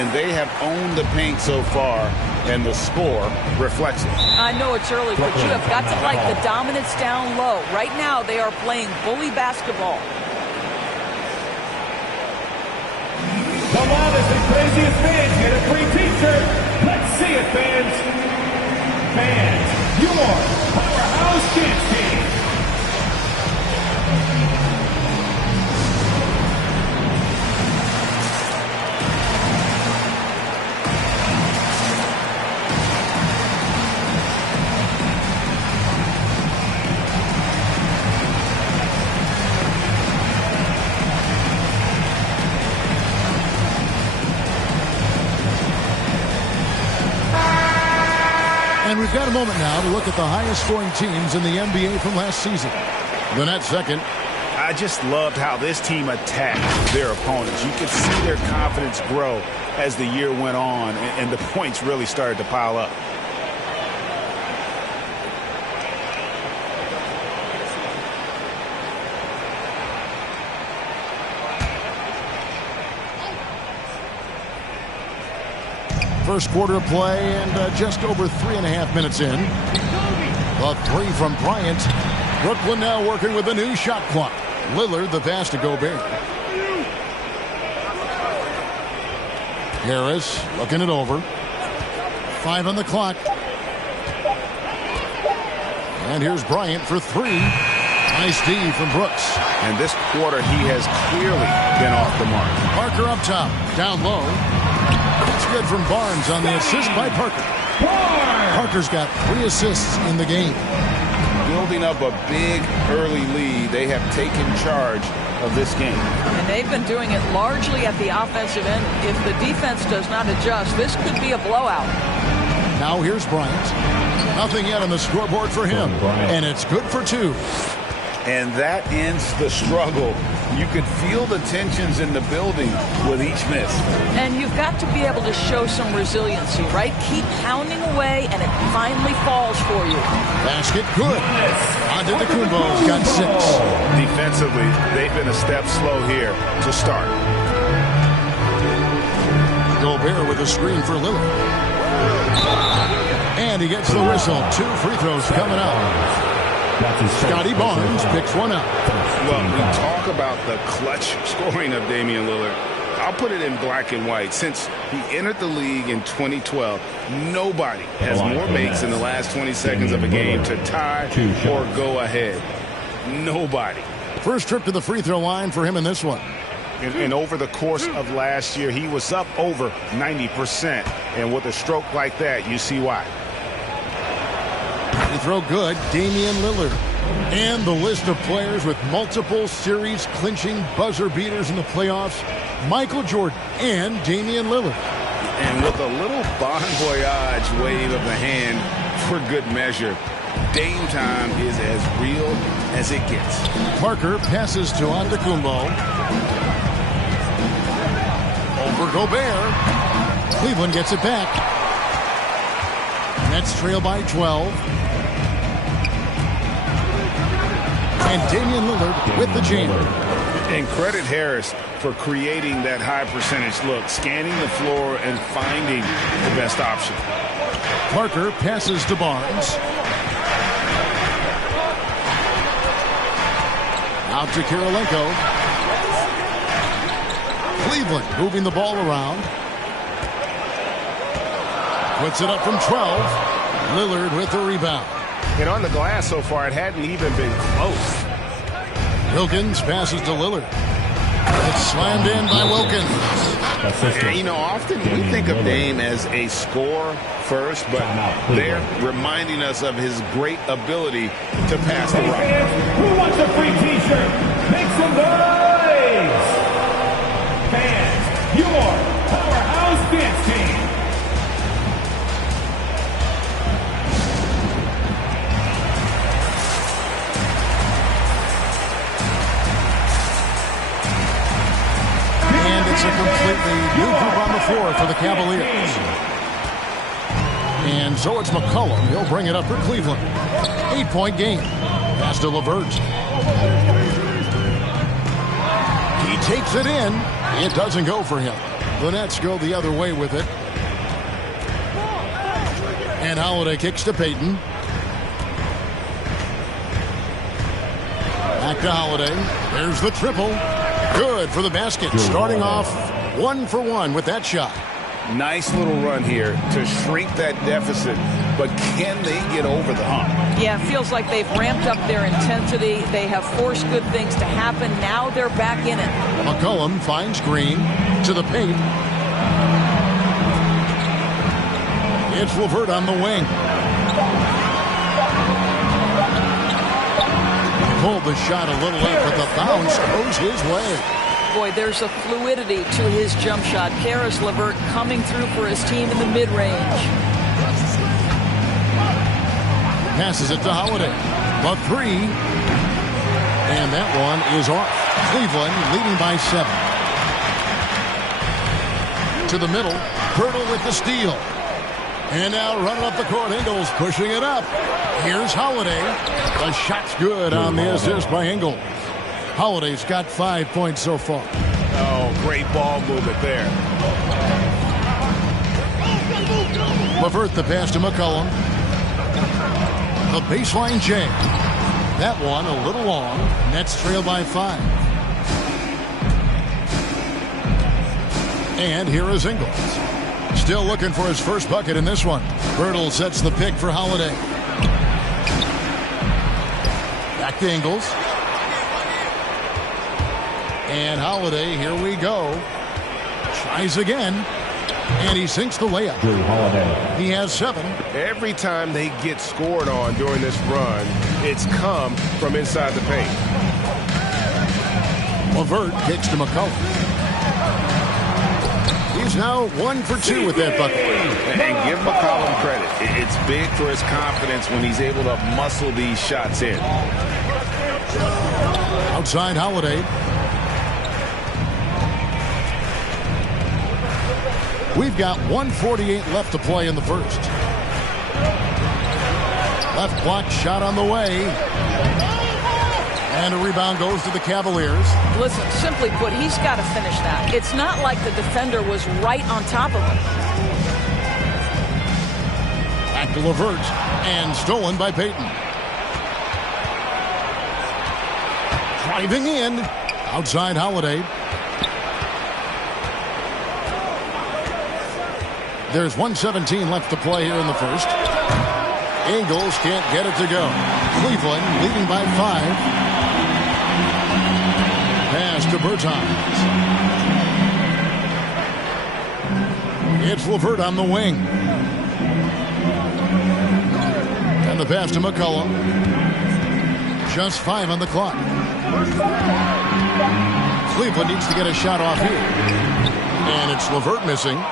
And they have owned the paint so far, and the score reflects it. I know it's early, but you have got to like the dominance down low. Right now, they are playing bully basketball. The loudest and craziest fans get a free t-shirt. Let's see it, fans. Fans, your powerhouse dance team. And we've got a moment now to look at the highest scoring teams in the NBA from last season. The Nets second. I just loved how this team attacked their opponents. You could see their confidence grow as the year went on, and the points really started to pile up. First quarter of play and just over 3.5 minutes in. A three from Bryant. Brooklyn now working with a new shot clock. Lillard the pass to Gobert. Harris looking it over. 5 on the clock. And here's Bryant for 3. Nice D from Brooks. And this quarter he has clearly been off the mark. Parker up top. Down low. It's good from Barnes on the assist by Parker. Parker's got 3 assists in the game. building up a big early lead. They have taken charge of this game. And they've been doing it largely at the offensive end. If the defense does not adjust, this could be a blowout. Now here's Bryant. Nothing yet on the scoreboard for him, and it's good for 2. And that ends the struggle. You could feel the tensions in the building with each miss. And you've got to be able to show some resiliency, right? Keep pounding away, and it finally falls for you. Basket good. Antetokounmpo's got 6. Defensively, they've been a step slow here to start. Gobert with a screen for Lillard. And he gets the whistle. 2 free throws coming up. Scotty Barnes picks one up. Well, we talk about the clutch scoring of Damian Lillard. I'll put it in black and white. Since he entered the league in 2012, nobody has more makes in the last 20 seconds of a game to tie or go ahead. Nobody. First trip to the free throw line for him in this one. And over the course of last year, he was up over 90%. And with a stroke like that, you see why. Free throw good, Damian Lillard. And the list of players with multiple series clinching buzzer beaters in the playoffs, Michael Jordan and Damian Lillard. And with a little bon voyage wave of the hand for good measure, Dame time is as real as it gets. Parker passes to Antetokounmpo. Over Gobert. Cleveland gets it back. Nets trail by 12. And Damian Lillard with the jam. And credit Harris for creating that high percentage look, scanning the floor and finding the best option. Parker passes to Barnes. Out to Kirilenko. Cleveland moving the ball around. Puts it up from 12. Lillard with the rebound. And on the glass so far, it hadn't even been close. Wilkins passes to Lillard. It's slammed in by Wilkins. And, you know, often we think of Dame as a scorer first, but they're reminding us of his great ability to pass the rock. Who wants a free t-shirt? Make some noise! Fans, your powerhouse dance team. It's a completely new group on the floor for the Cavaliers. And so it's McCollum. He'll bring it up for Cleveland. 8-point game. Pass to LeVert. He takes it in. It doesn't go for him. The Nets go the other way with it. And Holiday kicks to Payton. Back to Holiday. There's the triple. Good for the basket. Starting off 1 for 1 with that shot. Nice little run here to shrink that deficit, but can they get over the hump? Yeah, it feels like they've ramped up their intensity. They have forced good things to happen. Now they're back in it. McCollum finds Green to the paint. It's LeVert on the wing. Pulled the shot a little late, but the bounce goes his way. Boy, there's a fluidity to his jump shot. Caris LeVert coming through for his team in the mid-range. Passes it to Holiday. The 3. And that one is off. Cleveland leading by 7. To the middle. Pirtle with the steal. And now running up the court, Ingles pushing it up. Here's Holiday. The shot's good on the assist by Ingles. Holiday's got 5 points so far. Oh, great ball movement there. LeVert the pass to McCollum. The baseline J. That one a little long. Nets trail by 5. And here is Ingles. Still looking for his first bucket in this one. Birtle sets the pick for Holiday. Back to Ingles. And Holiday, here we go. Tries again. And he sinks the layup. He has 7. Every time they get scored on during this run, it's come from inside the paint. LeVert kicks to McCollum. He's now 1 for 2 with that bucket. And give McCollum credit. It's big for his confidence when he's able to muscle these shots in. Outside Holiday. We've got 1:48 left to play in the first. Left block shot on the way. And a rebound goes to the Cavaliers. Listen, simply put, he's got to finish that. It's not like the defender was right on top of him. Back to LeVert. And stolen by Payton. Driving in. Outside Holiday. There's 1:17 left to play here in the first. Ingles can't get it to go. Cleveland leading by 5. Pass to Bertans. It's LeVert on the wing. And the pass to McCollum. Just 5 on the clock. Cleveland needs to get a shot off here. And it's LeVert missing.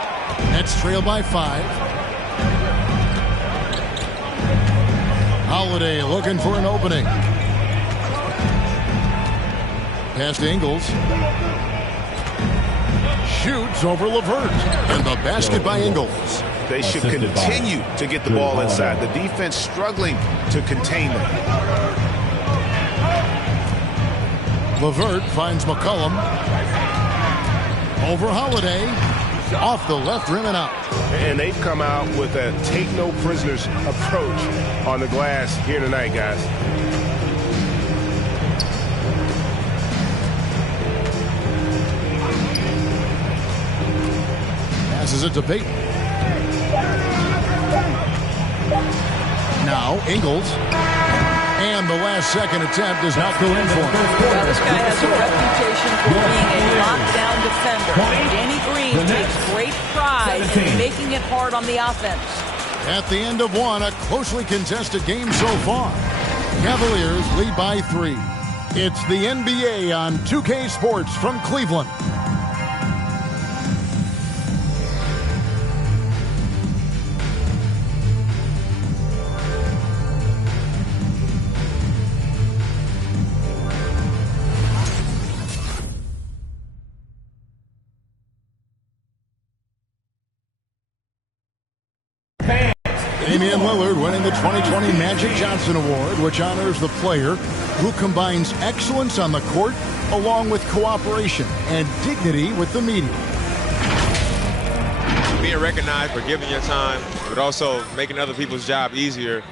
Nets trail by 5. Holiday looking for an opening. Pass to Ingles. Shoots over LeVert. And the basket by Ingles. They should continue to get the ball inside. The defense struggling to contain them. LeVert finds McCollum. Over Holiday. Off the left rim and out. And they've come out with a take-no-prisoners approach on the glass here tonight, guys. Passes it to Payton. Now Ingles. And the last second attempt does not go in for him. Well, this guy has a reputation for being a lockdown defender. Danny Green takes great pride in making it hard on the offense. At the end of one, a closely contested game so far. Cavaliers lead by 3. It's the NBA on 2K Sports from Cleveland. Damian Lillard winning the 2020 Magic Johnson Award, which honors the player who combines excellence on the court along with cooperation and dignity with the media. Being recognized for giving your time, but also making other people's job easier,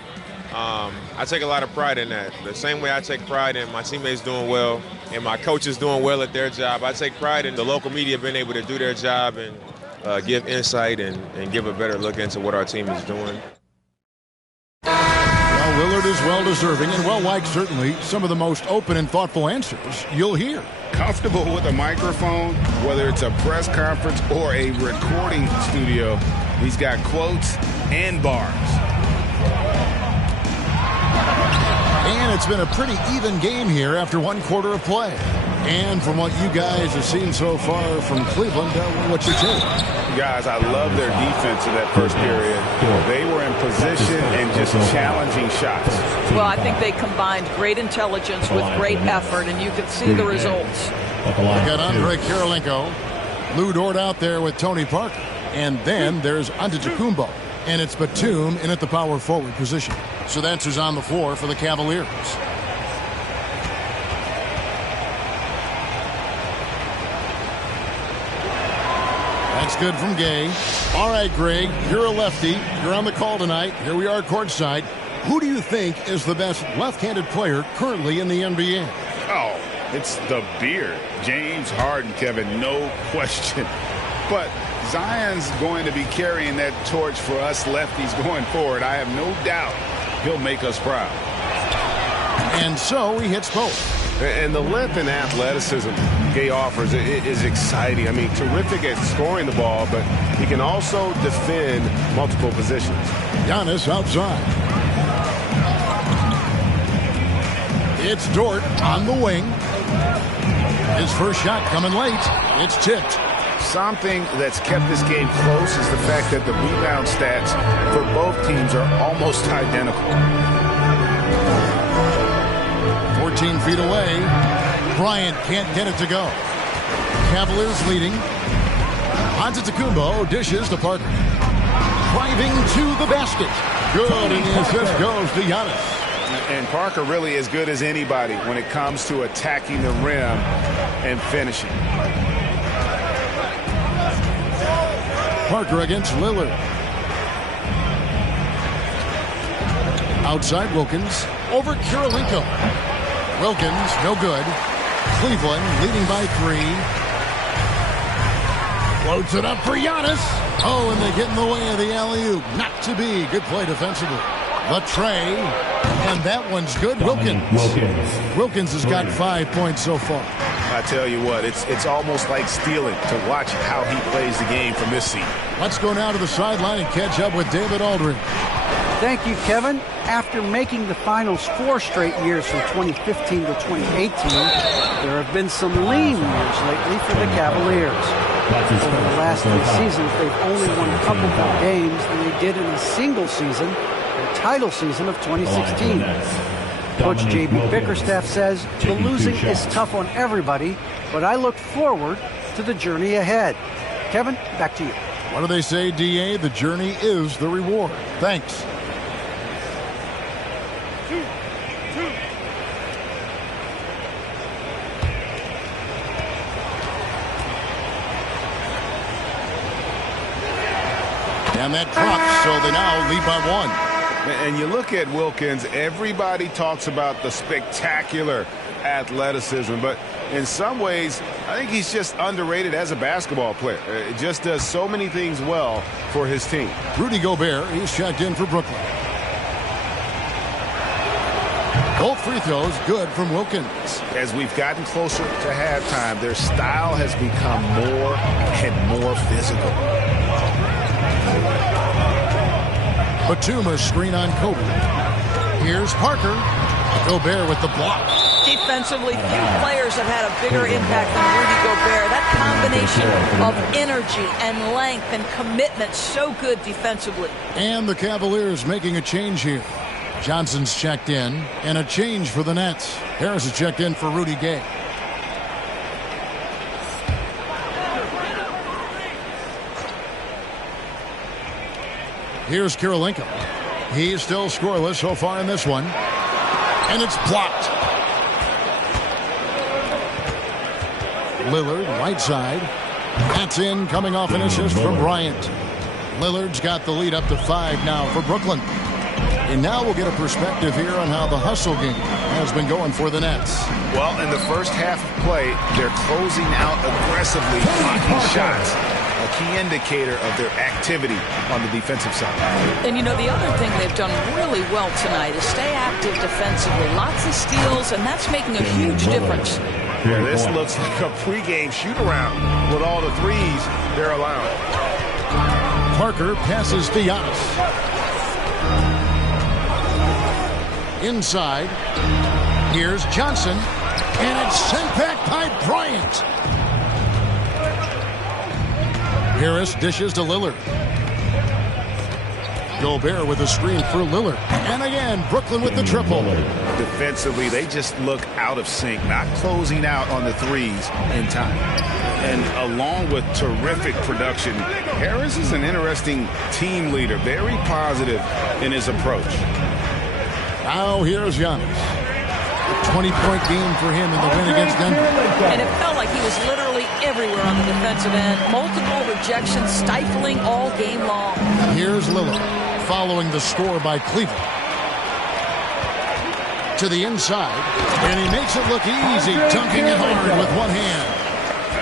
I take a lot of pride in that. The same way I take pride in my teammates doing well and my coaches doing well at their job, I take pride in the local media being able to do their job and give insight and give a better look into what our team is doing. Well, Lillard is well-deserving and well-liked, certainly. Some of the most open and thoughtful answers you'll hear. Comfortable with a microphone, whether it's a press conference or a recording studio, he's got quotes and bars. And it's been a pretty even game here after one quarter of play. And from what you guys have seen so far from Cleveland, what's your take? Guys, I love their defense in that first period. They were in position and just challenging shots. Well, I think they combined great intelligence with great effort, and you could see the results. We got Andre Kirilenko. Lou Dort out there with Tony Parker. And then there's Antetokounmpo. And it's Batum in at the power forward position. So that's who's on the floor for the Cavaliers. That's good from Gay. All right, Greg, you're a lefty. You're on the call tonight. Here we are courtside. Who do you think is the best left-handed player currently in the NBA? Oh, it's the beard. James Harden, Kevin, no question. But Zion's going to be carrying that torch for us lefties going forward. I have no doubt he'll make us proud. And so he hits both. And the length and athleticism Gay offers is exciting. I mean, terrific at scoring the ball, but he can also defend multiple positions. Giannis outside. It's Dort on the wing. His first shot coming late. It's tipped. Something that's kept this game close is the fact that the rebound stats for both teams are almost identical. 14 feet away. Bryant can't get it to go. Cavaliers leading. Antetokounmpo dishes to Parker. Driving to the basket. Good, and the assist goes to Giannis. And Parker really as good as anybody when it comes to attacking the rim and finishing. Parker against Lillard. Outside Wilkins. Over Kirilenko. Wilkins, no good. Cleveland leading by 3. Floats it up for Giannis. Oh, and they get in the way of the alley-oop. Not to be. Good play defensively. The tray. And that one's good. Wilkins has got 5 points so far. I tell you what, it's almost like stealing to watch how he plays the game from this seat. Let's go now to the sideline and catch up with David Aldridge. Thank you, Kevin. After making the finals 4 straight years from 2015 to 2018, there have been some lean years lately for the Cavaliers. Over the last 3 seasons, they've only won a couple more games than they did in a single season, the title season of 2016. Coach J.B. Bickerstaff says the losing is tough on everybody, but I look forward to the journey ahead. Kevin, back to you. What do they say, D.A.? The journey is the reward. Thanks. And that drops, so they now lead by 1. And you look at Wilkins, everybody talks about the spectacular athleticism, but in some ways, I think he's just underrated as a basketball player. It just does so many things well for his team. Rudy Gobert, he's checked in for Brooklyn. Both free throws good from Wilkins. As we've gotten closer to halftime, their style has become more and more physical. Batum screen on Kobe. Here's Parker. Gobert with the block. Defensively, few players have had a bigger impact than Rudy Gobert. That combination of energy and length and commitment, so good defensively. And the Cavaliers making a change here. Johnson's checked in, and a change for the Nets. Harris is checked in for Rudy Gay. Here's Kirilenko. He's still scoreless so far in this one. And it's blocked. Lillard, right side. That's in, coming off an assist from Bryant. Lillard's got the lead up to 5 now for Brooklyn. And now we'll get a perspective here on how the hustle game has been going for the Nets. Well, in the first half of play, they're closing out aggressively, blocking shots. A key indicator of their activity on the defensive side. And, you know, the other thing they've done really well tonight is stay active defensively. Lots of steals, and that's making a huge difference. Well, this looks like a pregame shoot-around with all the threes they're allowing. Parker passes to Giannis. Inside. Here's Johnson. And it's sent back by Bryant. Harris dishes to Lillard. Gobert with a screen for Lillard. And again, Brooklyn with the triple. Defensively, they just look out of sync, not closing out on the threes in time. And along with terrific production, Harris is an interesting team leader, very positive in his approach. Now here's Giannis. A 20-point game for him in the win against Denver. And it felt like he was literally everywhere on the defensive end. Multiple rejections, stifling all game long. Here's Lillard following the score by Cleveland. To the inside, and he makes it look easy, dunking it hard with one hand.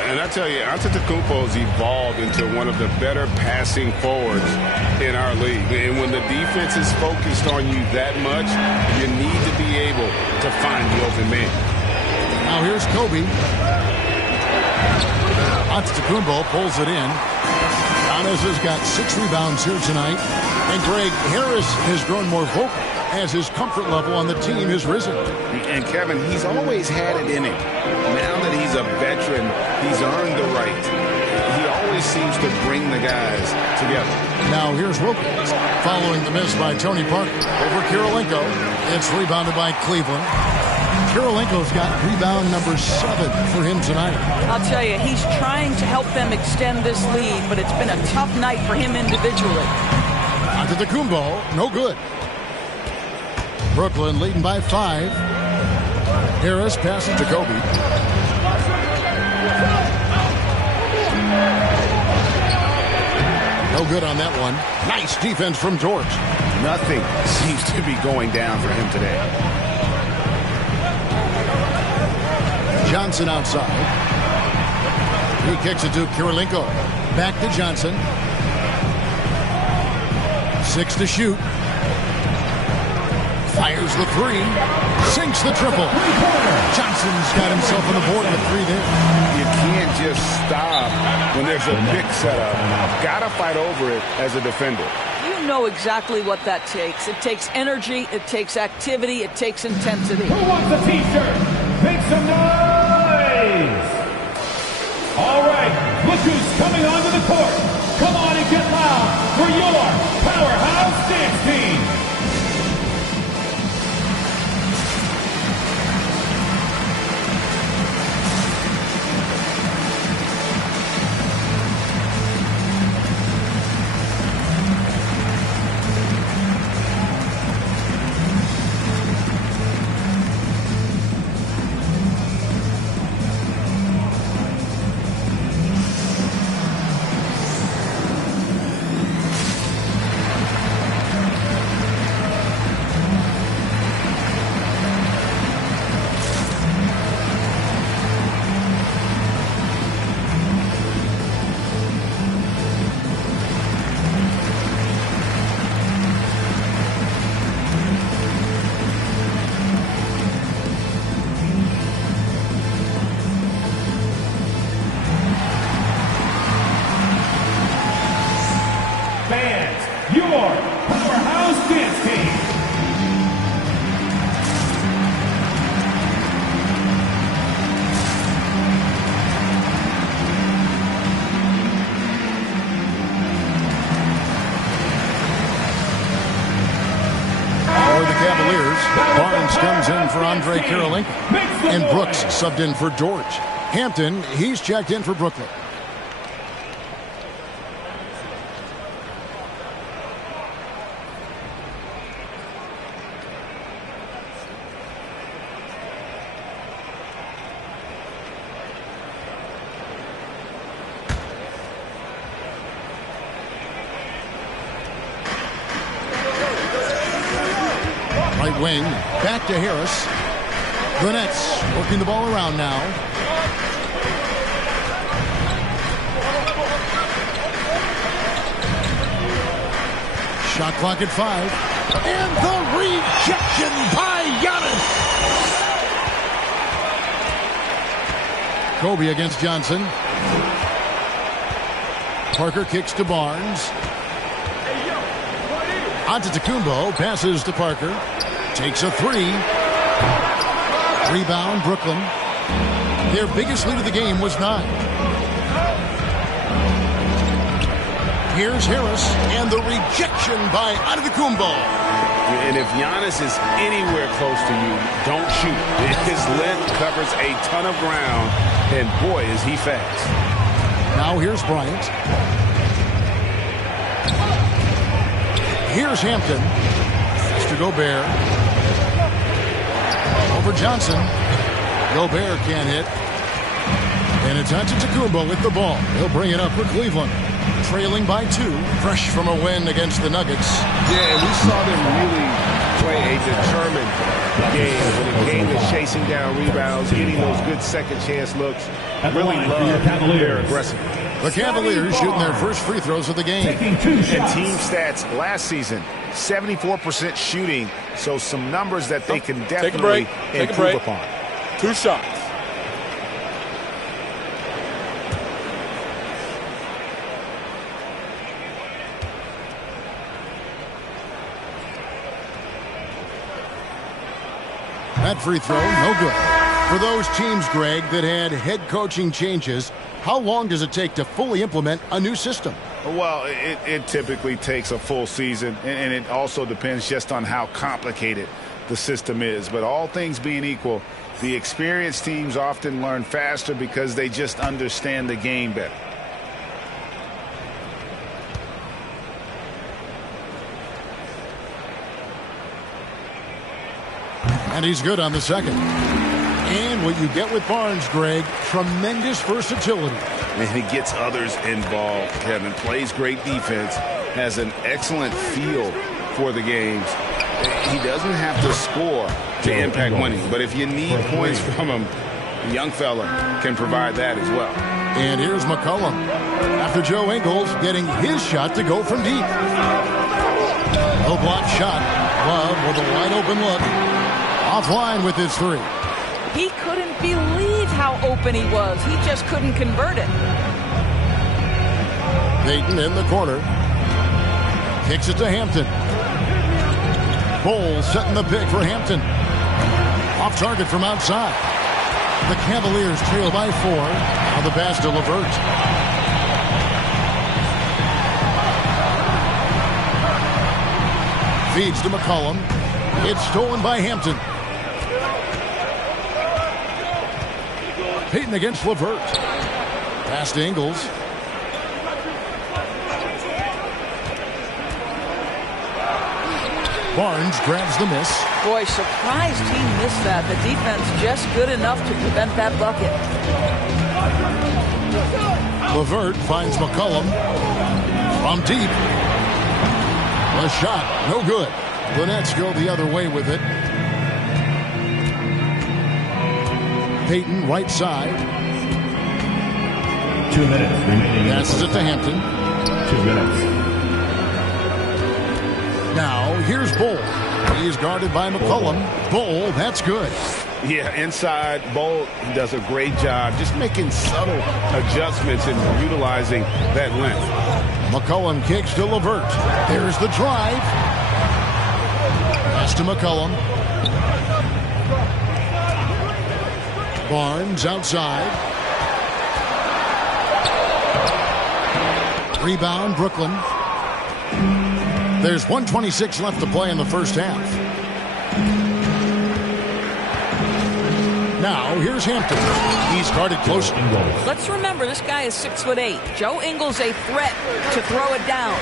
And I tell you, Antetokounmpo's evolved into one of the better passing forwards in our league. And when the defense is focused on you that much, you need to be able to find the open man. Now here's Kobe. Antetokounmpo pulls it in. Giannis has got 6 rebounds here tonight. And Greg, Harris has grown more vocal as his comfort level on the team has risen. And Kevin, he's always had it in him. Now that he's a veteran, he's earned the right. He always seems to bring the guys together. Now here's Wilkins following the miss by Tony Parker over Kirilenko. It's rebounded by Cleveland. Kirilenko's got rebound number 7 for him tonight. I'll tell you, he's trying to help them extend this lead, but it's been a tough night for him individually. Antetokounmpo, no good. Brooklyn leading by 5. Harris passes to Kobe. No good on that one. Nice defense from George. Nothing seems to be going down for him today. Johnson outside. He kicks it to Kirilenko. Back to Johnson. 6 to shoot. Fires the 3. Sinks the triple. Johnson's got himself on the board with 3 there. You can't just stop when there's a pick set up. Got to fight over it as a defender. You know exactly what that takes. It takes energy, it takes activity, it takes intensity. Who wants a t-shirt? Make some noise! All right, look who's coming onto the court. Come on and get loud for your Powerhouse Dance Team. In for Andre Kirilenko, and Brooks subbed in for George. Hampton, he's checked in for Brooklyn. Right wing, back to Harris. The Nets working the ball around now. Shot clock at 5. And the rejection by Giannis. Kobe against Johnson. Parker kicks to Barnes. Antetokounmpo passes to Parker. Takes a 3. Rebound, Brooklyn. Their biggest lead of the game was 9. Here's Harris, and the rejection by Antetokounmpo. And if Giannis is anywhere close to you, don't shoot. His length covers a ton of ground, and boy, is he fast. Now here's Bryant. Here's Hampton. It's to Gobert. Over Johnson. Gobert can't hit. And it's Antetokounmpo with the ball. He'll bring it up for Cleveland. Trailing by 2. Fresh from a win against the Nuggets. Yeah, and we saw them really play a determined game when it came to chasing down rebounds, getting those good second chance looks. Really love their aggressiveness. The Cavaliers shooting their first free throws of the game. And team stats last season, 74% shooting. So some numbers that they can definitely improve upon. 2 shots. That free throw, no good. For those teams, Greg, that had head coaching changes, how long does it take to fully implement a new system? Well, it typically takes a full season, and it also depends just on how complicated the system is. But all things being equal, the experienced teams often learn faster because they just understand the game better. And he's good on the second. And what you get with Barnes, Greg, tremendous versatility. And he gets others involved, Kevin. Plays great defense, has an excellent feel for the games. He doesn't have to score to impact winning, but if you need points from him, the young fella can provide that as well. And here's McCollum after Joe Ingles getting his shot to go from deep. No block shot. Love with a wide open look. Offline with his three. He couldn't believe how open he was. He just couldn't convert it. Payton in the corner. Kicks it to Hampton. Bowles setting the pick for Hampton. Off target from outside. The Cavaliers trail by 4. Now the pass to LeVert. Feeds to McCollum. It's stolen by Hampton. Payton against LeVert. Pass to Ingles. Barnes grabs the miss. Boy, surprised he missed that. The defense just good enough to prevent that bucket. LeVert finds McCollum from deep. A shot, no good. The Nets go the other way with it. Payton, right side. 2 minutes remaining. Passes it to Hampton. 2 minutes. Now, here's Bol. He's guarded by McCollum. Bol, that's good. Yeah, inside, Bol does a great job just making subtle adjustments and utilizing that length. McCollum kicks to LeVert. There's the drive. Pass to McCollum. Barnes outside. Rebound, Brooklyn. There's 1:26 left to play in the first half. Now, here's Hampton. He's guarded close. Let's remember, this guy is 6'8". Joe Ingles a threat to throw it down.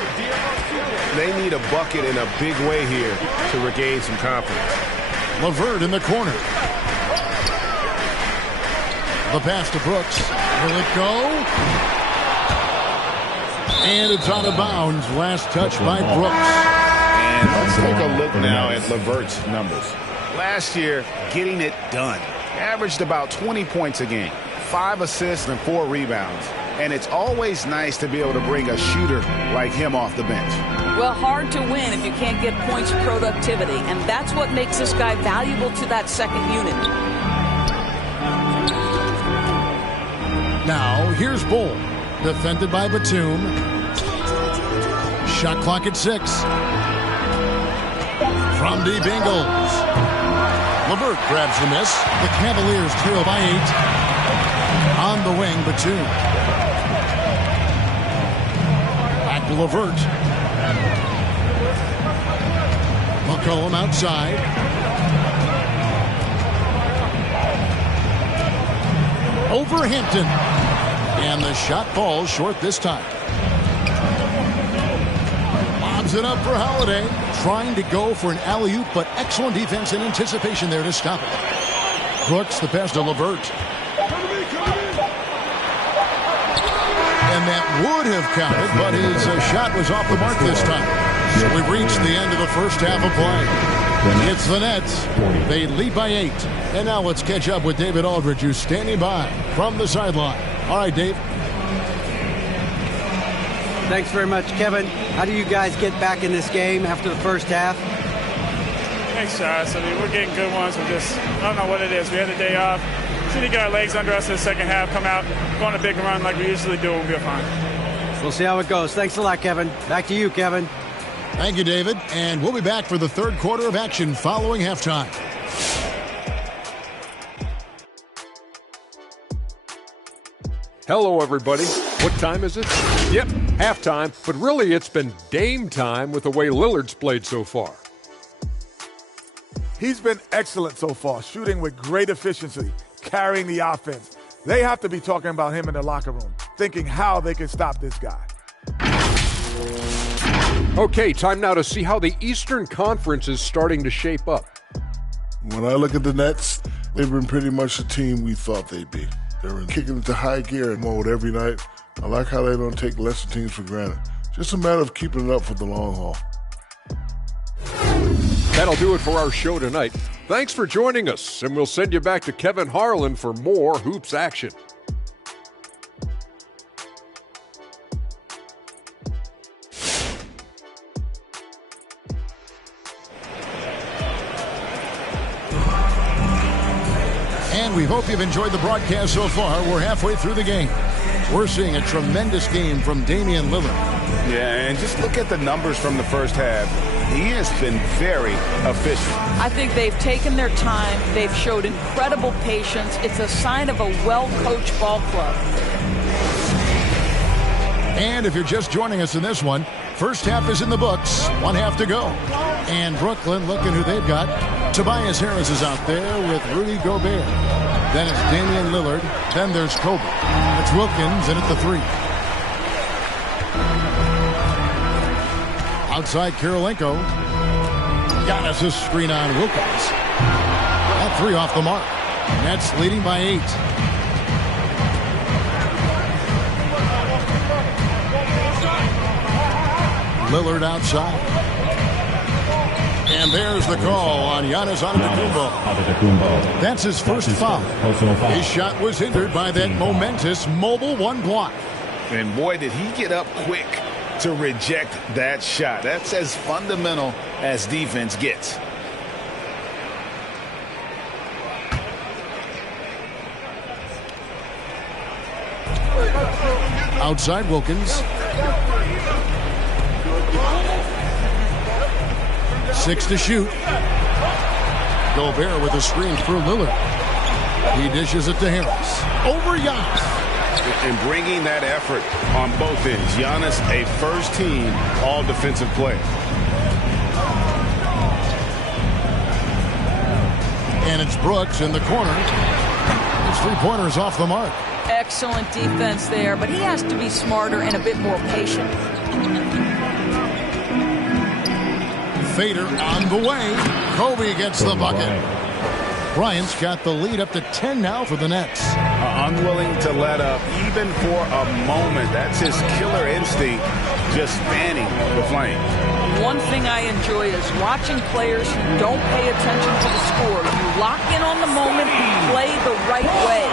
They need a bucket in a big way here to regain some confidence. LeVert in the corner. The pass to Brooks. Will it go? And it's out of bounds. Last touch by Brooks. And let's take a look now at LeVert's numbers. Last year, getting it done. Averaged about 20 points a game, 5 assists and 4 rebounds. And it's always nice to be able to bring a shooter like him off the bench. Well, hard to win if you can't get points productivity, and that's what makes this guy valuable to that second unit. Now, here's Bol. Defended by Batum. Shot clock at 6. From deep, Ingles. LeVert grabs the miss. The Cavaliers trail by 8. On the wing, Batum. Back to LeVert. McCollum outside. Over Hampton. And the shot falls short this time. Lobs it up for Holiday. Trying to go for an alley-oop, but excellent defense and anticipation there to stop it. Brooks, the pass to LeVert. And that would have counted, but his shot was off the mark this time. So we've reached the end of the first half of play. It's the Nets. They lead by 8. And now let's catch up with David Aldridge, who's standing by from the sideline. All right, Dave. Thanks very much, Kevin. How do you guys get back in this game after the first half? Thanks, Josh. I mean, we're getting good ones. I don't know what it is. We had the day off. Just need to get our legs under us in the second half, come out, go on a big run like we usually do, and we'll be fine. We'll see how it goes. Thanks a lot, Kevin. Back to you, Kevin. Thank you, David. And we'll be back for the third quarter of action following halftime. Hello, everybody. What time is it? Yep, halftime, but really it's been Dame time with the way Lillard's played so far. He's been excellent so far, shooting with great efficiency, carrying the offense. They have to be talking about him in the locker room, thinking how they can stop this guy. Okay, time now to see how the Eastern Conference is starting to shape up. When I look at the Nets, they've been pretty much the team we thought they'd be. They're kicking into high gear mode every night. I like how they don't take lesser teams for granted. Just a matter of keeping it up for the long haul. That'll do it for our show tonight. Thanks for joining us, and we'll send you back to Kevin Harlan for more Hoops action. And we hope you've enjoyed the broadcast so far. We're halfway through the game. We're seeing a tremendous game from Damian Lillard. Yeah, and just look at the numbers from the first half. He has been very efficient. I think they've taken their time. They've showed incredible patience. It's a sign of a well-coached ball club. And if you're just joining us in this one, first half is in the books. 1 half to go. And Brooklyn, look at who they've got. Tobias Harris is out there with Rudy Gobert. Then it's Damian Lillard. Then there's Kobe. It's Wilkins in at the 3. Outside Kirilenko. Giannis' screen on Wilkins. That 3 off the mark. Nets leading by 8. Lillard outside. And there's the call on Giannis Antetokounmpo. That's his first foul. His shot was hindered by that momentous mobile 1 block. And boy, did he get up quick to reject that shot. That's as fundamental as defense gets. Outside Wilkins. 6 to shoot. Gobert with a screen through Lillard. He dishes it to Harris. Over Giannis. And bringing that effort on both ends. Giannis, a first-team all-defensive player. And it's Brooks in the corner. His 3-pointer's off the mark. Excellent defense there, but he has to be smarter and a bit more patient. Fader on the way. Kobe gets the bucket. Bryant's got the lead up to 10 now for the Nets. Unwilling to let up even for a moment. That's his killer instinct, just fanning the flame. One thing I enjoy is watching players who don't pay attention to the score. You lock in on the moment, you play the right way.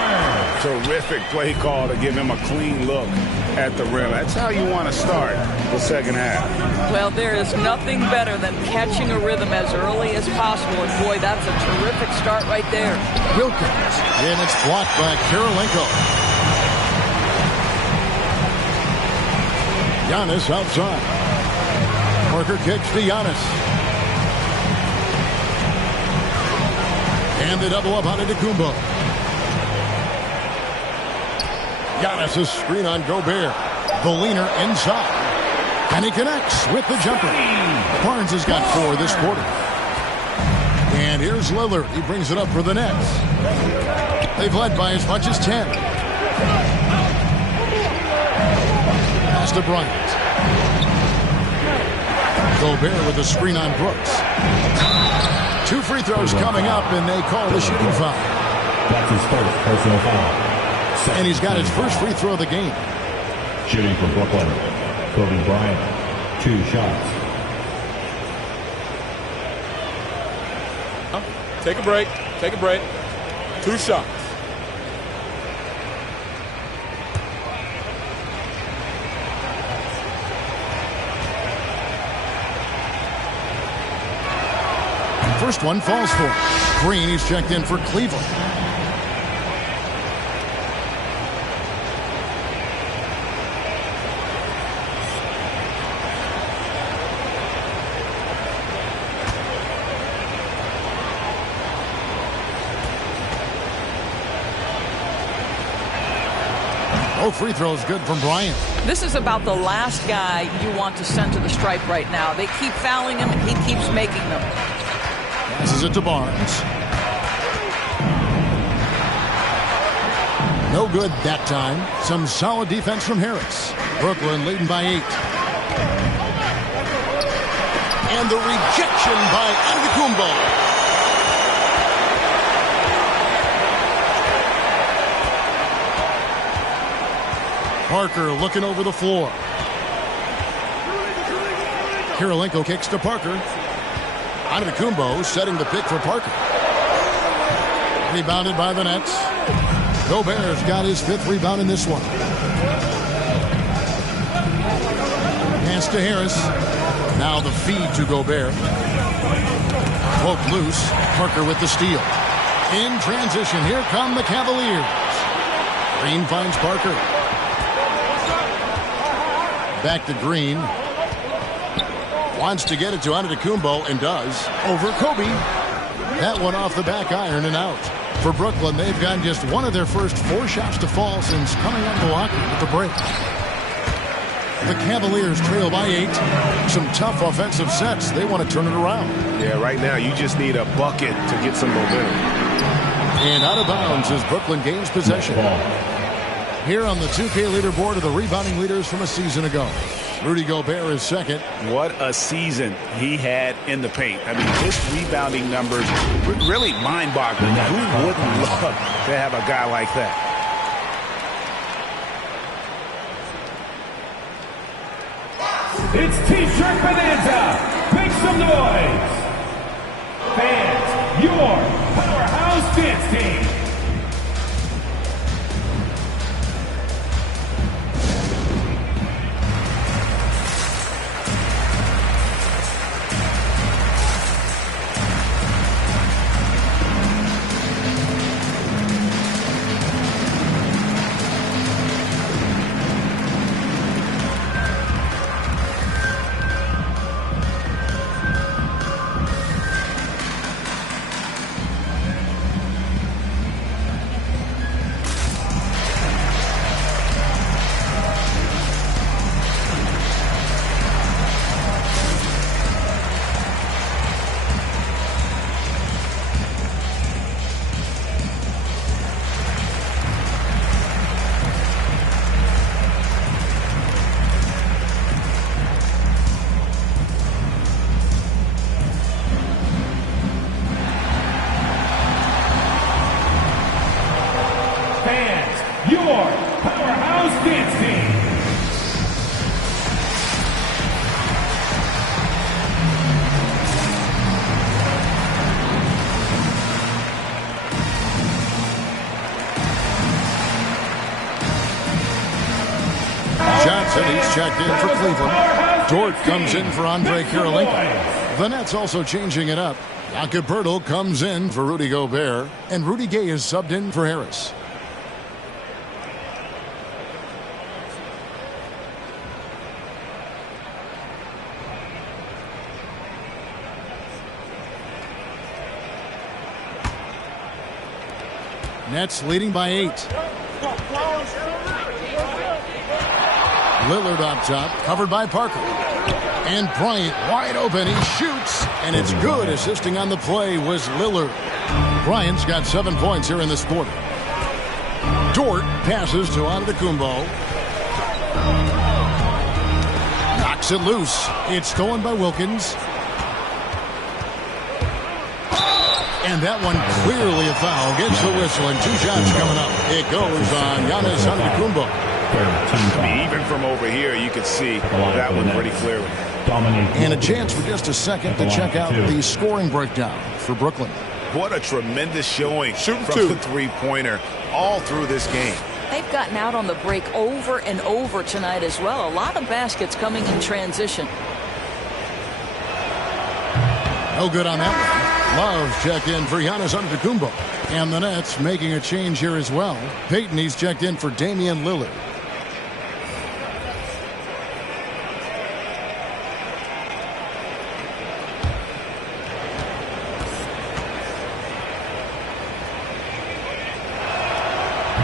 Terrific play call to give him a clean look at the rim. That's how you want to start the second half. Well, there is nothing better than catching a rhythm as early as possible. And boy, that's a terrific start right there. Wilkins, and it's blocked by Kirilenko. Giannis outside. Parker kicks to Giannis. And the double up on Antetokounmpo. Giannis' screen on Gobert. The leaner inside. And he connects with the jumper. Barnes has got 4 this quarter. And here's Lillard. He brings it up for the Nets. They've led by as much as 10. Pass to Bryant. Gobert with a screen on Brooks. 2 free throws coming up, and they call the shooting foul. That's his first personal foul. And he's got his first free throw of the game. Shooting for Brooklyn, Kobe Bryant, 2 shots. Take a break. Take a break. 2 shots. First one falls for him. Green, he's checked in for Cleveland. Both free throws good from Bryant. This is about the last guy you want to send to the stripe right now. They keep fouling him, and he keeps making them. Passes it to Barnes. No good that time. Some solid defense from Harris. Brooklyn leading by 8. And the rejection by Antetokounmpo. Parker looking over the floor. Kirilenko kicks to Parker. Antetokounmpo setting the pick for Parker. Rebounded by the Nets. Gobert's got his 5th rebound in this one. Pass to Harris. Now the feed to Gobert. Poke loose. Parker with the steal. In transition, here come the Cavaliers. Green finds Parker. Back to Green. Wants to get it to Antetokounmpo and does. Over Kobe. That one off the back iron and out. For Brooklyn, they've gotten just one of their first 4 shots to fall since coming out of Milwaukee with the break. The Cavaliers trail by 8. Some tough offensive sets. They want to turn it around. Yeah, right now you just need a bucket to get some momentum. And out of bounds as Brooklyn gains possession. Here on the 2K leaderboard are the rebounding leaders from a season ago. Rudy Gobert is second. What a season he had in the paint. I mean, his rebounding numbers really mind-boggling. Who wouldn't love to have a guy like that? It's T-shirt Bonanza. Make some noise. Fans, your powerhouse dance team. He's checked in for Cleveland. Dort comes in for Andre Kirilenko. The Nets also changing it up. Jakob Poeltl comes in for Rudy Gobert. And Rudy Gay is subbed in for Harris. Nets leading by 8. Lillard on top, covered by Parker. And Bryant wide open. He shoots, and it's good. Assisting on the play was Lillard. Bryant's got 7 points here in this quarter. Dort passes to Antetokounmpo. Knocks it loose. It's stolen by Wilkins. And that one clearly a foul. Gets the whistle, and 2 shots coming up. It goes on Giannis Antetokounmpo. I mean, even from over here, you could see that one pretty clearly. And a chance for just a second to check out the scoring breakdown for Brooklyn. What a tremendous showing from the three-pointer all through this game. They've gotten out on the break over and over tonight as well. A lot of baskets coming in transition. No good on that one. Love checked in for Giannis Antetokounmpo. And the Nets making a change here as well. Payton, he's checked in for Damian Lillard.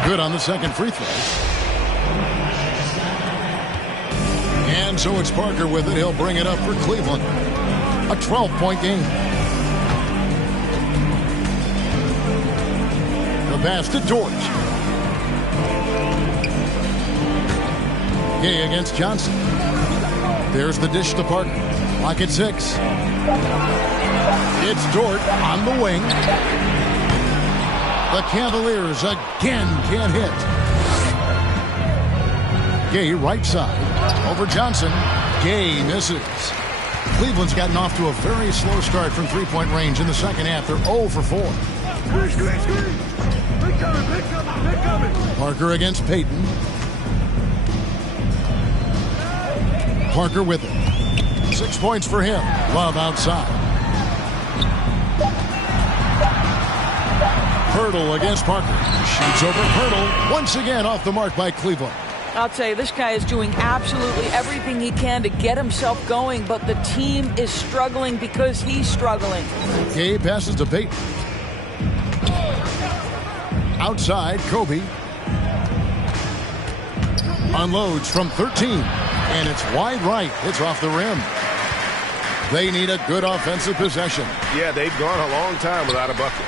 Good on the second free throw. And so it's Parker with it. He'll bring it up for Cleveland. A 12-point game. The pass to George. Gay against Johnson. There's the dish to Parker. Clock at 6. It's Dort on the wing. The Cavaliers again can't hit. Gay right side. Over Johnson. Gay misses. Cleveland's gotten off to a very slow start from three-point range in the second half. They're 0 for 4. Parker against Payton. Parker with it. 6 points for him. Love outside. Pirtle against Parker. Shoots over Pirtle. Once again off the mark by Cleveland. I'll tell you, this guy is doing absolutely everything he can to get himself going, but the team is struggling because he's struggling. Gay passes to Payton. Outside, Kobe. Unloads from 13. And it's wide right. It's off the rim. They need a good offensive possession. Yeah, they've gone a long time without a bucket.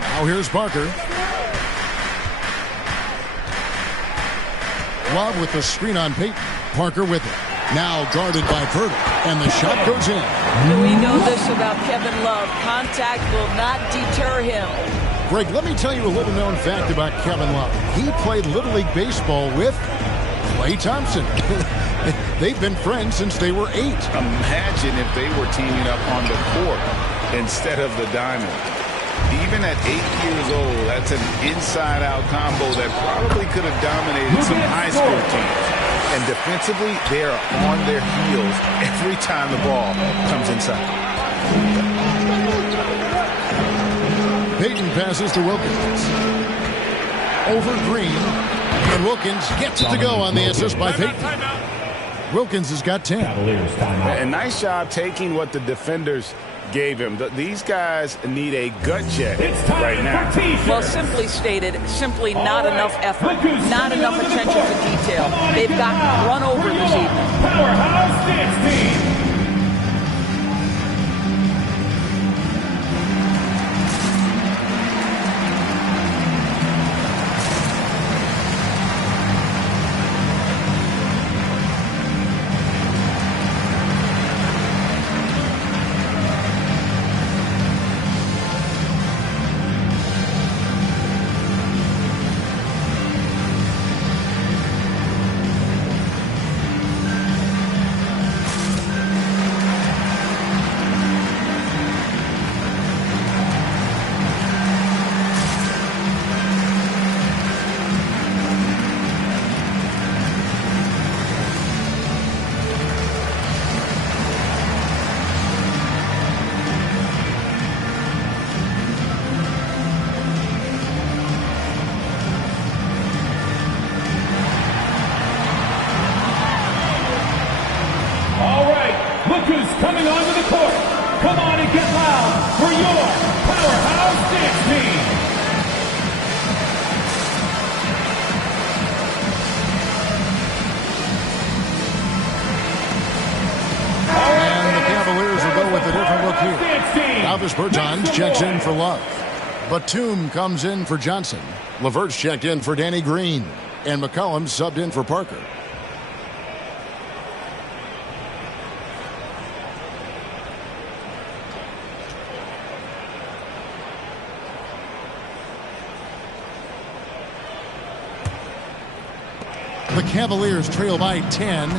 Now here's Parker. Love with the screen on Payton. Parker with it. Now guarded by Pirtle. And the shot goes in. We know this about Kevin Love. Contact will not deter him. Greg, let me tell you a little known fact about Kevin Love. He played Little League Baseball with Klay Thompson. They've been friends since they were 8. Imagine if they were teaming up on the court instead of the diamond. Even at 8 years old, that's an inside-out combo that probably could have dominated some high school teams. And defensively, they are on their heels every time the ball comes inside. Payton passes to Wilkins. Over Green. And Wilkins gets it to go on the assist by Payton. Wilkins has got 10. A nice job taking what the defenders gave him. These guys need a gut check right now. Well, simply stated, simply not enough effort, not enough attention to detail. They've gotten run over this evening. Powerhouse Dance Team. Coming onto the court. Come on and get loud for your Powerhouse Dance Team. And the Cavaliers will go with a different look here. Alvis Bertans checks in for Love. Batum comes in for Johnson. LeVert's checked in for Danny Green. And McCollum subbed in for Parker. The Cavaliers trail by 10.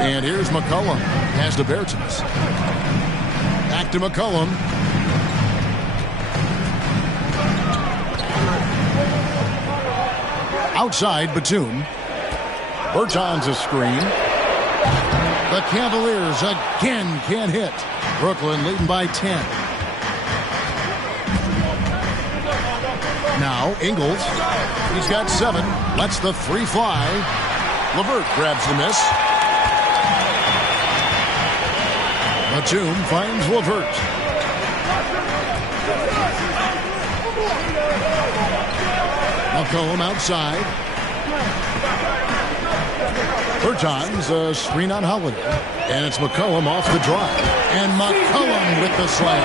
And here's McCollum. Pass to Bertans. Back to McCollum. Outside, Batum. Bertans a screen. The Cavaliers again can't hit. Brooklyn leading by 10. Now, Ingles. He's got 7. Lets the 3 fly. LeVert grabs the miss. Batum finds LeVert. McCollum outside. Bertans a screen on Holiday. And it's McCollum off the drive. And McCollum with the slam.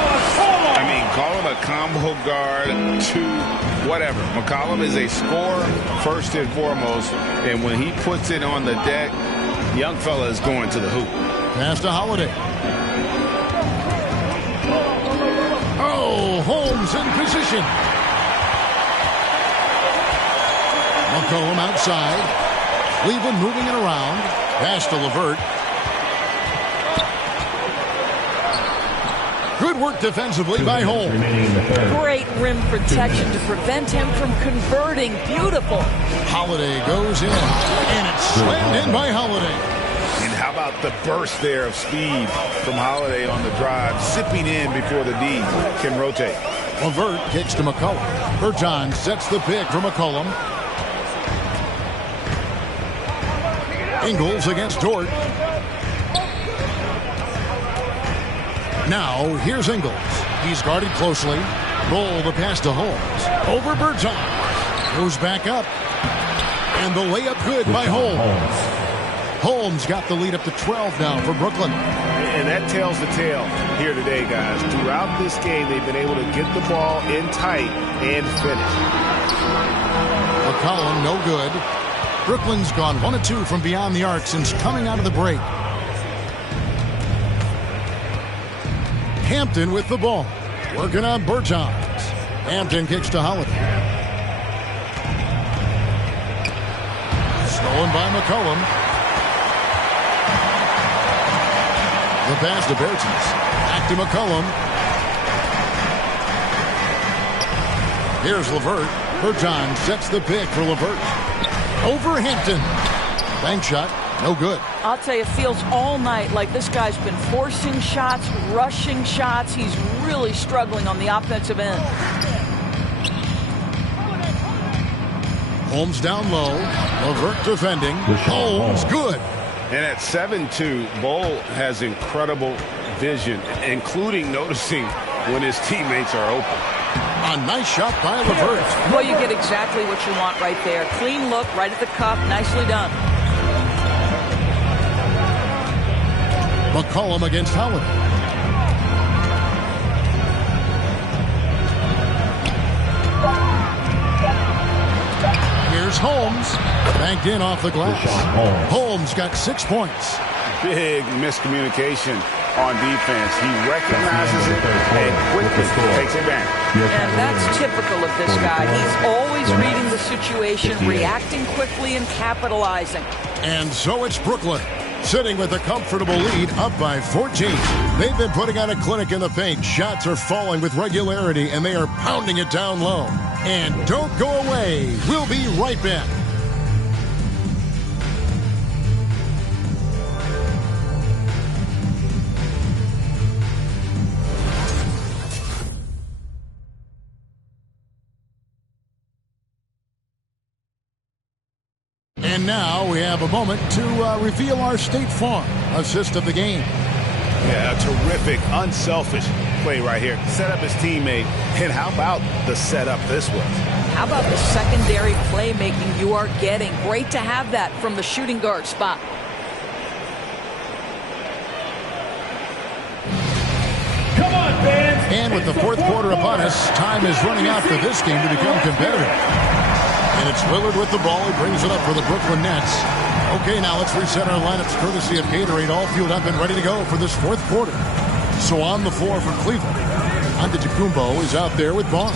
I mean, call him a combo guard to whatever. McCollum is a scorer first and foremost. And when he puts it on the deck, young fella is going to the hoop. Pass to Holiday. Oh, Holmes in position. McCollum outside. Cleveland moving it around. Pass to LeVert. Good work defensively by Holmes. Great rim protection to prevent him from converting. Beautiful. Holiday goes in, and it's slammed in by Holiday. And how about the burst there of speed from Holiday on the drive, zipping in before the D can rotate. LeVert kicks to McCollum. Bertans sets the pick for McCollum. Ingles against Dort. Now, here's Ingles. He's guarded closely. Roll the pass to Holmes. Over Bertans. Goes back up. And the layup good by Holmes. Holmes got the lead up to 12 now for Brooklyn. And that tells the tale here today, guys. Throughout this game, they've been able to get the ball in tight and finish. McCollum, no good. Brooklyn's gone 1 of 2 from beyond the arc since coming out of the break. Hampton with the ball. Working on Bertans. Hampton kicks to Holiday. Stolen by McCollum. The pass to Bertans. Back to McCollum. Here's LeVert. Bertans sets the pick for LeVert. Over Hampton. Bank shot. No good. I'll tell you, it feels all night like this guy's been forcing shots, rushing shots. He's really struggling on the offensive end. Holmes down low. LeVert defending. Holmes good. And at 7'2", Bol has incredible vision, including noticing when his teammates are open. A nice shot by LeVert. Well, you get exactly what you want right there. Clean look, right at the cup. Nicely done. McCollum against Holiday. Here's Holmes. Banked in off the glass. Holmes got 6 points. Big miscommunication on defense. He recognizes it and quickly takes advantage. And that's typical of this guy. He's always reading the situation, reacting quickly, and capitalizing. And so it's Brooklyn, sitting with a comfortable lead, up by 14. They've been putting on a clinic in the paint. Shots are falling with regularity, and they are pounding it down low. And don't go away. We'll be right back. And now we have a moment to reveal our State Farm assist of the game. Yeah, a terrific, unselfish play right here. Set up his teammate. And how about the setup this was? How about the secondary playmaking you are getting? Great to have that from the shooting guard spot. Come on, fans. And with the fourth quarter upon us, time is running out for this game to become competitive. And it's Lillard with the ball. He brings it up for the Brooklyn Nets. Okay, now let's reset our lineups courtesy of Gatorade. All fueled up and ready to go for this fourth quarter. So on the floor for Cleveland, Antetokounmpo is out there with Barnes.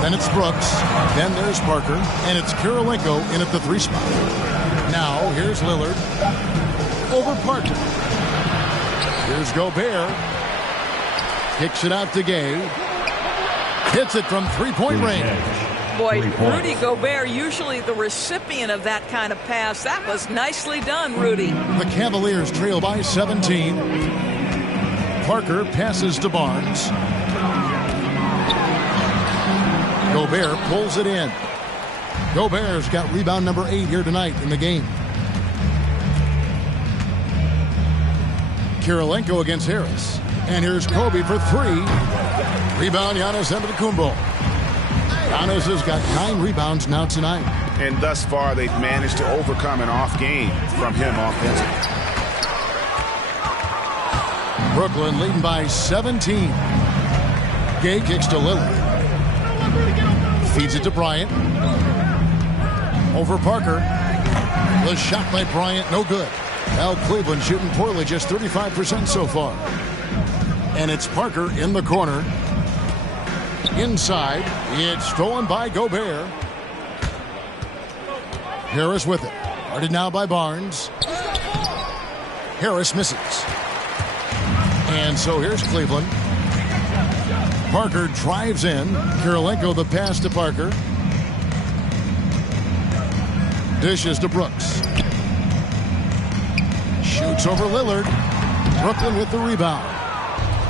Then it's Brooks. Then there's Parker. And it's Kirilenko in at the 3 spot. Now, here's Lillard. Over Parker. Here's Gobert. Kicks it out to Gay. Hits it from 3-point range. Boy, Rudy Gobert, usually the recipient of that kind of pass. That was nicely done, Rudy. The Cavaliers trail by 17. Parker passes to Barnes. Gobert pulls it in. Gobert's got rebound number 8 here tonight in the game. Kirilenko against Harris. And here's Kobe for 3. Rebound, Giannis Antetokounmpo. Giannis has got 9 rebounds now tonight. And thus far, they've managed to overcome an off game from him offensively. Brooklyn leading by 17. Gay kicks to Lillard. Feeds it to Bryant. Over Parker. The shot by Bryant, no good. Al Cleveland shooting poorly, just 35% so far. And it's Parker in the corner. Inside, it's stolen by Gobert. Harris with it. Guarded now by Barnes. Harris misses. And so here's Cleveland. Parker drives in. Kirilenko the pass to Parker. Dishes to Brooks. Shoots over Lillard. Brooklyn with the rebound.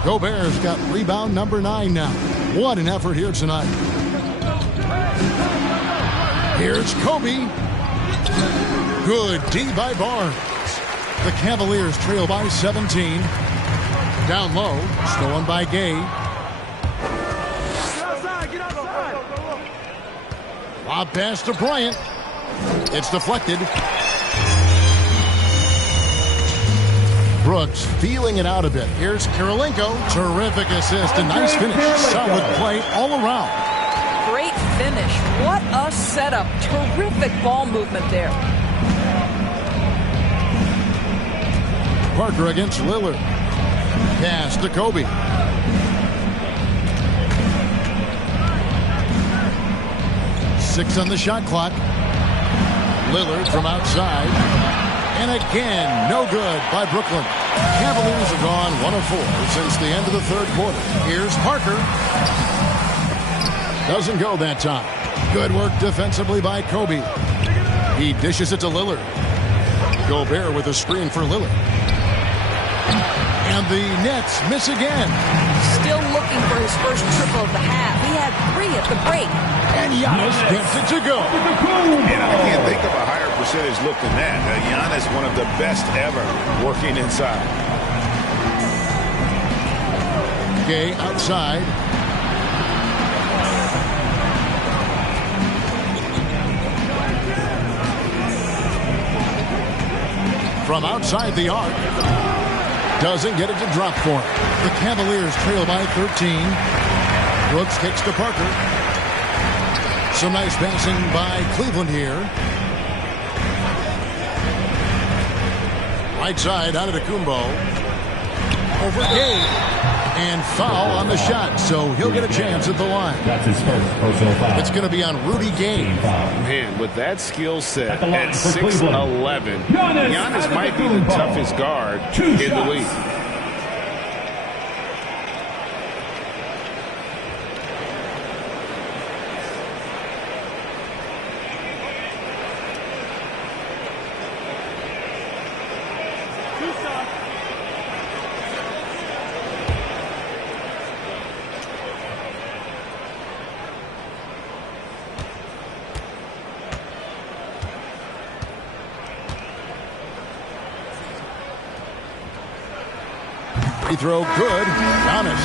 Gobert's got rebound number 9 now. What an effort here tonight. Here's Kobe. Good D by Barnes. The Cavaliers trail by 17. Down low. Stolen by Gay. Lob pass to Bryant. It's deflected. Brooks feeling it out a bit. Here's Kirilenko. Terrific assist. A nice finish. Solid play all around. Great finish. What a setup. Terrific ball movement there. Parker against Lillard. Pass to Kobe. Six on the shot clock. Lillard from outside. And again, no good by Brooklyn. Cavaliers have gone 1 of 4 since the end of the third quarter. Here's Parker. Doesn't go that time. Good work defensively by Kobe. He dishes it to Lillard. Gobert with a screen for Lillard. And the Nets miss again. Still looking for his first triple of the half. He had 3 at the break. And Giannis gets it to go. And I can't think of a higher percentage look than that. Giannis, one of the best ever working inside. Gay outside. From outside the arc. Doesn't get it to drop for him. The Cavaliers trail by 13. Brooks kicks to Parker. Some nice passing by Cleveland here. Right side out of Kumbo. Over Gay. And foul on the shot, so he'll get a chance at the line. That's his first personal foul. It's going to be on Rudy Gay. Man, with that skill set at 6'11", Giannis might be the toughest guard in the league. Free throw good. Giannis.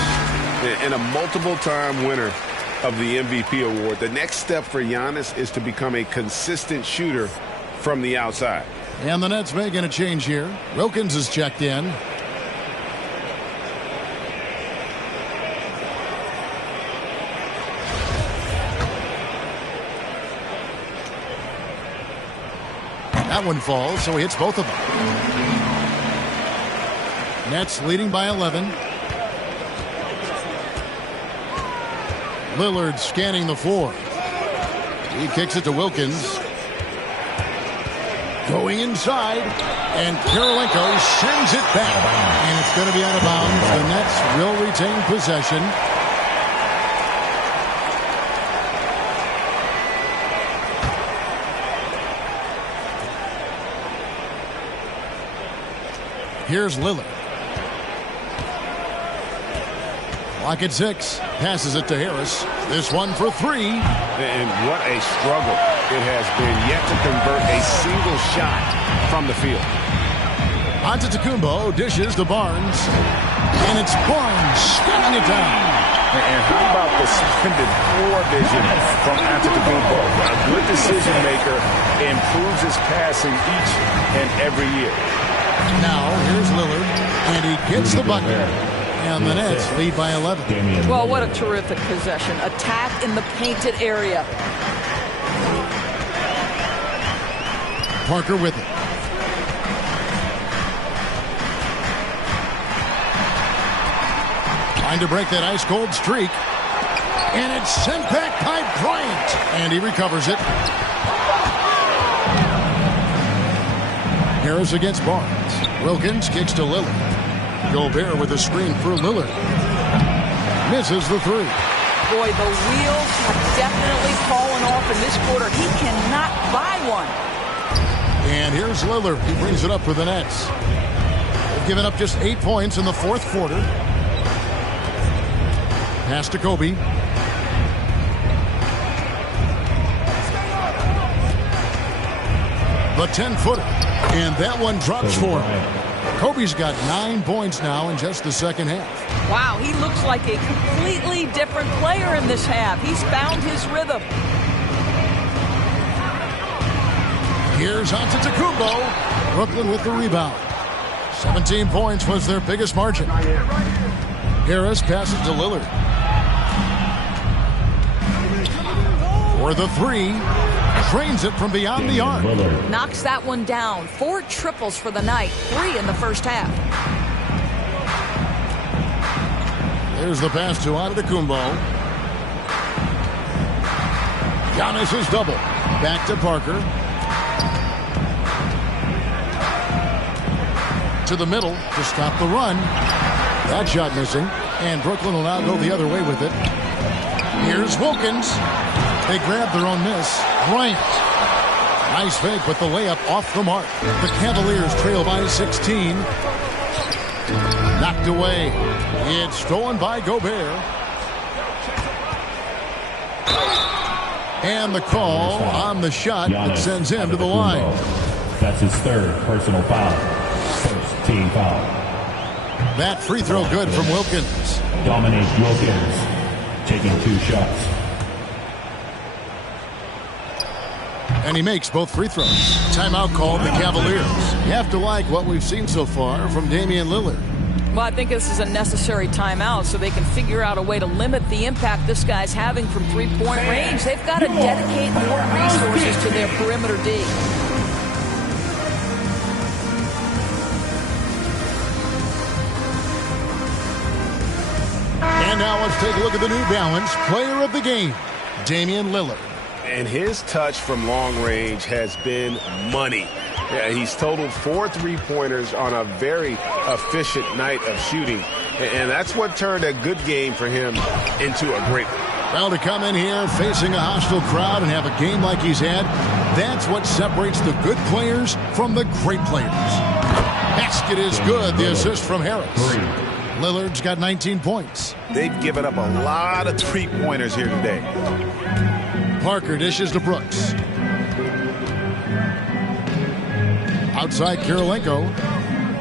And a multiple-time winner of the MVP award. The next step for Giannis is to become a consistent shooter from the outside. And the Nets making a change here. Wilkins is checked in. That one falls, so he hits both of them. Nets leading by 11. Lillard scanning the floor. He kicks it to Wilkins. Going inside. And Kirilenko sends it back. And it's going to be out of bounds. The Nets will retain possession. Here's Lillard. Clock at 6. Passes it to Harris. This one for 3. And what a struggle it has been yet to convert a single shot from the field. Antetokounmpo dishes to Barnes. And it's Barnes spinning it down. And how about the splendid floor vision from Antetokounmpo? A good decision maker, improves his passing each and every year. Now, here's Lillard, and he gets the bucket. And the Nets lead by 11. Well, what a terrific possession. Attack in the painted area. Parker with it. Trying to break that ice-cold streak. And it's sent back by Bryant. And he recovers it. Harris against Barnes. Wilkins kicks to Lillard. Gobert with a screen for Lillard. Misses the three. Boy, the wheels have definitely fallen off in this quarter. He cannot buy one. And here's Lillard. He brings it up for the Nets. They've given up just 8 points in the fourth quarter. Pass to Kobe. The 10-footer. And that one drops for him. Kobe's got 9 points now in just the second half. Wow, he looks like a completely different player in this half. He's found his rhythm. Here's Antetokounmpo. Brooklyn with the rebound. 17 points was their biggest margin. Harris passes to Lillard. For the three. Trains it from beyond the arc. Knocks that one down. 4 triples for the night. 3 in the first half. There's the pass to Antetokounmpo. Giannis is double. Back to Parker. To the middle to stop the run. That shot missing. And Brooklyn will now go the other way with it. Here's Wilkins. They grab their own miss. Bryant. Nice fake, but the layup off the mark. The Cavaliers trail by 16. Knocked away. It's stolen by Gobert. And the call on the shot that sends him to the line. That's his third personal foul. First team foul. That free throw good from Wilkins. Dominique Wilkins taking 2 shots. And he makes both free throws. Timeout called the Cavaliers. You have to like what we've seen so far from Damian Lillard. Well, I think this is a necessary timeout so they can figure out a way to limit the impact this guy's having from three-point range. They've got to dedicate more resources to their perimeter D. And now let's take a look at the New Balance Player of the Game, Damian Lillard. And his touch from long range has been money. Yeah, he's totaled 4 3-pointers on a very efficient night of shooting. And that's what turned a good game for him into a great one. Well, to come in here facing a hostile crowd and have a game like he's had, that's what separates the good players from the great players. Basket is good. The assist from Harris. Lillard's got 19 points. They've given up a lot of 3-pointers here today. Parker dishes to Brooks. Outside Kirilenko.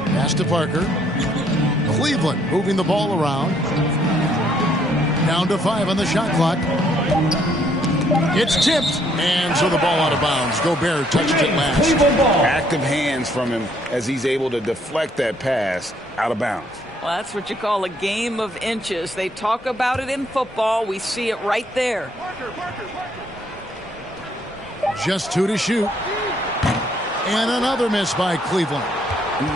Pass to Parker. Cleveland moving the ball around. Down to 5 on the shot clock. It's tipped. And so the ball out of bounds. Gobert touched it last. Active hands from him as he's able to deflect that pass out of bounds. Well, that's what you call a game of inches. They talk about it in football. We see it right there. Just 2 to shoot. And another miss by Cleveland.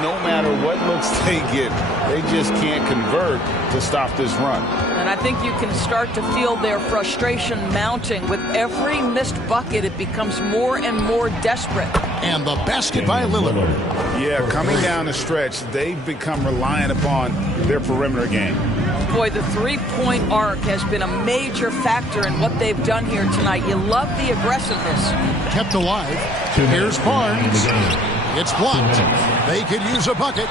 No matter what looks they get, they just can't convert to stop this run. And I think you can start to feel their frustration mounting. With every missed bucket, it becomes more and more desperate. And the basket by Lillard. Yeah, coming down the stretch, they've become reliant upon their perimeter game. Boy, the three-point arc has been a major factor in what they've done here tonight. You love the aggressiveness. Kept alive. Here's Barnes. It's blocked. They could use a bucket.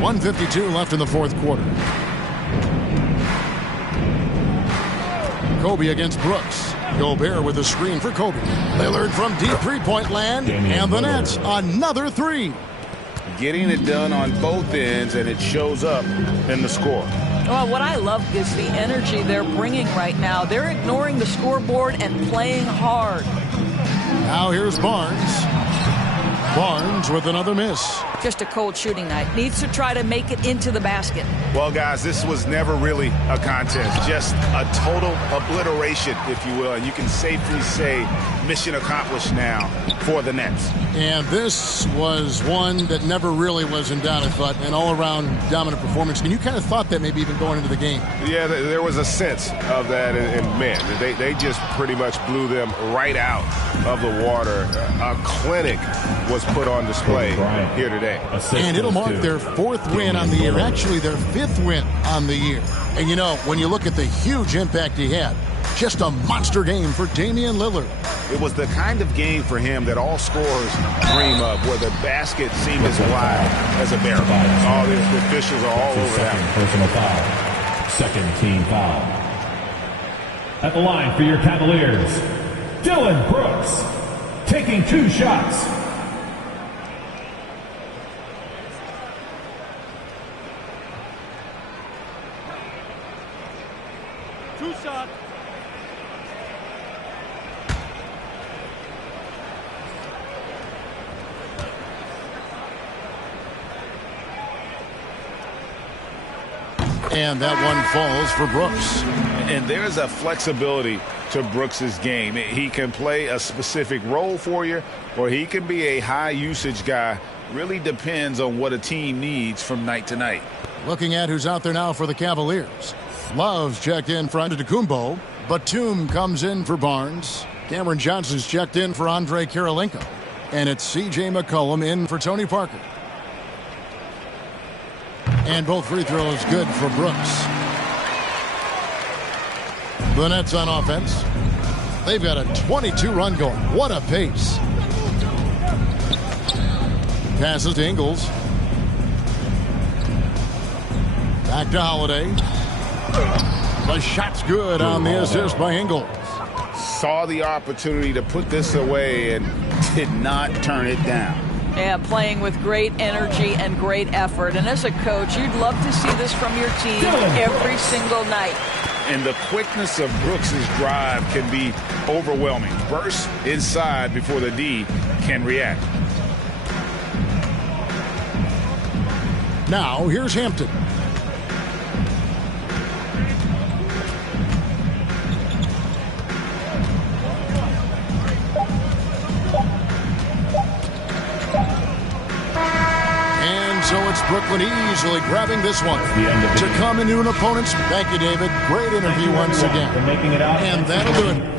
1:52 left in the fourth quarter. Kobe against Brooks. Gobert with a screen for Kobe. Lillard from deep three-point land. And the Nets, another 3. getting it done on both ends, and it shows up in the score. Well, what I love is the energy they're bringing right now. They're ignoring the scoreboard and playing hard. Now here's Barnes. Barnes with another miss. Just a cold shooting night. Needs to try to make it into the basket. Well, guys, this was never really a contest. Just a total obliteration, if you will. And you can safely say mission accomplished now for the Nets. And this was one that never really was in doubt, I thought, an all-around dominant performance. And you kind of thought that maybe even going into the game. Yeah, there was a sense of that. And man, they just pretty much blew them right out of the water. A clinic was put on display here today. And it'll mark their 4th win on the year, actually their 5th win on the year. And you know, when you look at the huge impact he had, just a monster game for Damian Lillard. It was the kind of game for him that all scorers dream of, where the basket seemed as wide as a barrel. All the officials are all over that. Personal foul. Second team foul. At the line for your Cavaliers, Dillon Brooks, taking 2 shots. And that one falls for Brooks. And there's a flexibility to Brooks's game. He can play a specific role for you, or he can be a high-usage guy. Really depends on what a team needs from night to night. Looking at who's out there now for the Cavaliers. Love's checked in for Antetokounmpo. Batum comes in for Barnes. Cameron Johnson's checked in for Andre Kirilenko. And it's C.J. McCollum in for Tony Parker. And both free throws good for Brooks. The Nets on offense. They've got a 22-run going. What a pace. Passes to Ingles. Back to Holiday. The shot's good on the assist by Ingles. Saw the opportunity to put this away and did not turn it down. Yeah, playing with great energy and great effort. And as a coach, you'd love to see this from your team every single night. And the quickness of Brooks's drive can be overwhelming. Burst inside before the D can react. Now, here's Hampton. So it's Brooklyn easily grabbing this one to come into an opponent's. Thank you, David. Great interview once again. And that'll do it.